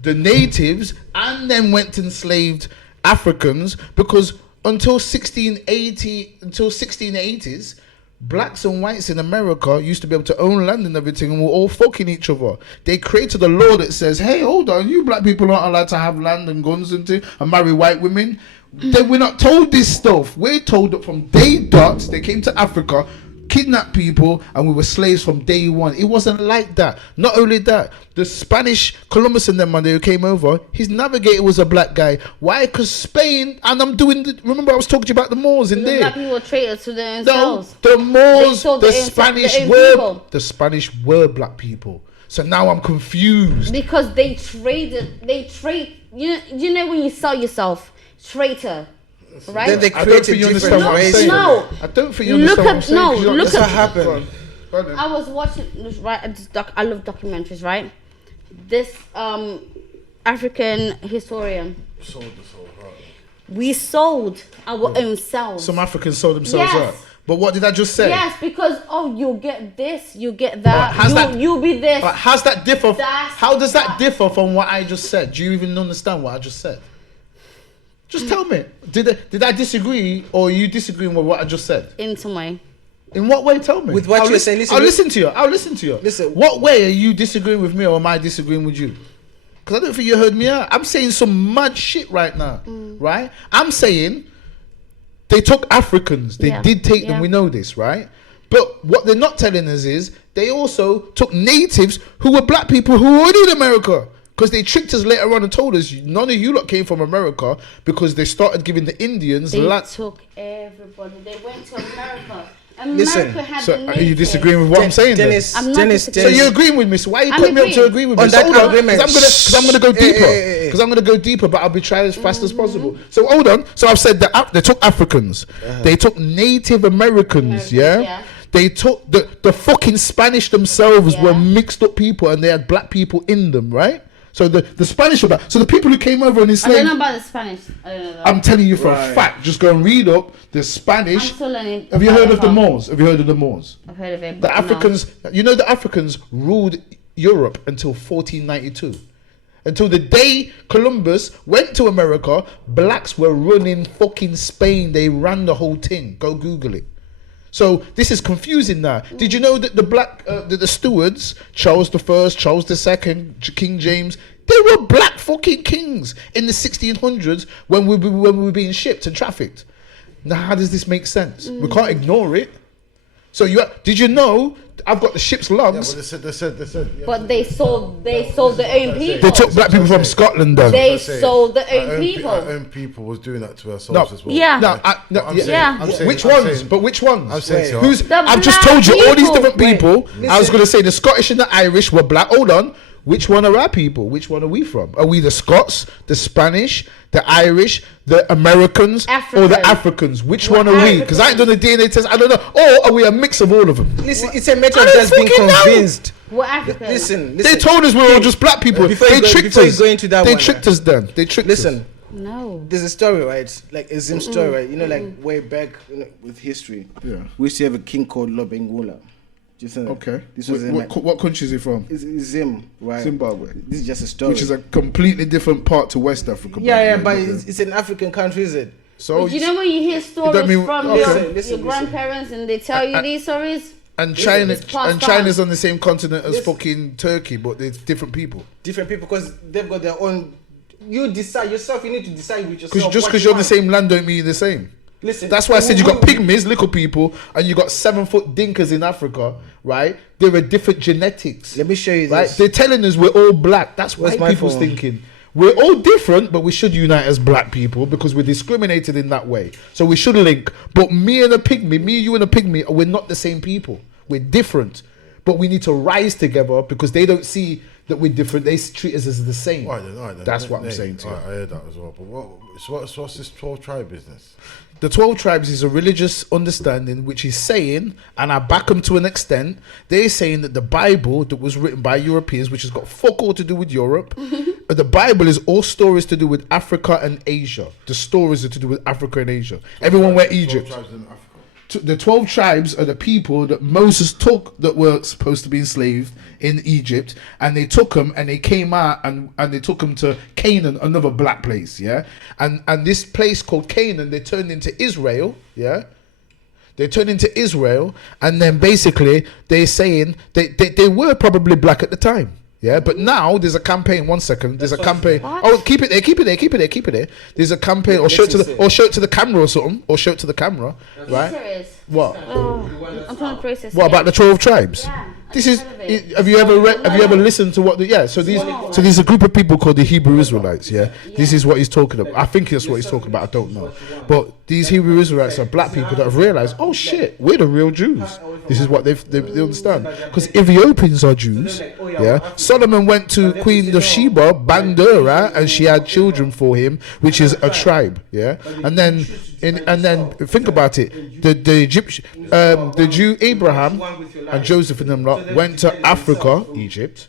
the natives and then went to enslaved Africans, because until 1680s, blacks and whites in America used to be able to own land and everything, and we're all fucking each other. They created a law that says, hey, hold on, you black people aren't allowed to have land and guns and marry white women. Then we're not told this stuff. We're told that from day dot, they came to Africa, kidnapped people, and we were slaves from day one. It wasn't like that. Not only that, the Spanish, Columbus and them, when they came over, his navigator was a black guy. Why? Because Spain, and remember I was talking to you about the Moors in there. Black people were traitors to No, themselves. the Moors, sold the their own Spanish people. were black people. So now I'm confused. Because they traded. You know when you sell yourself, traitor, right? Then they I don't think created you different understand what I'm races. saying. No. I don't think you Look understand what I'm at- saying. no, 'cause you don't- look That's what at- happened. Go on then. I was watching this, right. I love documentaries, right? This African historian. Sold the soul, right. We sold our own selves. Some Africans sold themselves Yes. out. But what did I just say? Yes, because you'll get this, you get that. how's that- You'll be this. How's that differ? That's How does that what- differ from what I just said? Do you even understand what I just said? Just tell me. Did I disagree, or are you disagreeing with what I just said? In some way. In what way? Tell me. With what I'll you're saying, listen, I'll listen to you. I'll listen to you. Listen. What way are you disagreeing with me, or am I disagreeing with you? Because I don't think you heard me out. I'm saying some mad shit right now, right? I'm saying they took Africans. They Yeah. did take them. Yeah. We know this, right? But what they're not telling us is they also took natives who were black people who were already in America. Because they tricked us later on and told us none of you lot came from America, because they started giving the Indians They land. took everybody. They went to America. Listen, America had So the are you natives. disagreeing with what I'm saying? then? Dennis, I'm not Dennis, disagreeing. So you're agreeing with me. So why are you I'm putting me up to agreeing. agree with On me? that So hold on, agreement. because I'm gonna go deeper. Hey. Because I'm gonna go deeper, but I'll be trying as fast as possible. So hold on. So I've said that they took Africans, they took Native Americans, Yeah. They took the fucking Spanish themselves Yeah. were mixed up people, and they had black people in them, right? So the Spanish were black. So the people who came over and I enslaved. don't know about the Spanish. I don't know that. I'm telling you for a Right. fact. Just go and read up the I'm Spanish. still learning. Have you about heard of the hip-hop. Moors? Have you heard of the Moors? I've heard of it. The but no. Africans, you know, the Africans ruled Europe until 1492. Until the day Columbus went to America, blacks were running fucking Spain. They ran the whole thing. Go Google it. So this is confusing now. Did you know that the stewards, Charles I, Charles II, King James, they were black fucking kings in the 1600s when we were being shipped and trafficked. Now, how does this make sense? We can't ignore it. So did you know? I've got the ship's Yeah, logs. but they said. But they sold their own people. They took black people from Scotland then. They sold their own people. Our own people was doing that to ourselves No. as well. Yeah. No, I'm yeah. saying- Yeah. I'm saying- Which I'm ones? saying- But which ones? I'm saying to you, Who's? The I've just black told you all these people. different people. I was listen. going to say the Scottish and the Irish were black. Hold on. Which one are our people? Which one are we from? Are we the Scots, the Spanish, the Irish, the Americans, or the African. Africans? Which We're one are we? Because I ain't done a DNA test. I don't know. Or are we a mix of all of them? Listen, it's a matter I of don't just being fucking know. convinced. We're African. Listen. They told us we were all just black people. Before They you go- tricked before you us. go into that They one, tricked us then. They tricked us. Listen, No. there's a story, right? Like a Zim story, right? You know, like way back with history. Yeah. We used to have a king called Lobengula. Just in, Okay. This was in What country is he from? it's Zim, right? Zimbabwe. This is just a story. Which is a completely different part to West Africa. yeah, but it's an African country, is it? So But you know when you hear stories from okay. Listen. your grandparents and they tell you these stories? and China It's passed and China's on. on the same continent as Yes. fucking Turkey, but they're different people. Different people because they've got their own. You decide yourself. You need to decide with yourself. Because just what because you you're on the want. same land don't mean you're the same. Listen. That's why I said you got pygmies, little people, and you got 7-foot dinkas in Africa, right? There are different genetics. Let me show you Right? this. They're telling us we're all black. That's Where's white my people's phone? thinking. We're all different, but we should unite as black people because we're discriminated in that way. So we should link. But me, you and a pygmy, we're not the same people. We're different. But we need to rise together because they don't see that we're different. They treat us as the same. All right then. That's what I'm saying to you. I heard that as well. But what's this 12 tribe business? The 12 tribes is a religious understanding which is saying, and I back them to an extent, they're saying that the Bible that was written by Europeans, which has got fuck all to do with Europe, the Bible is all stories to do with Africa and Asia. The stories are to do with Africa and Asia. Everyone went Egypt. 12 tribes in Africa. The 12 tribes are the people that Moses took that were supposed to be enslaved in Egypt, and they took them and they came out and they took them to Canaan, another black place, yeah. And this place called Canaan, they turned into Israel, yeah. They turned into Israel, and then basically they're saying they were probably black at the time. Yeah, but now there's a campaign. 1 second, there's a campaign. What? Oh, keep it there. There's a campaign, or show it to the camera or something, or show it to the camera, right? Serious. What? Oh, I'm trying to process What it. about the 12 tribes? Yeah, This I've is. heard of it. Have you ever read? Have you ever listened to what? So there's a group of people called the Hebrew Israelites. Yeah, this is what he's talking about. I think that's what he's talking about. I don't know, but these Hebrew Israelites are black people that have realized, oh shit, we're the real Jews. This is what they understand. Because Ethiopians are Jews. Yeah, Solomon went to Queen of Sheba, banged her, right, and she had children for him, which is a tribe. Yeah, and then think about it. The Egyptian, the Jew Abraham and Joseph and them lot went to Africa, Egypt,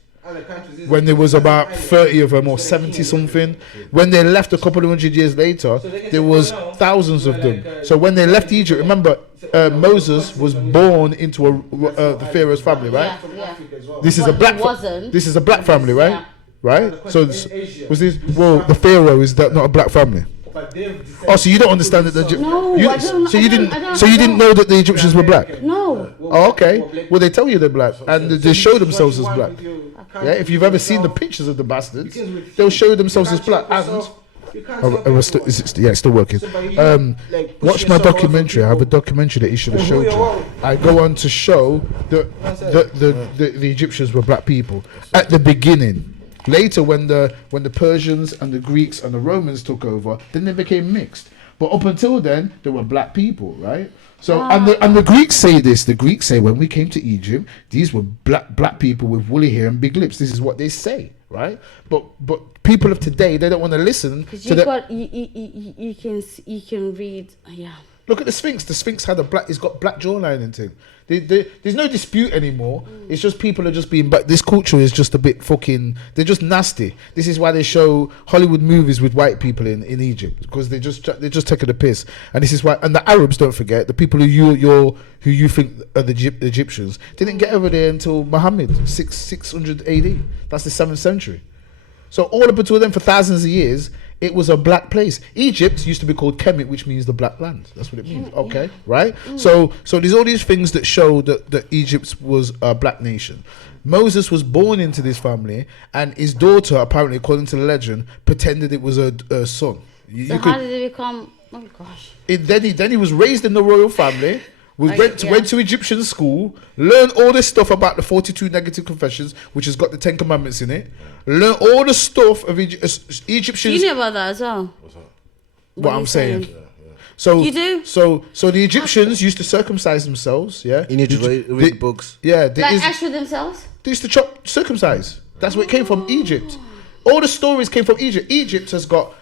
when there was about 30 of them or 70 something. When they left a couple of hundred years later, there was thousands of them. So when they left Egypt, remember, Moses was born into the Pharaoh's family, right? Yeah. This is But a black. he wasn't. This is a black family, right? Yeah. Right. So was this? Well, the Pharaoh is that not a black family? Oh, so you don't understand that the No, I don't- so you I didn't. don't- So you didn't know that the Egyptians were black. No. Oh, okay. Well, they tell you they're black, and they show themselves as black. Yeah. If you've ever seen the pictures of the bastards, they'll show themselves as black. And it's still working. Watch my documentary. I have a documentary that you should have showed you. I go on to show that the Egyptians were black people at the beginning. Later, when the Persians and the Greeks and the Romans took over, then they became mixed. But up until then, they were black people, right? So and the Greeks say this. The Greeks say when we came to Egypt, these were black people with woolly hair and big lips. This is what they say, right? But people of today, they don't want to listen Because to the. you can read. Yeah. Look at the Sphinx. The Sphinx had it's got black jawline and thing. There's no dispute anymore. It's just people are just being. But this culture is just a bit fucking. They're just nasty. This is why they show Hollywood movies with white people in Egypt, because they're just taking the piss. And this is why. And the Arabs, don't forget, the people who you think are the Egyptians didn't get over there until Muhammad 600 AD. That's the 7th century. So all up until then, for thousands of years, it was a black place. Egypt used to be called Kemet, which means the black land. That's what it means. Okay, right? So there's all these things that show that Egypt was a black nation. Moses was born into this family, and his daughter, apparently, according to the legend, pretended it was a son. How did it become? Oh gosh. Then he was raised in the royal family. Went to Egyptian school, learned all this stuff about the 42 negative confessions, which has got the 10 commandments in it. Learn all the stuff of Egyptians. You know about that as well. What's that? What are I'm you saying. So You do? So the Egyptians used to circumcise themselves. Yeah. You need to read books. Yeah. Like actually themselves. They used to circumcise. That's where it came from. Egypt. All the stories came from Egypt. Egypt has got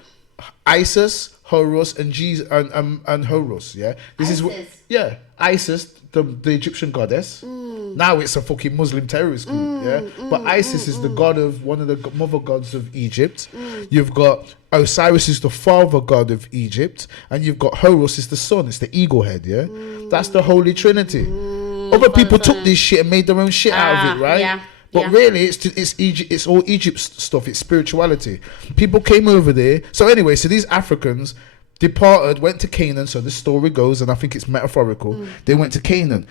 Isis, Horus, and Jesus and Horus. Yeah. This is what. Isis. Yeah. Isis, the Egyptian goddess. Now it's a fucking Muslim terrorist group. But Isis is the god of one of the mother gods of Egypt. You've got Osiris is the father god of Egypt, and you've got Horus is the son. It's the eagle head. Yeah. That's the Holy Trinity. other people took something. this shit and made their own shit out of it, right? Yeah. But yeah. really, it's Egypt. It's all Egypt stuff. It's spirituality. People came over there. So anyway, so these Africans departed, went to Canaan. So the story goes, and I think it's metaphorical. They went to Canaan.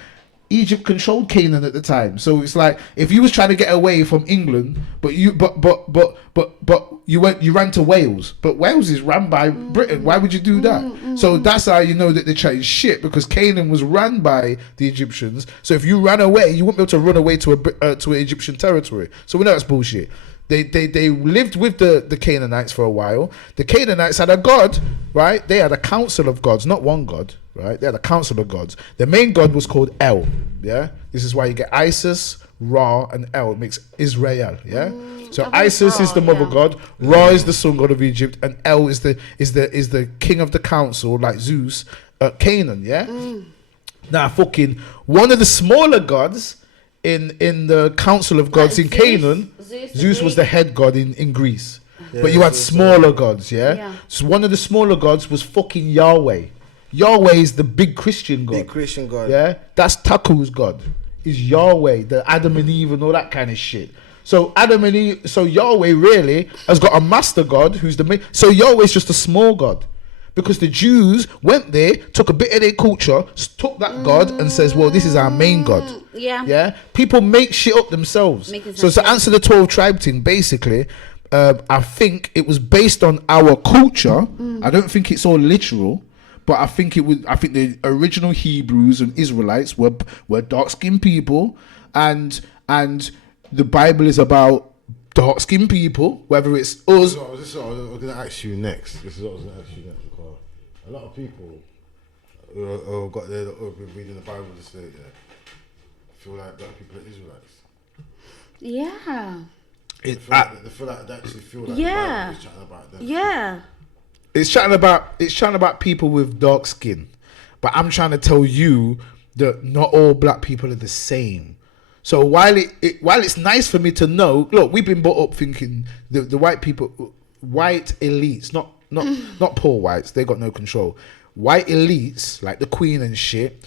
Egypt controlled Canaan at the time, so it's like if you was trying to get away from England, but you ran to Wales, but Wales is run by Britain. Why would you do that? So that's how you know that they tried shit, because Canaan was run by the Egyptians. So if you ran away, you wouldn't be able to run away to an Egyptian territory. So we know that's bullshit. They lived with the Canaanites for a while. The Canaanites had a god, right? They had a council of gods, not one god, right? They had a council of gods. The main god was called El, yeah? This is why you get Isis, Ra, and El. It makes Israel, yeah? So Isis is the mother god, Ra is the sun god of Egypt, and El is the king of the council, like Zeus, Canaan, yeah? Now, fucking one of the smaller gods in the council of gods in Canaan, Zeus was the head god in Greece. But you had smaller gods, yeah? So one of the smaller gods was fucking Yahweh. Yahweh is the big Christian god. Big Christian god. Yeah? That's Taku's god. Is Yahweh, the Adam and Eve and all that kind of shit. So Adam and Eve, so Yahweh really has got a master god who's the main. So Yahweh is just a small god. Because the Jews went there, took a bit of their culture, took that god and says, well, this is our main god. Yeah? People make shit up themselves. So to answer the 12 tribe thing, basically, I think it was based on our culture. I don't think it's all literal, but I think the original Hebrews and Israelites were dark-skinned people, and the Bible is about dark-skinned people, whether it's us. This is what I was going to ask you next. Because a lot of people who got there, who have been reading the Bible this day, feel like black people are Israelites. Yeah. They feel like they actually feel like the Bible is chatting about them. Yeah. It's chatting about people with dark skin, but I'm trying to tell you that not all black people are the same. So while it's nice for me to know, look, we've been brought up thinking the white people, white elites, not poor whites, they got no control. White elites like the Queen and shit,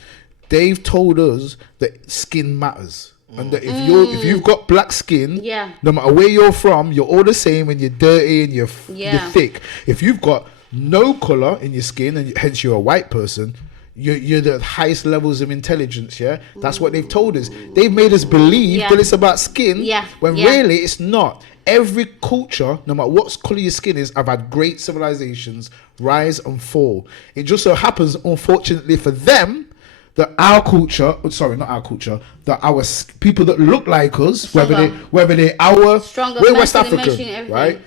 they've told us that skin matters. And that if you've got black skin, no matter where you're from, you're all the same, and you're dirty and you're thick. If you've got no color in your skin, and hence you're a white person, you're the highest levels of intelligence. That's what they've told us. They've made us believe that it's about skin, when really it's not. Every culture, no matter what color your skin is, have had great civilizations rise and fall. It just so happens, unfortunately for them, that our culture, not our culture, that our people that look like us, whether they our, stronger, we're West African, right?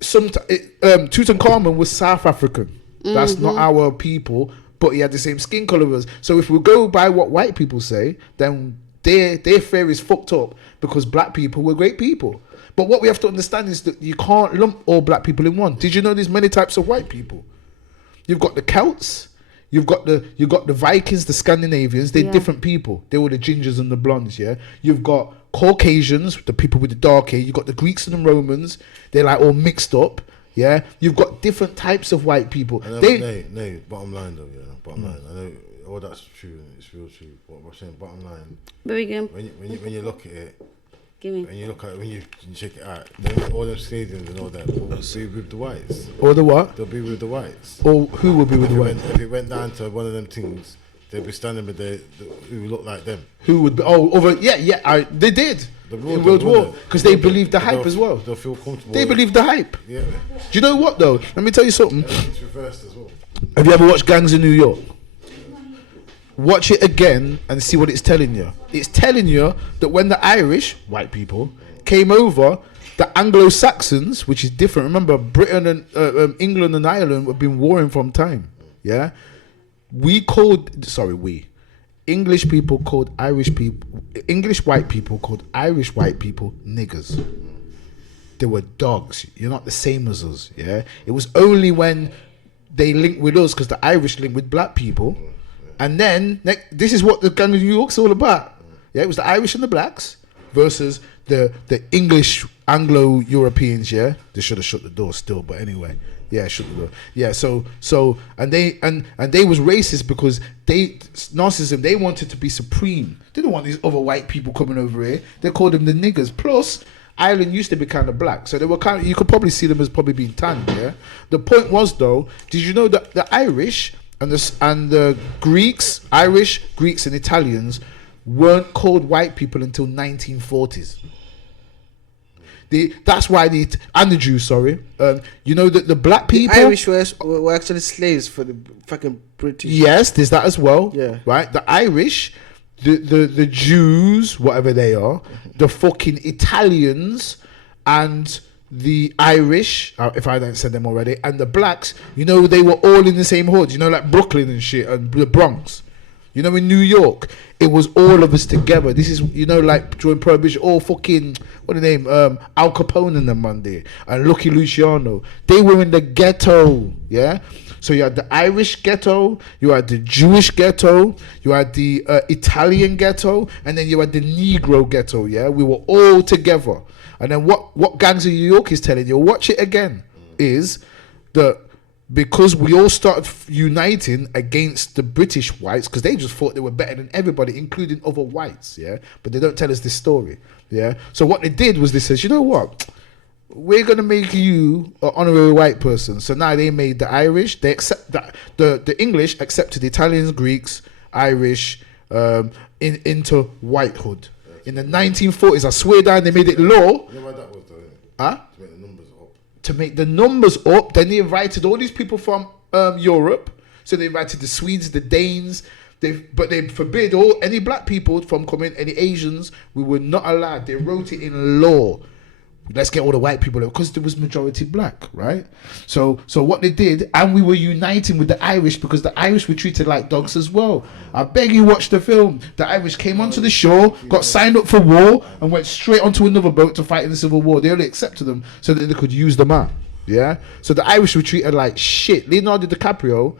Tutankhamun was South African. That's not our people, but he had the same skin color as us. So if we go by what white people say, then their theory is fucked up, because black people were great people. But what we have to understand is that you can't lump all black people in one. Did you know there's many types of white people? You've got the Celts. You've got the Vikings, the Scandinavians. They're different people. They were the gingers and the blondes. You've got Caucasians, the people with the dark hair. You've got the Greeks and the Romans. They're like all mixed up. You've got different types of white people. No, bottom line though, bottom line. I know all that's true and it's real true. What we're saying, bottom line. Very good. When you look at it, Give me. when you look at it, when you check it out, then all them stadiums and all that will be with the whites. Or the what? They'll be with the whites. Or who will be with the whites? If it went down to one of them things, they'll be standing with who look like them. Who would be? They did. In World War, because they believed the hype as well. They'll feel comfortable. They believed the hype. Yeah. Do you know what though? Let me tell you something. It's reversed as well. Have you ever watched Gangs in New York? Watch it again and see what it's telling you. It's telling you that when the Irish, white people, came over, the Anglo-Saxons, which is different. Remember, Britain and England and Ireland have been warring from time. English people called Irish people, English white people called Irish white people niggers. They were dogs. You're not the same as us. It was only when they linked with us, because the Irish linked with black people. And then this is what the Gang of New York's all about. It was the Irish and the blacks versus the English Anglo-Europeans. They should have shut the door still, but anyway. Yeah, shut the door. Yeah, so and they was racist because narcissism, they wanted to be supreme. They didn't want these other white people coming over here. They called them the niggers. Plus, Ireland used to be kind of black, so they were kind of, you could probably see them as probably being tanned. Yeah. The point was though, did you know that the Irish and the Greeks, and Italians weren't called white people until 1940s. That's why and the Jews, sorry. You know that the black people, The Irish were actually slaves for the fucking British. yes, there's that as well. Yeah. Right. The Irish, the Jews, whatever they are, the fucking Italians, and the Irish, if I don't said them already, and the blacks. You know, they were all in the same hood. You know, like Brooklyn and shit, and the Bronx. You know, in New York, it was all of us together. This is, you know, like during Prohibition, all fucking, what the name, Al Capone and them Monday, and Lucky Luciano. They were in the ghetto, yeah? So you had the Irish ghetto, you had the Jewish ghetto, you had the Italian ghetto, and then you had the Negro ghetto, yeah? We were all together. And then what Gangs of New York is telling you, watch it again, is that because we all started uniting against the British whites, because they just thought they were better than everybody, including other whites, yeah? But they don't tell us this story, yeah? So what they did was they said, you know what? We're going to make you an honorary white person. So now they made the Irish, they accept that, the English accepted the Italians, Greeks, Irish, into whitehood. In the 1940s, I swear down, they made it law. You know why that was though? Huh? To make the numbers up. To make the numbers up, then they invited all these people from Europe. So they invited the Swedes, the Danes. But they forbid any black people from coming, any Asians. We were not allowed. They wrote it in law. Let's get all the white people there, because there was majority black, right? So what they did, and we were uniting with the Irish, because the Irish were treated like dogs as well. I beg you, watch the film. The Irish came onto the shore, got signed up for war, and went straight onto another boat to fight in the Civil War. They only accepted them so that they could use them out. Yeah. So the Irish were treated like shit. Leonardo DiCaprio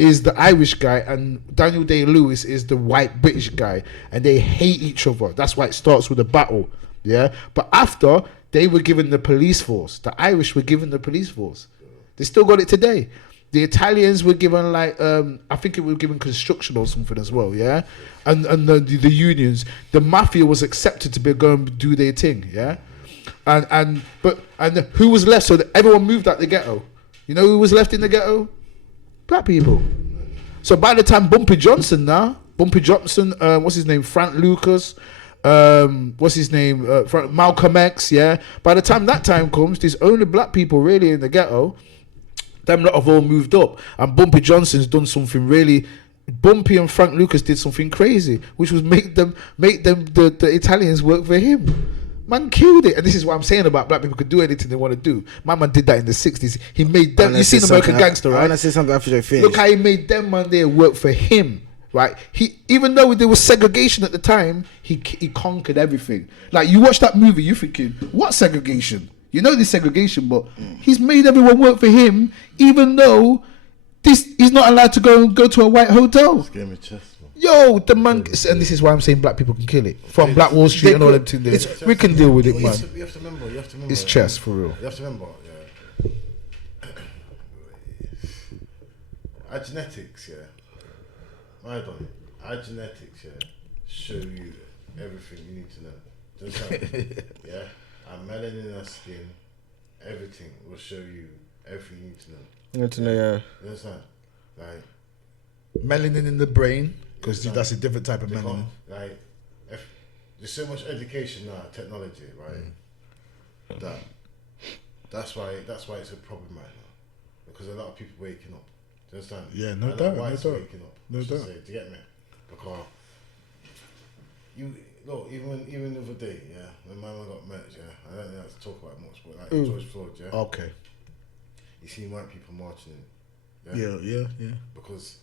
is the Irish guy, and Daniel Day-Lewis is the white British guy, and they hate each other. That's why it starts with a battle. Yeah. But after, they were given the police force. The Irish were given the police force. They still got it today. The Italians were given like I think it was given construction or something as well, yeah. And the unions, the mafia was accepted to be going and do their thing, yeah. And who was left? So that everyone moved out the ghetto. You know who was left in the ghetto? Black people. So by the time Bumpy Johnson, what's his name? Frank Lucas. What's his name? Malcolm X, yeah. By the time that time comes, there's only black people really in the ghetto. Them lot have all moved up, and Bumpy Johnson's done something really. Bumpy and Frank Lucas did something crazy, which was make them the Italians work for him. Man killed it, and this is what I'm saying about black people could do anything they want to do. My man did that in the 60s. He made them. You seen American Gangster, right? I want to say something after I finish. Look how he made them man there work for him. Right, even though there was segregation at the time, he conquered everything. Like you watch that movie, you're thinking, what segregation? You know there's segregation, but he's made everyone work for him, even though he's not allowed to go to a white hotel. Just gave me chest, man. Yo, the man, and this is why I'm saying black people can kill it from Black Wall Street and all them things. We can deal with it, man. You have to remember. It's chess for real. You have to remember, yeah. Our genetics, yeah. I done it. Our genetics, yeah, show you everything you need to know. Do you understand? Yeah? Our melanin in our skin, everything will show you everything you need to know. You need to know, yeah. You understand? Like, Melanin in the brain, because that's a different type of melanin. Like, there's so much education now, technology, right? That's why it's a problem right now, because a lot of people waking up. Do you understand? Yeah, no a doubt. lot of whites waking up. No doubt. Say, do you get me? Because even the other day, yeah, when my man got merged, yeah, I don't like to talk about it much, but like George Floyd, yeah. Okay. You see white people marching in. Yeah. Because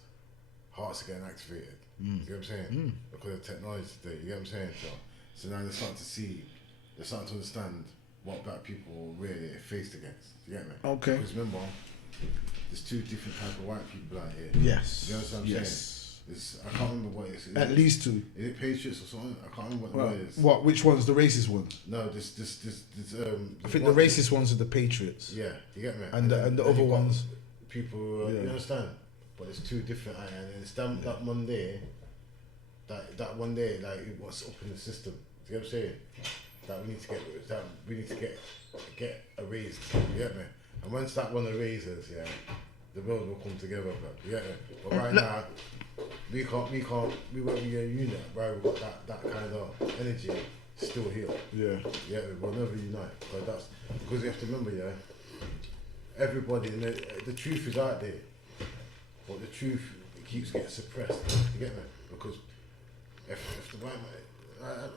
hearts are getting activated. You get what I'm saying? Because of technology today, you get what I'm saying? So now they're starting to understand what black people really faced against. You get me? Okay. Because remember, there's two different type of white people out here. Yes. You know what I'm saying? I can't remember what it is. At least 2. Is it Patriots or something? I can't remember what Well, the word is. what? Which ones? The racist ones? No, I think the racist ones are the Patriots. Yeah, you get me. And the other ones. People, you understand? But it's 2 different, and it's that Monday. That one day, like what's up in the system? You get what I'm saying? That we need to get erased. You get me? And once that one erases, the world will come together. You get me? But right now, we won't be a unit. Right? We've got that kind of energy still here. Yeah. Yeah, we'll never unite. But that's because you have to remember, everybody, the truth is out there, but the truth keeps getting suppressed. You get me? Because if the white man,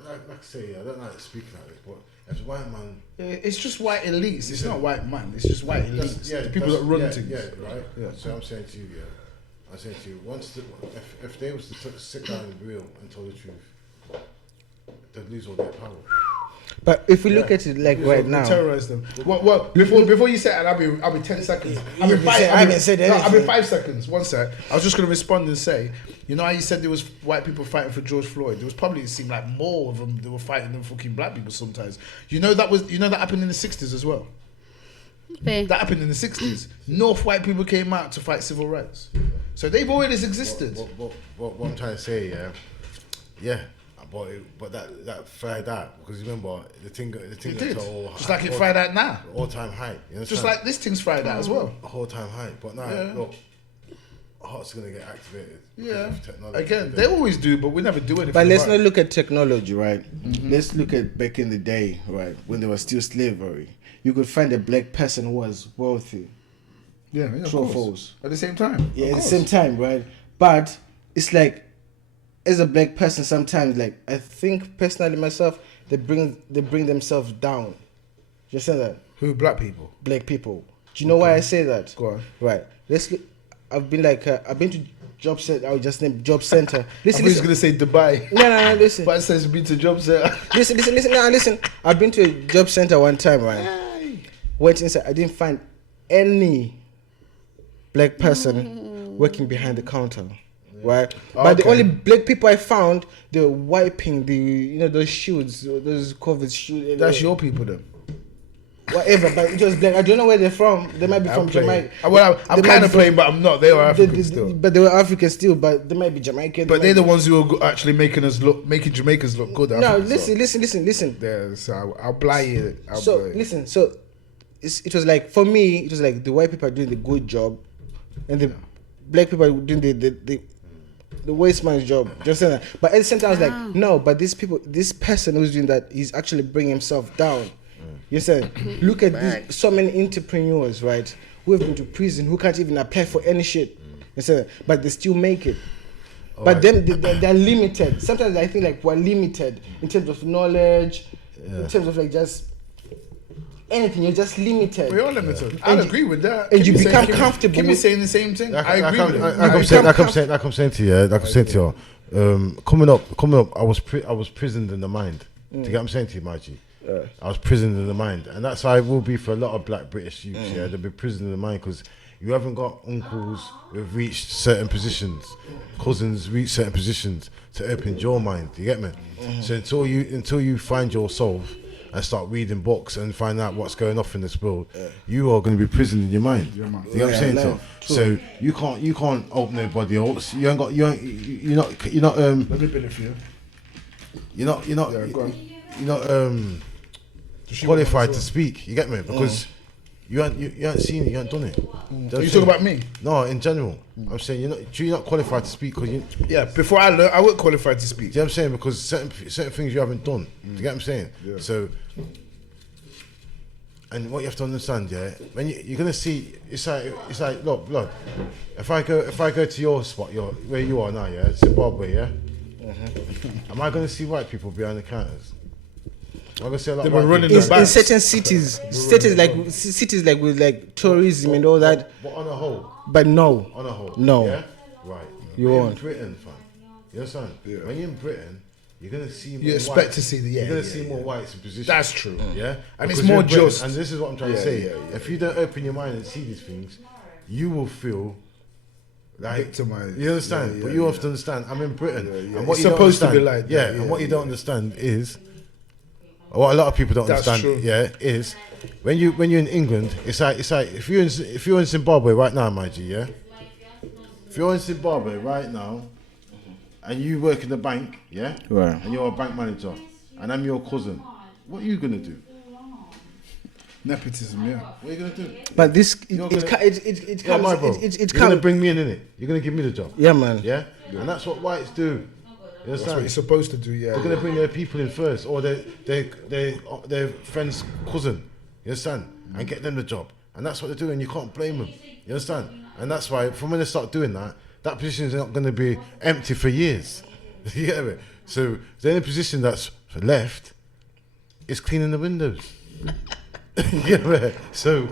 like I say, I don't like speaking like this, but if the white man, it's just white elites. It's not white man. It's just white elites. The people that run things. Yeah, right. Yeah. So I'm saying to you, if they was to sit down and be real and tell the truth, they'd lose all their power. But if we look at it like right now, terrorize them. Well, before you say it, I'll be 10 seconds. I haven't said anything. I'll be 5 seconds. One sec. I was just gonna respond and say, you know how you said there was white people fighting for George Floyd? There was probably, it seemed like more of them. They were fighting than fucking black people sometimes. You know that happened in the 60s as well. Okay. That happened in the 60s. North white people came out to fight civil rights. So they've always existed. What I'm trying to say, but that fried out because remember the thing it did. Just like it fried out now. All time high. Just like this thing's fried out as well. All time high. But now look, heart's gonna get activated. Yeah. Technology. Again, they always do, but we never do anything. But let's not look at technology, right? Mm-hmm. Let's look at back in the day, right, when there was still slavery. You could find a black person who was wealthy. Yeah, of course. At the same time. Yeah, at the same time, right? But it's like, as a black person, sometimes, like, I think personally myself, they bring themselves down. You understand that? Who? Black people? Black people. Do you know why I say that? Go on. Right. Let's look. I've been to job center. I would just name job center. Listen, I was gonna say Dubai. No, listen. But it says been to job center. Listen. I've been to a job center one time, right? Went inside. I didn't find any black person working behind the counter. Right, but the only black people I found, they were wiping those shoes, those COVID shoes. That's your people, then. Whatever, but it was black. I don't know where they're from. They might be from Jamaica. Well, I'm kind of playing, but I'm not. They were African still. But they were African still. But they might be Jamaican. But they're the ones who are actually making Jamaicans look good. No, listen. There, so I'll blind you. Listen. So it was like, for me, it was like the white people are doing the good job, and the black people are doing the waste man's job. Just saying that. But at the same time, I was like, no, but this person who's doing that, he's actually bringing himself down. You said, look at these, so many entrepreneurs, right, who have been to prison, who can't even apply for any shit. You said, but they still make it. But then they're limited. Sometimes I think like we're limited in terms of knowledge, in terms of like just anything. You're just limited. We're all limited. I agree with that. And you become comfortable. Keep me saying the same thing. I agree with it. Like I'm saying to you, coming up, I was prisoned in the mind. Do you get what I'm saying to you, Margie? I was prisoned in the mind, and that's how it will be for a lot of black British youths. Yeah, they'll be prisoned in the mind because you haven't got uncles who've reached certain positions, cousins reach certain positions to open your mind. Do you get me? So until you find yourself and start reading books and find out what's going on in this world, you are going to be prisoned in your mind. Do you know what I'm saying? So you can't open nobody else. You're not qualified to speak. You get me? Because you ain't seen it, you ain't done it. Are you talking about me? No, in general. I'm saying you're not qualified to speak because before I learned, I wasn't qualified to speak. Do you know what I'm saying? Because certain things you haven't done. Do you get what I'm saying? Yeah. So, and what you have to understand, when you're gonna see, it's like look, blood. If I go to your spot, where you are now, Zimbabwe, am I gonna see white people behind the counters? I'm gonna see a lot. They were running in certain cities like with like tourism and all that. But on a whole. But no. On a whole. No. Yeah? Right. You won't. In Britain, fam. You understand? Yeah. When you're in Britain, you're gonna see more. You expect to see you're gonna see more whites in position. That's true. Yeah. And it's more just. And this is what I'm trying to say. If you don't open your mind and see these things, you will feel Like, Victimized. you understand? Yeah, But yeah, you yeah. have to understand, I'm in Britain. Yeah. And what It's you don't supposed to be understand- like that, yeah, yeah, and what you yeah. don't understand is, what a lot of people don't That's understand, true. yeah, is when you're in England, it's like if you're in Zimbabwe right now, my G, yeah. If you're in Zimbabwe right now, and you work in the bank, yeah, Right. and you're a bank manager, and I'm your cousin, what are you gonna do? Nepotism, yeah. What are you gonna do? But this You're it gonna- comes my bro. it You're gonna comes. bring me in it. You're gonna give me the job. Yeah, man. Yeah? And that's what whites do. You That's what understand? you're supposed to do, yeah. They're gonna bring their people in first, or their friend's cousin. You understand? And get them the job. And that's what they're doing. You can't blame them. You understand? And that's why, from when they start doing that, that position is not going to be empty for years. You get me? So the only position that's left is cleaning the windows. You get me? So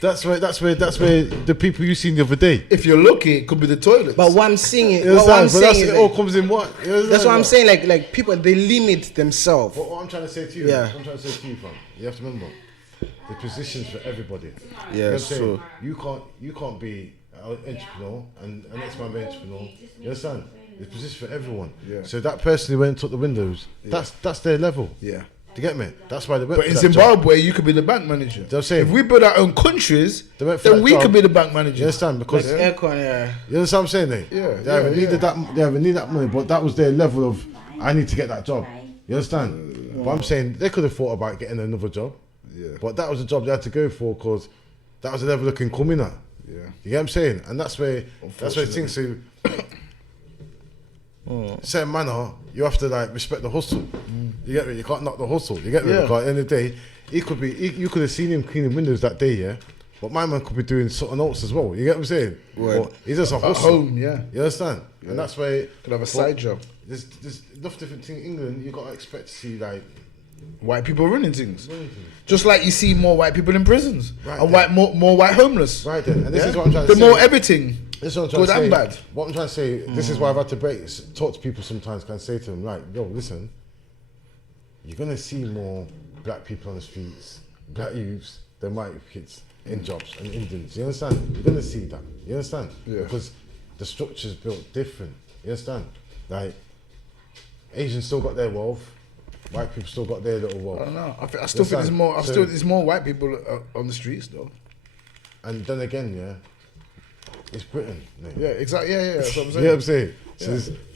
that's where the people you seen the other day. If you're lucky, it could be the toilets. But what I'm seeing is, You what I'm understand? But saying it is all like, comes in what? You understand? that's what I'm saying. Like people, they limit themselves. What I'm trying to say to you, Yeah. what I'm trying to say to you, fam, you have to remember the positions for everybody. You know Yeah, what I'm it's saying? true. You can't be an entrepreneur and an next-man be entrepreneur. You understand? There's positions for everyone. Yeah. So that person who went and took the windows, that's their level. yeah. Do you get me? That's why they went But for in that job. Zimbabwe, you could be the bank manager. I'm saying. If we build our own countries, They went for then that we job. could be the bank manager. You understand? Because Aircon, yeah. you understand what I'm saying, eh? Yeah, They haven't yeah. needed that. They haven't needed that money, but that was their level of. I need to get that job. You understand? But I'm saying they could have thought about getting another job. Yeah. But that was the job they had to go for because that was the level they can come in at. Yeah. You get what I'm saying? And that's where things to certain manner you have to like respect the hustle. You get me? You can't knock the hustle. You get me? Yeah. Because at the end of the day, you could have seen him cleaning windows that day, yeah. But my man could be doing something else as well. You get what I'm saying? Right. But he's just a At hustle. home, yeah. You understand? And that's why Could have a side job. There's enough different things in England. You gotta expect to see like White people running things. Just like you see more white people in prisons. Right and then. more white homeless. right then. And this Yeah? is what I'm trying to The say. more everything. This is what I'm trying Good to say. and bad. What I'm trying to say, this is why I've had to talk to people sometimes, can say to them, like, yo, listen, you're going to see more black people on the streets, black youths, than white kids in jobs and Indians. You understand? You're going to see that. You understand? Yeah. Because the structure's built different. You understand? Like, Asians still got their wealth, white people still got their little wealth. I don't know. I still think there's more. There's more white people on the streets though. And then again, yeah, it's Britain. Mate. Yeah, exactly. Yeah. That's what I'm You saying. know what I'm saying? So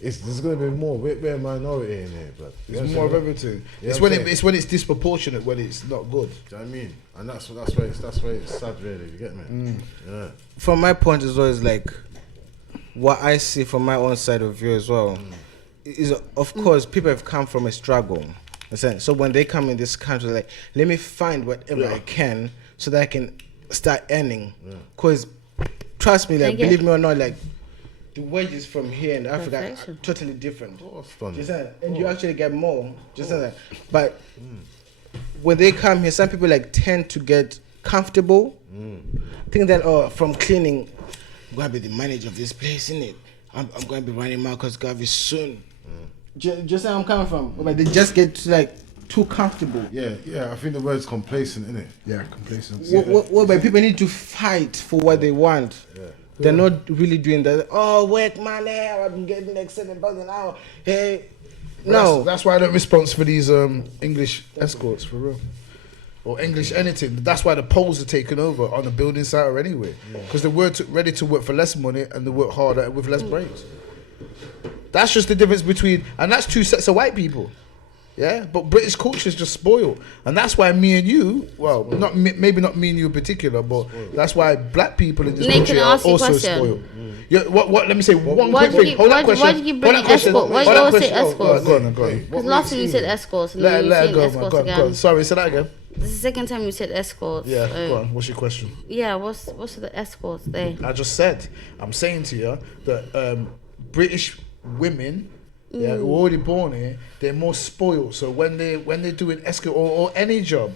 there's going to be more. We're a minority in here, but It's more of everything. Yeah, It's I'm when saying. it's when it's disproportionate when it's not good. Do you know what I mean? And that's why it's sad, really. You get me? Yeah. From my point as well is like what I see from my own side of view as well is, of course, people have come from a struggle. Understand? So when they come in this country, like, let me find whatever I can so that I can start earning. Because trust me, like, believe me or not, like, the wages from here in Africa are Perfection. totally different. What's done? Just that, and you actually get more. Just that. But when they come here, some people like tend to get comfortable. Think that from cleaning, I'm gonna be the manager of this place, innit? I'm gonna be running Marcus Garvey soon. Just where I'm coming from. But they just get to, like, too comfortable. Yeah. I think the word's complacent, innit? Yeah, complacency. But people need to fight for what they want. They're not really doing that. Oh, work money. I'm getting like $7 an hour. Hey, no. That's why I don't respond for these English escorts for real, or English anything. That's why the Poles are taking over on the building site or anyway, because they were ready to work for less money and they work harder with less breaks. That's just the difference between, and that's two sets of white people. Yeah, but British culture is just spoiled, and that's why me and you, well, not maybe not me and you in particular, but that's why black people in this Nick, country can I are ask you a also question? spoiled. Yeah, what? Let me say one Why quick do you thing. keep- Hold why that do- question. why do you keep Hold bringing that question. escort? Why do Hold you that always say question. escorts? Go on. Because last time you said escorts, and then Let you it said go, man. escorts Go on. again. Sorry, say that again. This is the second time you said escorts. Yeah, so- go on. What's your question? Yeah, what's the escorts there? I just said, I'm saying to you that British women, yeah, who are already born here, they're more spoiled. So when they're doing escort or any job,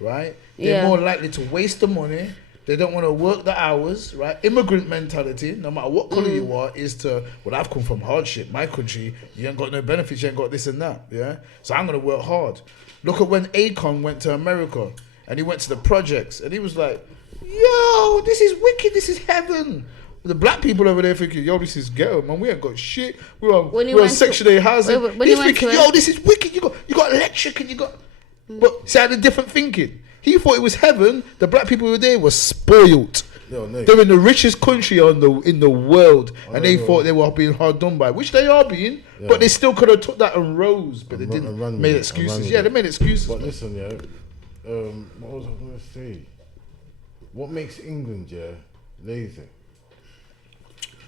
right, they're Yeah. more likely to waste the money. They don't want to work the hours, right? Immigrant mentality, no matter what color you are, is to, well, I've come from hardship. My country, you ain't got no benefits, you ain't got this and that, yeah? So I'm going to work hard. Look at when Akon went to America and he went to the projects and he was like, yo, this is wicked, this is heaven. The black people over there thinking, yo, this is ghetto, man. We ain't got shit. We're When you on went Section 8 housing. when you He's went thinking, to yo, this is wicked. You got electric and you got... But see, I had a different thinking. He thought it was heaven. The black people who were there were spoiled. No. They're in the richest country in the world, and they thought they were being hard done by, which they are being. Yeah. But they still could have took that and rose, but they didn't. run with Made it, excuses. and run Yeah, with they it. made excuses. But listen, what was I going to say? What makes England, lazy?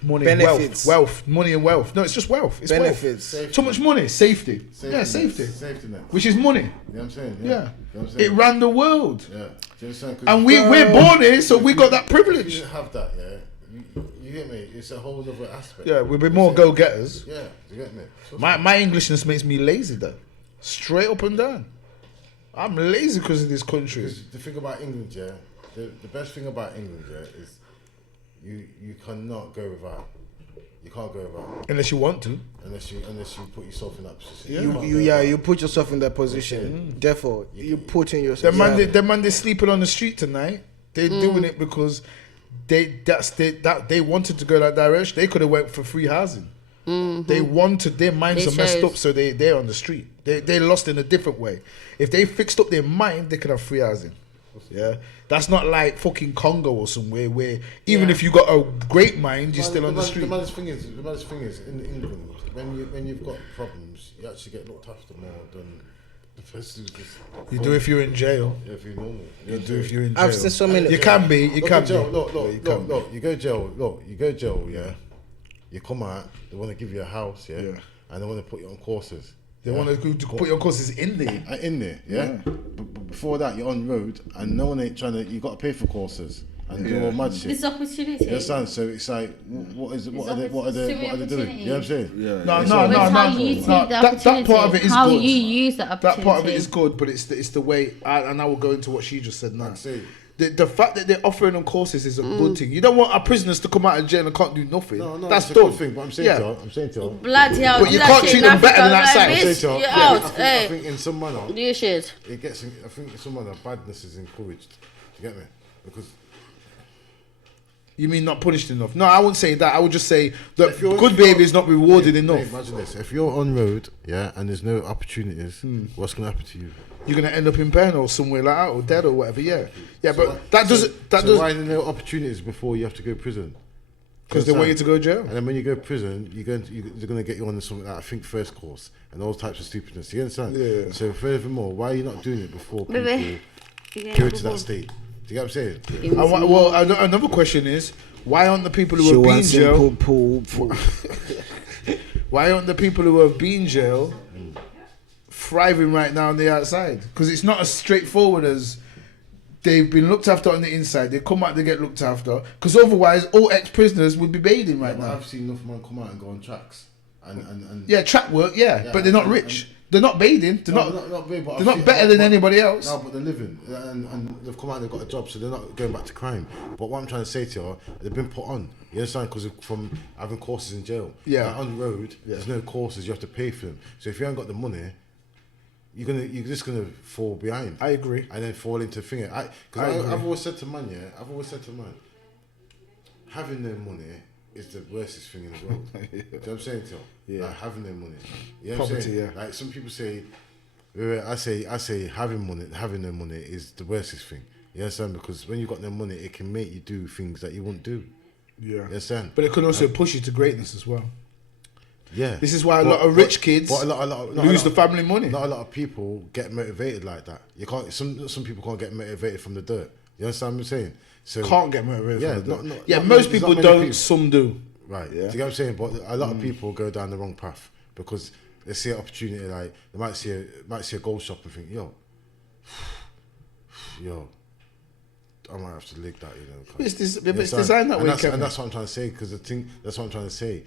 Money, Benefits. wealth, money and wealth. No, it's just wealth. It's Benefits. Wealth. Too much money, safety. Yeah, safety. Safety net. Which is money. You know what I'm saying? Yeah. You know what I'm It saying? ran the world. Yeah. Do you understand? 'Cause And we're born here, so we got that if you privilege. didn't have that, you get me? It's a whole other aspect. Yeah, we'll be more go-getters. Yeah, you get me? So My Englishness makes me lazy, though. Straight up and down. I'm lazy because of this country. because the thing about England, the best thing about England, is you cannot go without. You can't go without Unless you want to. unless you put yourself in that position. Yeah. You can't go without. You put yourself in that position. Therefore, you put in yourself. The man they're sleeping on the street tonight. They're doing it because they wanted to go that direction. They could have went for free housing. They wanted, their minds They are messed chose. up, so they're on the street. They lost in a different way. If they fixed up their mind, they could have free housing. Yeah, that's not like fucking Congo or somewhere where even if you got a great mind, you're still on the street. The maddest thing is in England, when you've got problems, you actually get looked after more than the person who's just. You do if you're in jail. Yeah, if you're normal. You do if you're in jail. I've seen so many. You can be. You Look can at jail. be. Look, Yeah, you can be. you go jail. Look, you go jail. Yeah, you come out. They want to give you a house. Yeah, Yeah. and they want to put you on courses. They want to put your courses in there. In there, yeah. But before that, you're on road, and no one ain't trying to. You got to pay for courses and do all mad shit. This opportunity. You understand? So it's like, what is it? What are they doing? You know what I'm saying? No. It's how you take the That part of opportunity, it is how good. you use the opportunity. That part of it is good, but it's the way. And I will go into what she just said now. Say. The fact that they're offering them courses is a good thing. You don't want our prisoners to come out of jail and can't do nothing. No, that's it's a dumb. good thing. But I'm saying to her, Bloody hell. But do you that can't shit treat in them better than Africa, that like side. this, I you're out. I Hey, think in some manner, do your shit. it gets. I think in some manner, badness is encouraged. Do you get me? Because You mean not punished enough? No, I wouldn't say that. I would just say that if you're- good behavior is not rewarded Hey, enough. imagine this: if you're on road, and there's no opportunities, what's gonna happen to you? You're gonna end up in pen or somewhere like that or dead or whatever. Yeah, yeah, So but that doesn't. So why are there no opportunities before you have to go to prison? Because they want you to go to jail. And then when you go to prison, they're going to get you on something like, I think, first course and all types of stupidness. You understand? Yeah. So furthermore, why are you not doing it before people Baby. go to that state? Do you get what I'm saying? Well, another question is, why aren't the people She who have been in wants jail? him pull. Why aren't the people who have been in jail thriving right now on the outside? Because it's not as straightforward as they've been looked after on the inside. They come out, they get looked after. Because otherwise, all ex-prisoners would be bathing right now. I've seen enough men come out and go on tracks. And Yeah, track work, yeah, but they're not rich. They're not bathing. They're not. big, but They're not better than anybody else. No, but they're living, and they've come out, they've got a job, so they're not going back to crime. But what I'm trying to say to you, they've been put on. You understand? Because from having courses in jail. Yeah. Like on the road, there's no courses. You have to pay for them. So if you haven't got the money, you're just gonna fall behind. I agree. And then fall into the thing. Because I've always said to man, having no money is the worstest thing in the world. Do you know what I'm saying to you? Yeah. Like having no money. You know what I'm Poverty, saying? yeah. Like some people say, I say having no money is the worstest thing. You understand? Because when you got no money, it can make you do things that you wouldn't do. Yeah. You understand? But it could also push you to greatness as well. Yeah. This is why a lot of rich kids lose the family money. Not a lot of people get motivated like that. You can't. Some people can't get motivated from the dirt. You understand what I'm saying? So Can't get motivated. Yeah, from not- yeah. not Most many- people not many don't. people. Some do. right. Yeah. Do you get what I'm saying? But a lot of people go down the wrong path because they see an opportunity. Like they might see a gold shop and think, yo, I might have to lick that. You know. It's You designed understand? that way, Kevin. And that's what I'm trying to say. Because that's what I'm trying to say.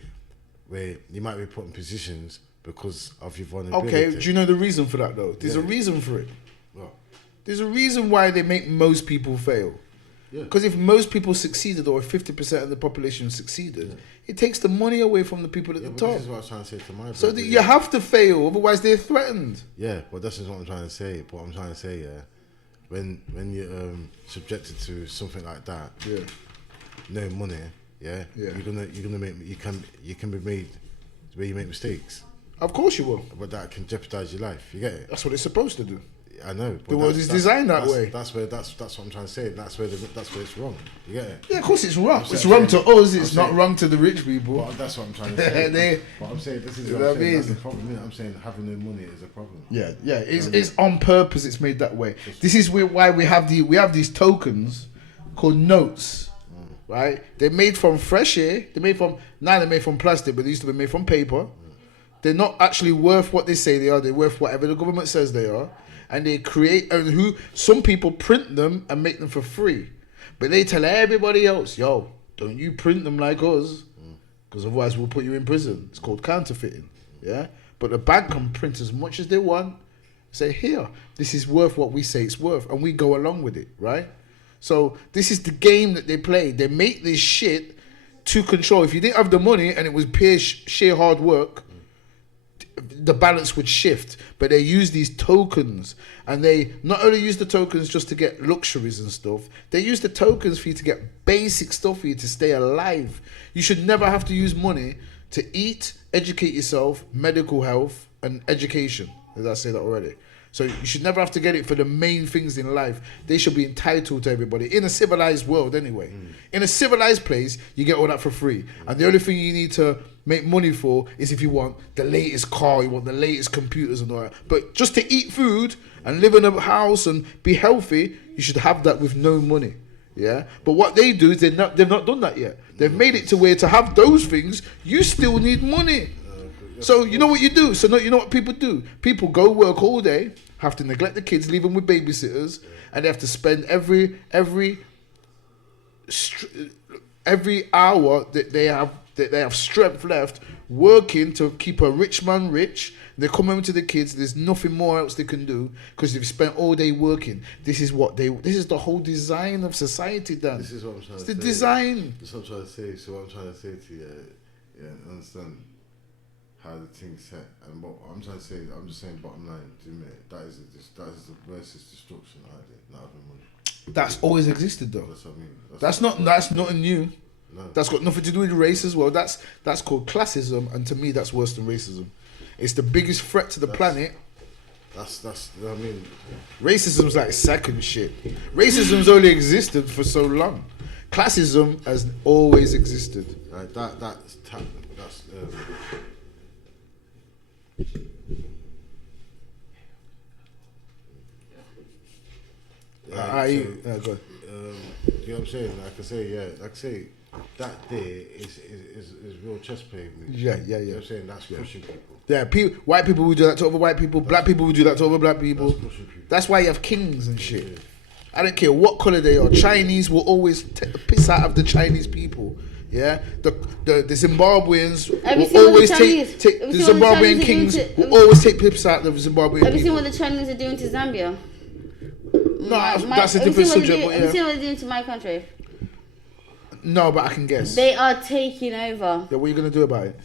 Where you might be put in positions because of your vulnerability. Okay, do you know the reason for that though? There's a Yeah. reason for it. Well, There's a reason why they make most people fail. yeah. Because if most people succeeded, or if 50% of the population succeeded, it takes the money away from the people at Yeah, the but top. this is what I was trying to say to my So brother, that you have to fail, otherwise they're threatened. Yeah, but this is what I'm trying to say. But I'm trying to say, when you're subjected to something like that, Yeah. no money, yeah, Yeah. you're gonna make you can be made where you make mistakes, Of course you will. but that can jeopardize your life. You get it? That's what it's supposed to do. I know. But The world is designed that way. That's what I'm trying to say. That's where it's wrong. You get it? Yeah, of course it's wrong. I'm It's saying- wrong to us. I'm It's not saying- wrong to the rich people. But that's what I'm trying to say. But I'm saying this is You what know I'm what I saying. That's mean? the problem. I'm saying having no money is a problem. Yeah. It's on purpose. It's made that way. This is why we have these tokens called notes, right? They're made from fresh air. They're made from plastic, but they used to be made from paper. They're not actually worth what they say they are. They're worth whatever the government says they are, and they create some people print them and make them for free, but they tell everybody else, yo, don't you print them like us, because otherwise we'll put you in prison. It's called counterfeiting. Yeah, but the bank can print as much as they want. Say, here, this is worth what we say it's worth, and we go along with it, right? So this is the game that they play. They make this shit to control. If you didn't have the money and it was pure sheer hard work, the balance would shift. But they use these tokens, and they not only use the tokens just to get luxuries and stuff, they use the tokens for you to get basic stuff for you to stay alive. You should never have to use money to eat, educate yourself, medical health, and education. Did I say that already? So you should never have to get it for the main things in life. They should be entitled to everybody in a civilized world anyway. In a civilized place, you get all that for free. And the only thing you need to make money for is if you want the latest car, you want the latest computers and all that. But just to eat food and live in a house and be healthy, you should have that with no money. Yeah, but what they do is they've not done that yet. They've made it to where to have those things, you still need money. So you know what you do? You know what people do? People go work all day, have to neglect the kids, leave them with babysitters, and they have to spend every hour that they have strength left working to keep a rich man rich. They come home to the kids. There's nothing more else they can do because they've spent all day working. This is the whole design of society, Dan. This is what I'm trying It's to the say. design. That's what I'm trying to say. So what I'm trying to say to you, understand how the thing's set, and what I'm trying to say, I'm just saying bottom line, do you mean that is the worst destruction idea, not having money. That's always existed though. That's what I mean. That's nothing new. No. That's got nothing to do with race as well. That's called classism, and to me, that's worse than racism. It's the biggest threat to the planet. That's you know what I mean. Racism's like second shit. Racism's only existed for so long. Classism has always existed. Like that's Go on. you know what I'm saying? Like I say, that there is real chess play. Yeah. You know what I'm saying? That's pushing people. Yeah, white people will do that to other white people. Black people will do that to other black people. That's pushing people. That's why you have kings and shit. I don't care what color they are. Chinese will always take the piss out of the Chinese people. Yeah, the Zimbabweans will always take the Zimbabwean kings will always take piss out of the Zimbabwean Have you seen people. what the Chinese are doing to Zambia? No, that's a different subject. But Have you seen yeah. what they're doing to my country? No, but I can guess. They are taking over. Yeah, what are you gonna do about it?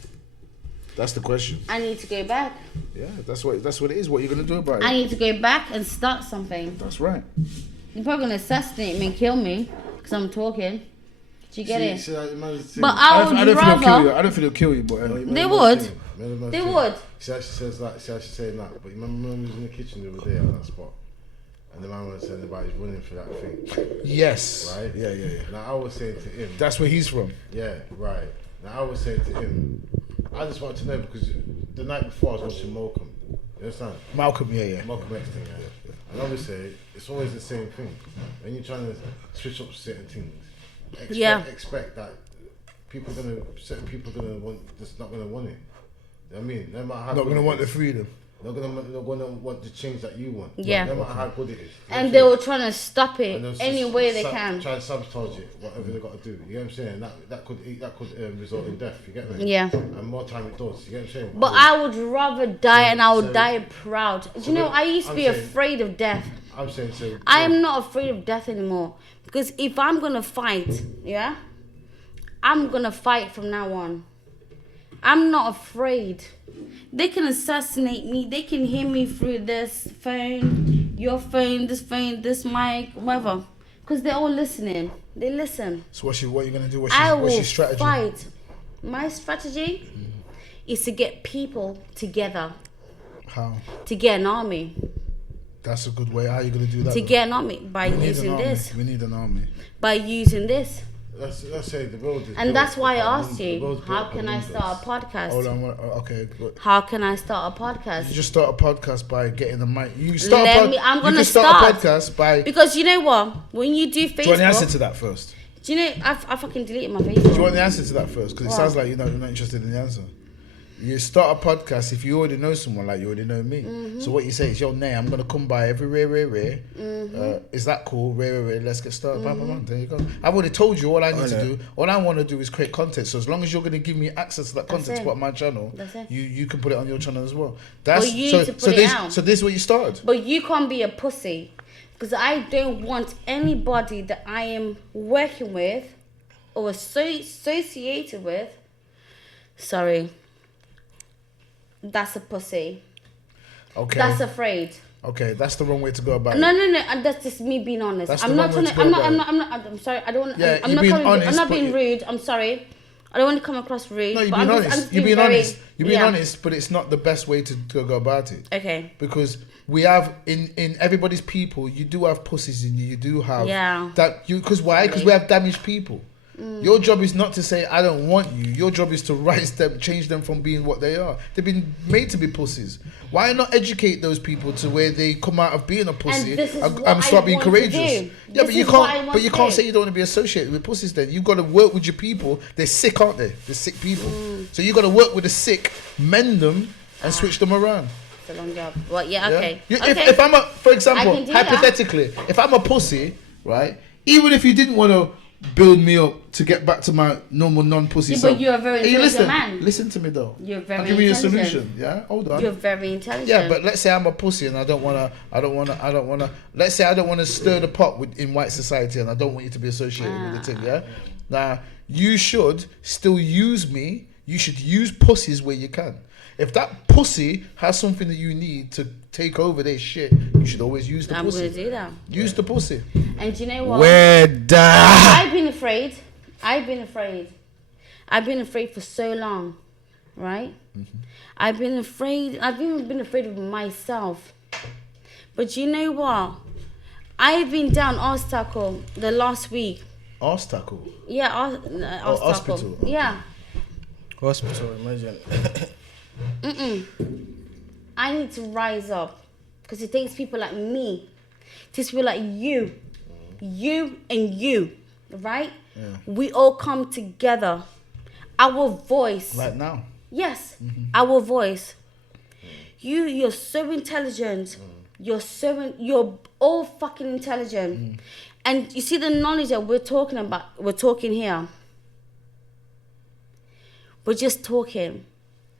That's the question. I need to go back. Yeah, that's what it is. What are you gonna do about I it? need to go back and start something. That's right. They're probably gonna assassinate me and kill me because I'm talking. Do you get it? See, like, the man's thing. But I would don't think they'll kill you. rather. I don't think they'll kill you, but No, you They remember would. the thing? Remember the They thing? would. See how she says that. See how she's saying that. But you remember when we was in the kitchen the other day at that spot, and the man was saying about he's running for that thing, yes. right? Yeah. Now I was saying to him, That's where he's from. yeah, right. Now I was saying to him, I just wanted to know because the night before I was watching Malcolm. You understand? Malcolm. Yeah. Malcolm X thing, yeah. And obviously, it's always the same thing. When you're trying to switch up certain things, expect that certain people gonna want, just not gonna want it. You know what I mean? No matter how Not good gonna it want the is, freedom. They're gonna want the change that you want. Yeah. No matter how good it is. You know And what they I'm were trying to stop saying? it And they'll any just way they can. Try and sabotage it, whatever they got to do. You get what I'm saying? That could result in death. You get me? Yeah. And more time it does. You get what I'm saying? But I would rather die and I would So- die proud. Do you know, I used to I'm be saying- afraid of death. I'm saying so. I am not afraid of death anymore. Because if I'm going to fight, yeah, I'm going to fight from now on. I'm not afraid. They can assassinate me. They can hear me through this phone, your phone, this mic, whatever. Because they're all listening. They listen. So what are you gonna do? I What's will your strategy? fight. My strategy is to get people together. How? To get an army. That's a good way. How are you gonna do that? To get an army by We need using an army. this. We need an army. By using this. Let's say the world is And built that's why I upon asked the you, world's how built can upon I start a numbers. podcast? Hold on. Okay. Good. How can I start a You podcast? just start a podcast by getting the mic. You start. I'm you gonna can start a podcast by. Because you know what? When you do Facebook, Do you want the answer to that first? do you know I fucking deleted my Do you Facebook. want the answer to that first? Because it What? sounds like you're not interested in the answer. You start a podcast if you already know someone, like you already know me. Mm-hmm. So what you say is, yo, Nay, I'm gonna come by every rare. Is that cool? Rare. Let's get started. Bam, bam, bam. There you go. I've already told you all I need to do. All I want to do is create content. So as long as you're gonna give me access to that content it. to put on my channel, That's it. you can put it on your channel as well. That's Well, you so. need to put So it this. out. So this is what you started. But you can't be a pussy. Because I don't want anybody that I am working with or associated with. Sorry. That's a pussy. Okay. That's afraid. Okay. That's the wrong way to go about No, it. and that's just me being honest. That's I'm the not wrong way trying to to. go about it. I'm sorry. I don't want. Yeah, I'm you're not being coming. honest, I'm not but being you- rude. I'm sorry. I don't want to come across rude. No, you're but being I'm honest. just You're being very- honest. You're being yeah. honest, but it's not the best way to go about it. Okay. Because we have in everybody's people, you do have pussies in you. You do have Yeah. that. You because why? Because we have damaged people. Your job is not to say I don't want you. Your job is to rise them, change them from being what they are. They've been made to be pussies. Why not educate those people to where they come out of being a pussy this is and what start I being want to courageous? do. Yeah, This but you is what I can't. want But you to can't do. say you don't want to be associated with pussies. Then you've got to work with your people. They're sick, aren't they? They're sick people. So you got to work with the sick, mend them, and switch them around. It's a long job. Well, yeah. Yeah? Okay. You- Okay. If I'm a, for I example, can do that. hypothetically, if I'm a pussy, right? Even if you didn't want to build me up to get back to my normal non-pussy Yeah, self, but you're a very Hey, you intelligent listen, man. listen to me though. You're very I'll give you a intelligent. solution. Yeah, hold on. You're very intelligent. Yeah, but let's say I'm a pussy and I don't wanna. Let's say I don't wanna stir the pot in white society and I don't want you to be associated with the thing. Yeah. Now you should still use me. You should use pussies where you can. If that pussy has something that you need to take over their shit, you should always use the I'm pussy. gonna do that. Use the pussy. And do you know what? We're done. I've been afraid. I've been afraid for so long, right? I've been afraid. I've even been afraid of myself. But you know what? I've been down obstacle the last week. Obstacle. Yeah, obstacle. hospital, okay. Yeah. Hospital, imagine. I need to rise up because it takes people like me, it takes people like you and you, right? Yeah. We all come together. Our voice. Right now. Yes, our voice. You're so intelligent. You're all fucking intelligent. And you see the knowledge that we're talking about, we're talking here. We're just talking.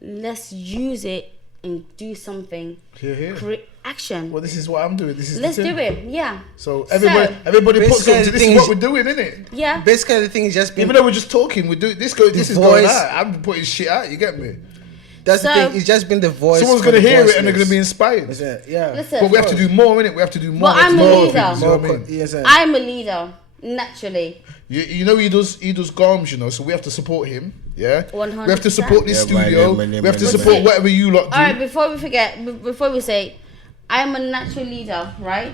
Let's use it and do something. Here. Create action. Well, this is what I'm doing. This is Let's the thing. do it. Yeah. So everybody puts basically up. the This thing is what is- we're doing, isn't it? Yeah. Basically, the thing is just being. Even though we're just talking, we do this. This is going voice- out. I'm putting shit out. You get me? That's the So- thing. It's just been the voice. Someone's for gonna the hear it and they're voiceless. gonna be inspired. Is it? Yeah. Listen. But we have to do more in it. We have to do more. But We have to I'm do a more leader. things, you know what I mean? Yes, sir. I'm a leader, naturally. You know he does garms, you know, so we have to support him. Yeah. 100%. We have to support this Yeah, man, studio. yeah, man, yeah, we have to man, support man. whatever you lot do. All right, before we forget, before we say, I'm a natural leader, right?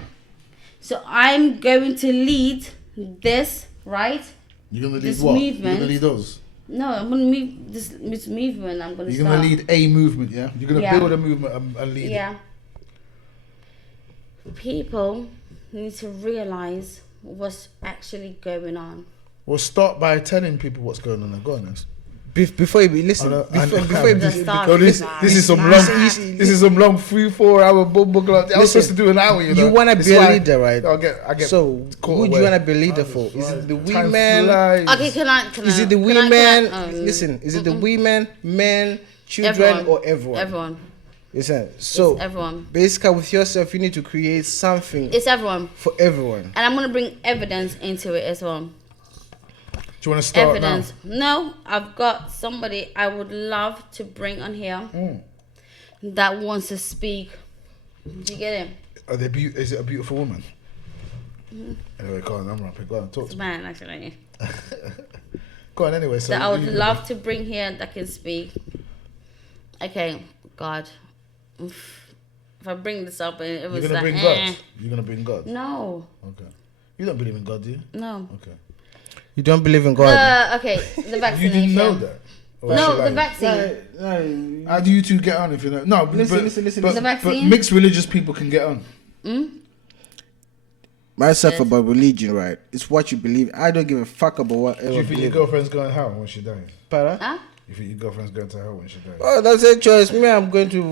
So I'm going to lead this, right? You're gonna lead This what? movement. You're gonna lead us. No, I'm gonna move this movement. I'm gonna You're start. gonna lead a movement, yeah. You're gonna Yeah. build a movement and lead it. Yeah. People need to realize what's actually going on. Well, start by telling people what's going on. Go on, Ness. Before you listen, before you The begin, start. Oh, this is some long. This is some long 3-4 hour bumble club. I was Listen, supposed to do an hour. You know. you wanna It's be a like- leader, right? I get. So, caught who do away. you wanna be a leader for? Is it the Time women? flies. Okay, can I? Is it the can I- women? can I- Listen, is it the women, men, children, Everyone. or everyone? Everyone. Listen. So, It's everyone. basically, with yourself, you need to create something It's everyone. for everyone. And I'm gonna bring evidence into it as well. Do you want to start Evidence. No, I've got somebody I would love to bring on here that wants to speak. Do you get it? now? Is it a beautiful woman? Anyway, go on, I'm rapping. Go on, talk It's to a me. man, actually. Go on, anyway. So That I would you- love to bring here that can speak. Okay, God. If I bring this up, it was You're gonna like, bring God. You're gonna bring God. No, Okay. You don't believe in God, do you? no. Okay. You don't believe in God? Okay, the You vaccination. didn't know that. Or No, should the I? vaccine. No. How do you two get on if you know? No, Listen. But, The vaccine? but mixed religious people can get on. Myself Yes. about religion, right? It's what you believe. I don't give a fuck about what Do you think your believe. girlfriend's going to hell when she dies? Para? Huh? You think your girlfriend's going to hell when she dies? Oh, that's a choice. Me, I'm going to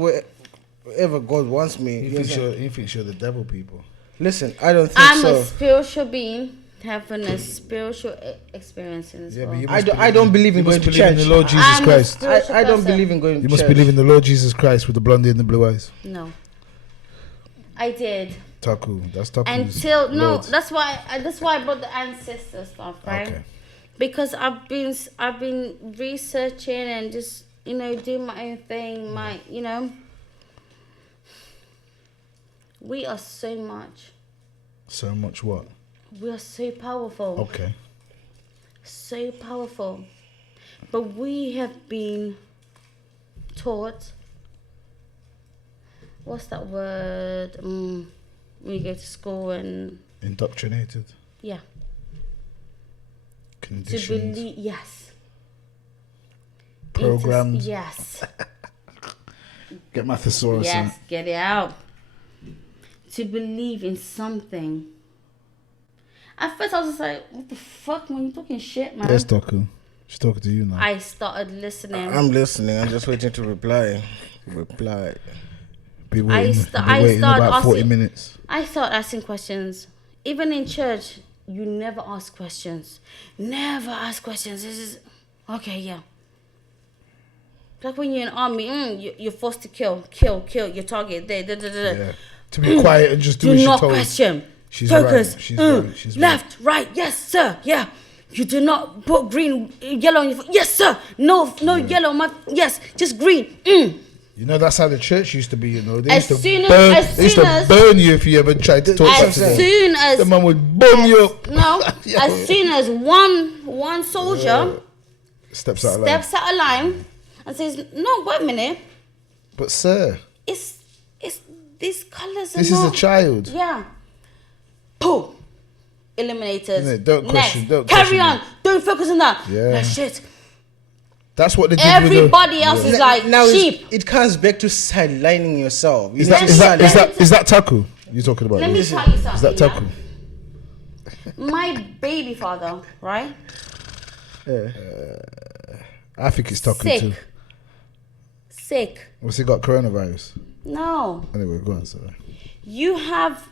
wherever God wants me. He thinks you're the devil, people. Listen, I don't think I'm so. a spiritual being having a spiritual experience in this Yeah, but world. you I must don't. I don't believe in you going must to believe in church. the Lord Jesus I'm a Christ. spiritual I don't person. believe in going You to must church. believe in the Lord Jesus Christ with the blondie and the blue eyes. No, I did Taku, that's Taku. until no. That's why I brought the ancestor stuff, right? Okay. Because I've been researching and just doing my own thing. We are so much. So much what? We are so powerful. Okay. So powerful. But we have been taught, what's that word? When you go to school and, Indoctrinated. yeah, to Conditioned. believe, yes. Programmed. Yes. Get my thesaurus Yes, get it out. To believe in something. At first I was just like, what the fuck, man? You talking shit, man. There's Taku. She's talking to you now. I started listening. I'm listening. I'm just waiting to reply. Be waiting, I waiting started about 40 asking- minutes. I started asking questions. Even in church, you never ask questions. Never ask questions. This is okay, yeah. Like when you're in army, you're forced to kill your target there. Da, da, da, da. Yeah. To be quiet and just do Do what she's not told. question. She's Focus. right. She's right. She's Left, right. Yes, sir. Yeah. You do not put green, yellow on your. Yes, sir. No, yellow. Yes, just green. You know, that's how the church used to be, you know. They As used to soon as- burn, as they used soon to as- burn you if you ever tried to talk back As to them. soon as The man would burn you up. No, as soon as one soldier Steps out of line. steps out of line and says, "No, wait a minute. But sir, It's these colors are this is not." a child. Yeah. Boom. Eliminated. Innit? Don't question- don't Carry question on. it. Don't focus on that. Yeah. Like shit. That's what they did Everybody else is like now sheep. it comes back to sidelining yourself. Is You that, need is to that, is sideline- that, is that Taku you're talking about? Let me Is tell you something. that Taku? My baby father, right? I think it's Taku Sick. too. Sick. What's he got? Coronavirus? No. Anyway, go on, sorry. You have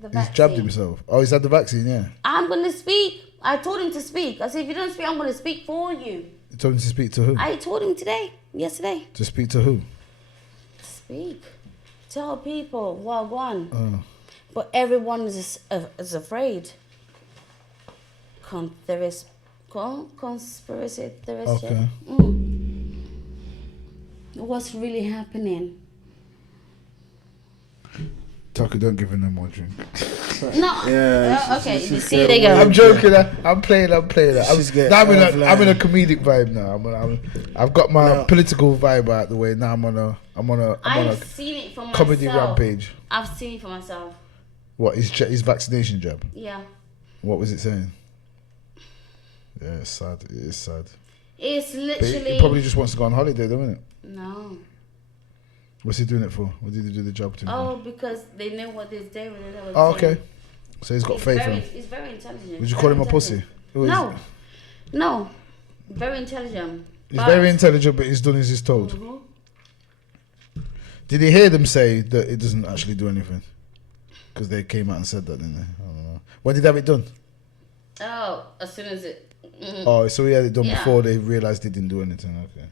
the He's vaccine. jabbed himself. Oh, he's had the vaccine, yeah. I'm gonna speak. I told him to speak. I said, if you don't speak, I'm gonna speak for you. You told him to speak to who? I told him yesterday. To speak to who? Speak. Tell people what one. Oh. But everyone is afraid. Conspiracy theorist. Okay. What's really happening? Taku, don't give him no more drink. No. Yeah, Okay. she's You see, there you getting go. I'm joking. I'm playing. She's getting Now I'm in offline. a comedic vibe now. I've got my political vibe out the way. Now I'm on a I've seen it for myself. comedy rampage. I've seen it for myself. What his vaccination jab? Yeah. What was it saying? Yeah, it's sad. It is sad. It's But literally. he probably just wants to go on holiday, doesn't it? No. What's he doing it for? What did he do the job to? Oh, because they know what they're doing. They know what Oh, they're okay. doing. So he's got He's faith in very, him. he's very intelligent. Would you Very call him a pussy? intelligent. Who is No. it? No. Very intelligent. He's But- very intelligent, but he's done as he's told. Mhm. Did he hear them say that it doesn't actually do anything? Because they came out and said that, didn't they? I don't know. When did they have it done? Oh, as soon as it. Oh, so he had it done Yeah. before they realised it didn't do anything. Okay.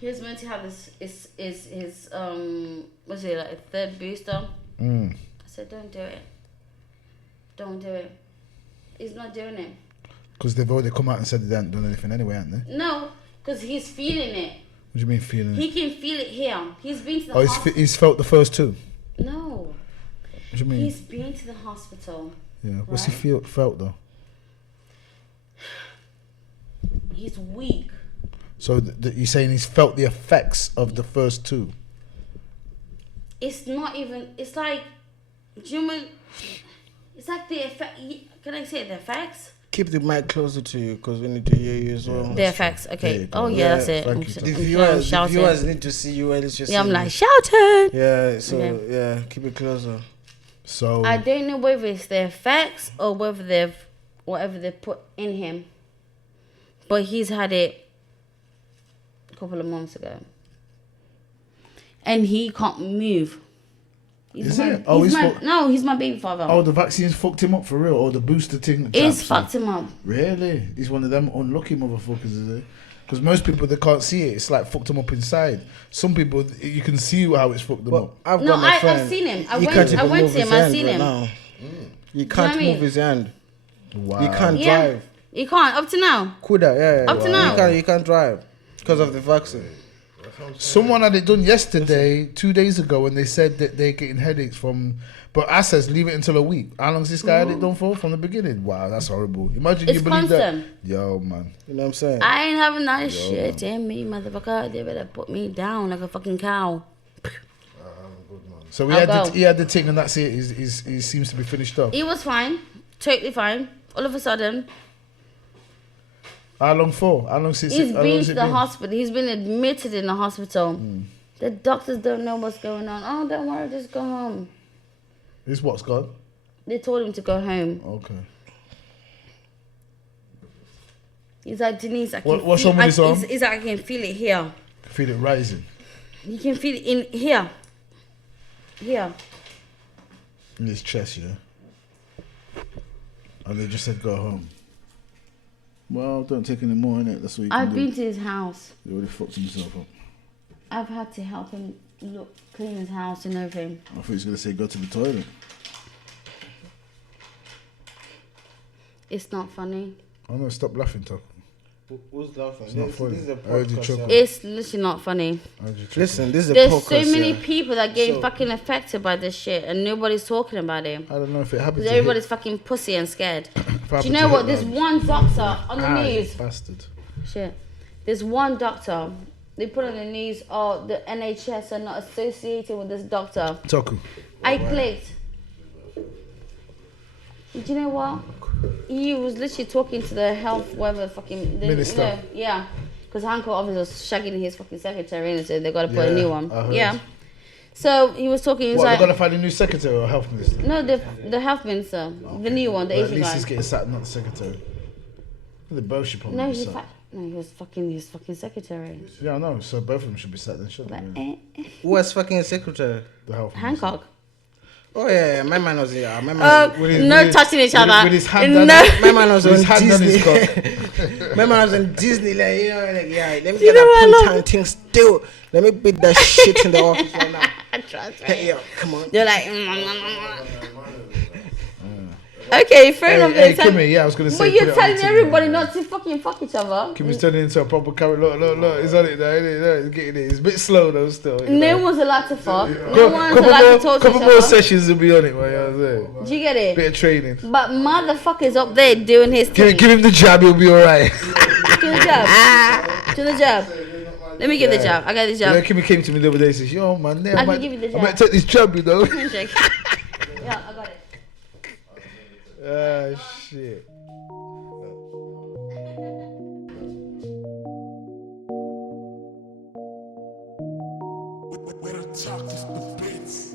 He was meant to have his his what's it, like a third booster. Mm. I said, don't do it. Don't do it. He's not doing it. Because they've already come out and said they hadn't done anything anyway, haven't they? No, because he's feeling it. What do you mean feeling He it? can feel it here. He's been to the Oh, hospital. he's felt the first two. No. do you mean? He's been to the hospital. Yeah. What's right? he felt though? He's weak. So you're saying he's felt the effects of the first two? It's not even. It's like, human. It's like the effect. Can I say the effects? Keep the mic closer to you because we need to hear you as well. The effects. There Okay. you go. Oh yeah, that's it. Thank I'm, you, s- Tom. The I'm shouting. viewers need to see you while it's just. Yeah, I'm saying like it. shouting. Yeah, so Okay. yeah, keep it closer. So I don't know whether it's the effects or whether whatever they've put in him. But he's had it a couple of months ago. And he can't move. Is it? Oh, he's he's my baby father. the vaccines fucked him up for real, or the booster thing. It's jabs, fucked him up. Really? He's one of them unlucky motherfuckers, is he? Because most people they can't see it. It's like fucked them up inside. Some people you can see how it's fucked them But up. I've No, got my friend. I've seen him. I He went can't to even move him. his I've hand seen right him. now. You know can't what I mean? move his hand. Wow. You can't Yeah. drive. He can't up to now. Kuda, yeah. Up to now. You can't drive because of the vaccine. Someone had it done yesterday, 2 days ago, and they said that they're getting headaches from. But I says leave it until a week. How long's this guy had it done for? From the beginning? Wow, that's horrible. Imagine It's you believe constant. that. Yo, man. You know what I'm saying? I ain't having that shit in me, motherfucker. They better put me down like a fucking cow. So I'll go. he had the thing, and that's it. He seems to be finished up. He was fine. Totally fine. All of a sudden, How long for? How long since? he's how long been has to it the been? hospital. He's been admitted in the hospital. The doctors don't know what's going on. Oh, don't worry, just go home. This what's gone? They told him to go home. Okay. He's like, Denise, I can What's feel, wrong with his arm? He's like, I can feel it here. Feel it rising You can feel it in here. Here. in his chest, yeah. And they just said go home. Well, don't take any more in it. That's what you can I've do. been to his house. He already fucked himself up. I've had to help him clean his house and everything. I thought he was gonna say go to the toilet. It's not funny. Oh no, stop laughing, Tuck. Who's laughing? It's not funny. This is a I heard you podcast. chuckle. yeah. It's literally not funny. I heard you chuckle. Listen, this is a There's podcast. so many yeah. people that getting So- fucking affected by this shit and nobody's talking about it. I don't know if it happened Because to everybody's fucking pussy and scared. If it Do you happened know to what? Hitler, There's one doctor on the Aye, news. bastard. Shit. There's one doctor. They put on the news, oh, the NHS are not associated with this doctor. Toku. I clicked. Do you know what? He was literally talking to the health, whatever fucking Minister. You know, yeah, because Hanko obviously was shagging his fucking secretary and said they got to put a Yeah, new one. I heard. Yeah. So he was talking. He was What, like, they're gonna find a new secretary or health minister? no, the health minister, the new one, the Well, at Asian least guy. he's getting sacked, not the secretary. The both should probably No, be he sacked. no, he was fucking his fucking secretary. Yeah, I know. So both of them should be sacked then, shouldn't But they? Who was fucking secretary? The health minister. Hancock. Oh yeah, my man was here. My man, Oh, With his- no with his- touching each with- other. with his hand no. on my man was With on his hand on his Disney. My man was on Disney, like you know, like yeah. Let me You get know what I that love? poontang thing still. Let me beat that shit in the office right now. Trust me. Hey yo, come on. They're like, okay, fair enough. Hey, Tell- Kimmy, yeah, I was gonna say. but put you're it on telling the TV. everybody not to fucking fuck each other. Kimmy's turning into a proper carrot. Look, he's on it now. He's getting it. It's a bit slow though, still. you No know. one's allowed to fuck. No one's allowed to talk to couple each more other. sessions will be on it, man. You know what I'm saying? Do you get it? Bit of training. But motherfucker's up there doing his thing. Give him the jab, he'll be alright. To the jab. To the jab. Let me give the jab. I got the You know, jab. Kimmy came to me the other day and says, yo, man, I can give you the I jab. might take this jab, you know. Handshake. Yeah, I got it. Ah, shit. Where the talk is the beats.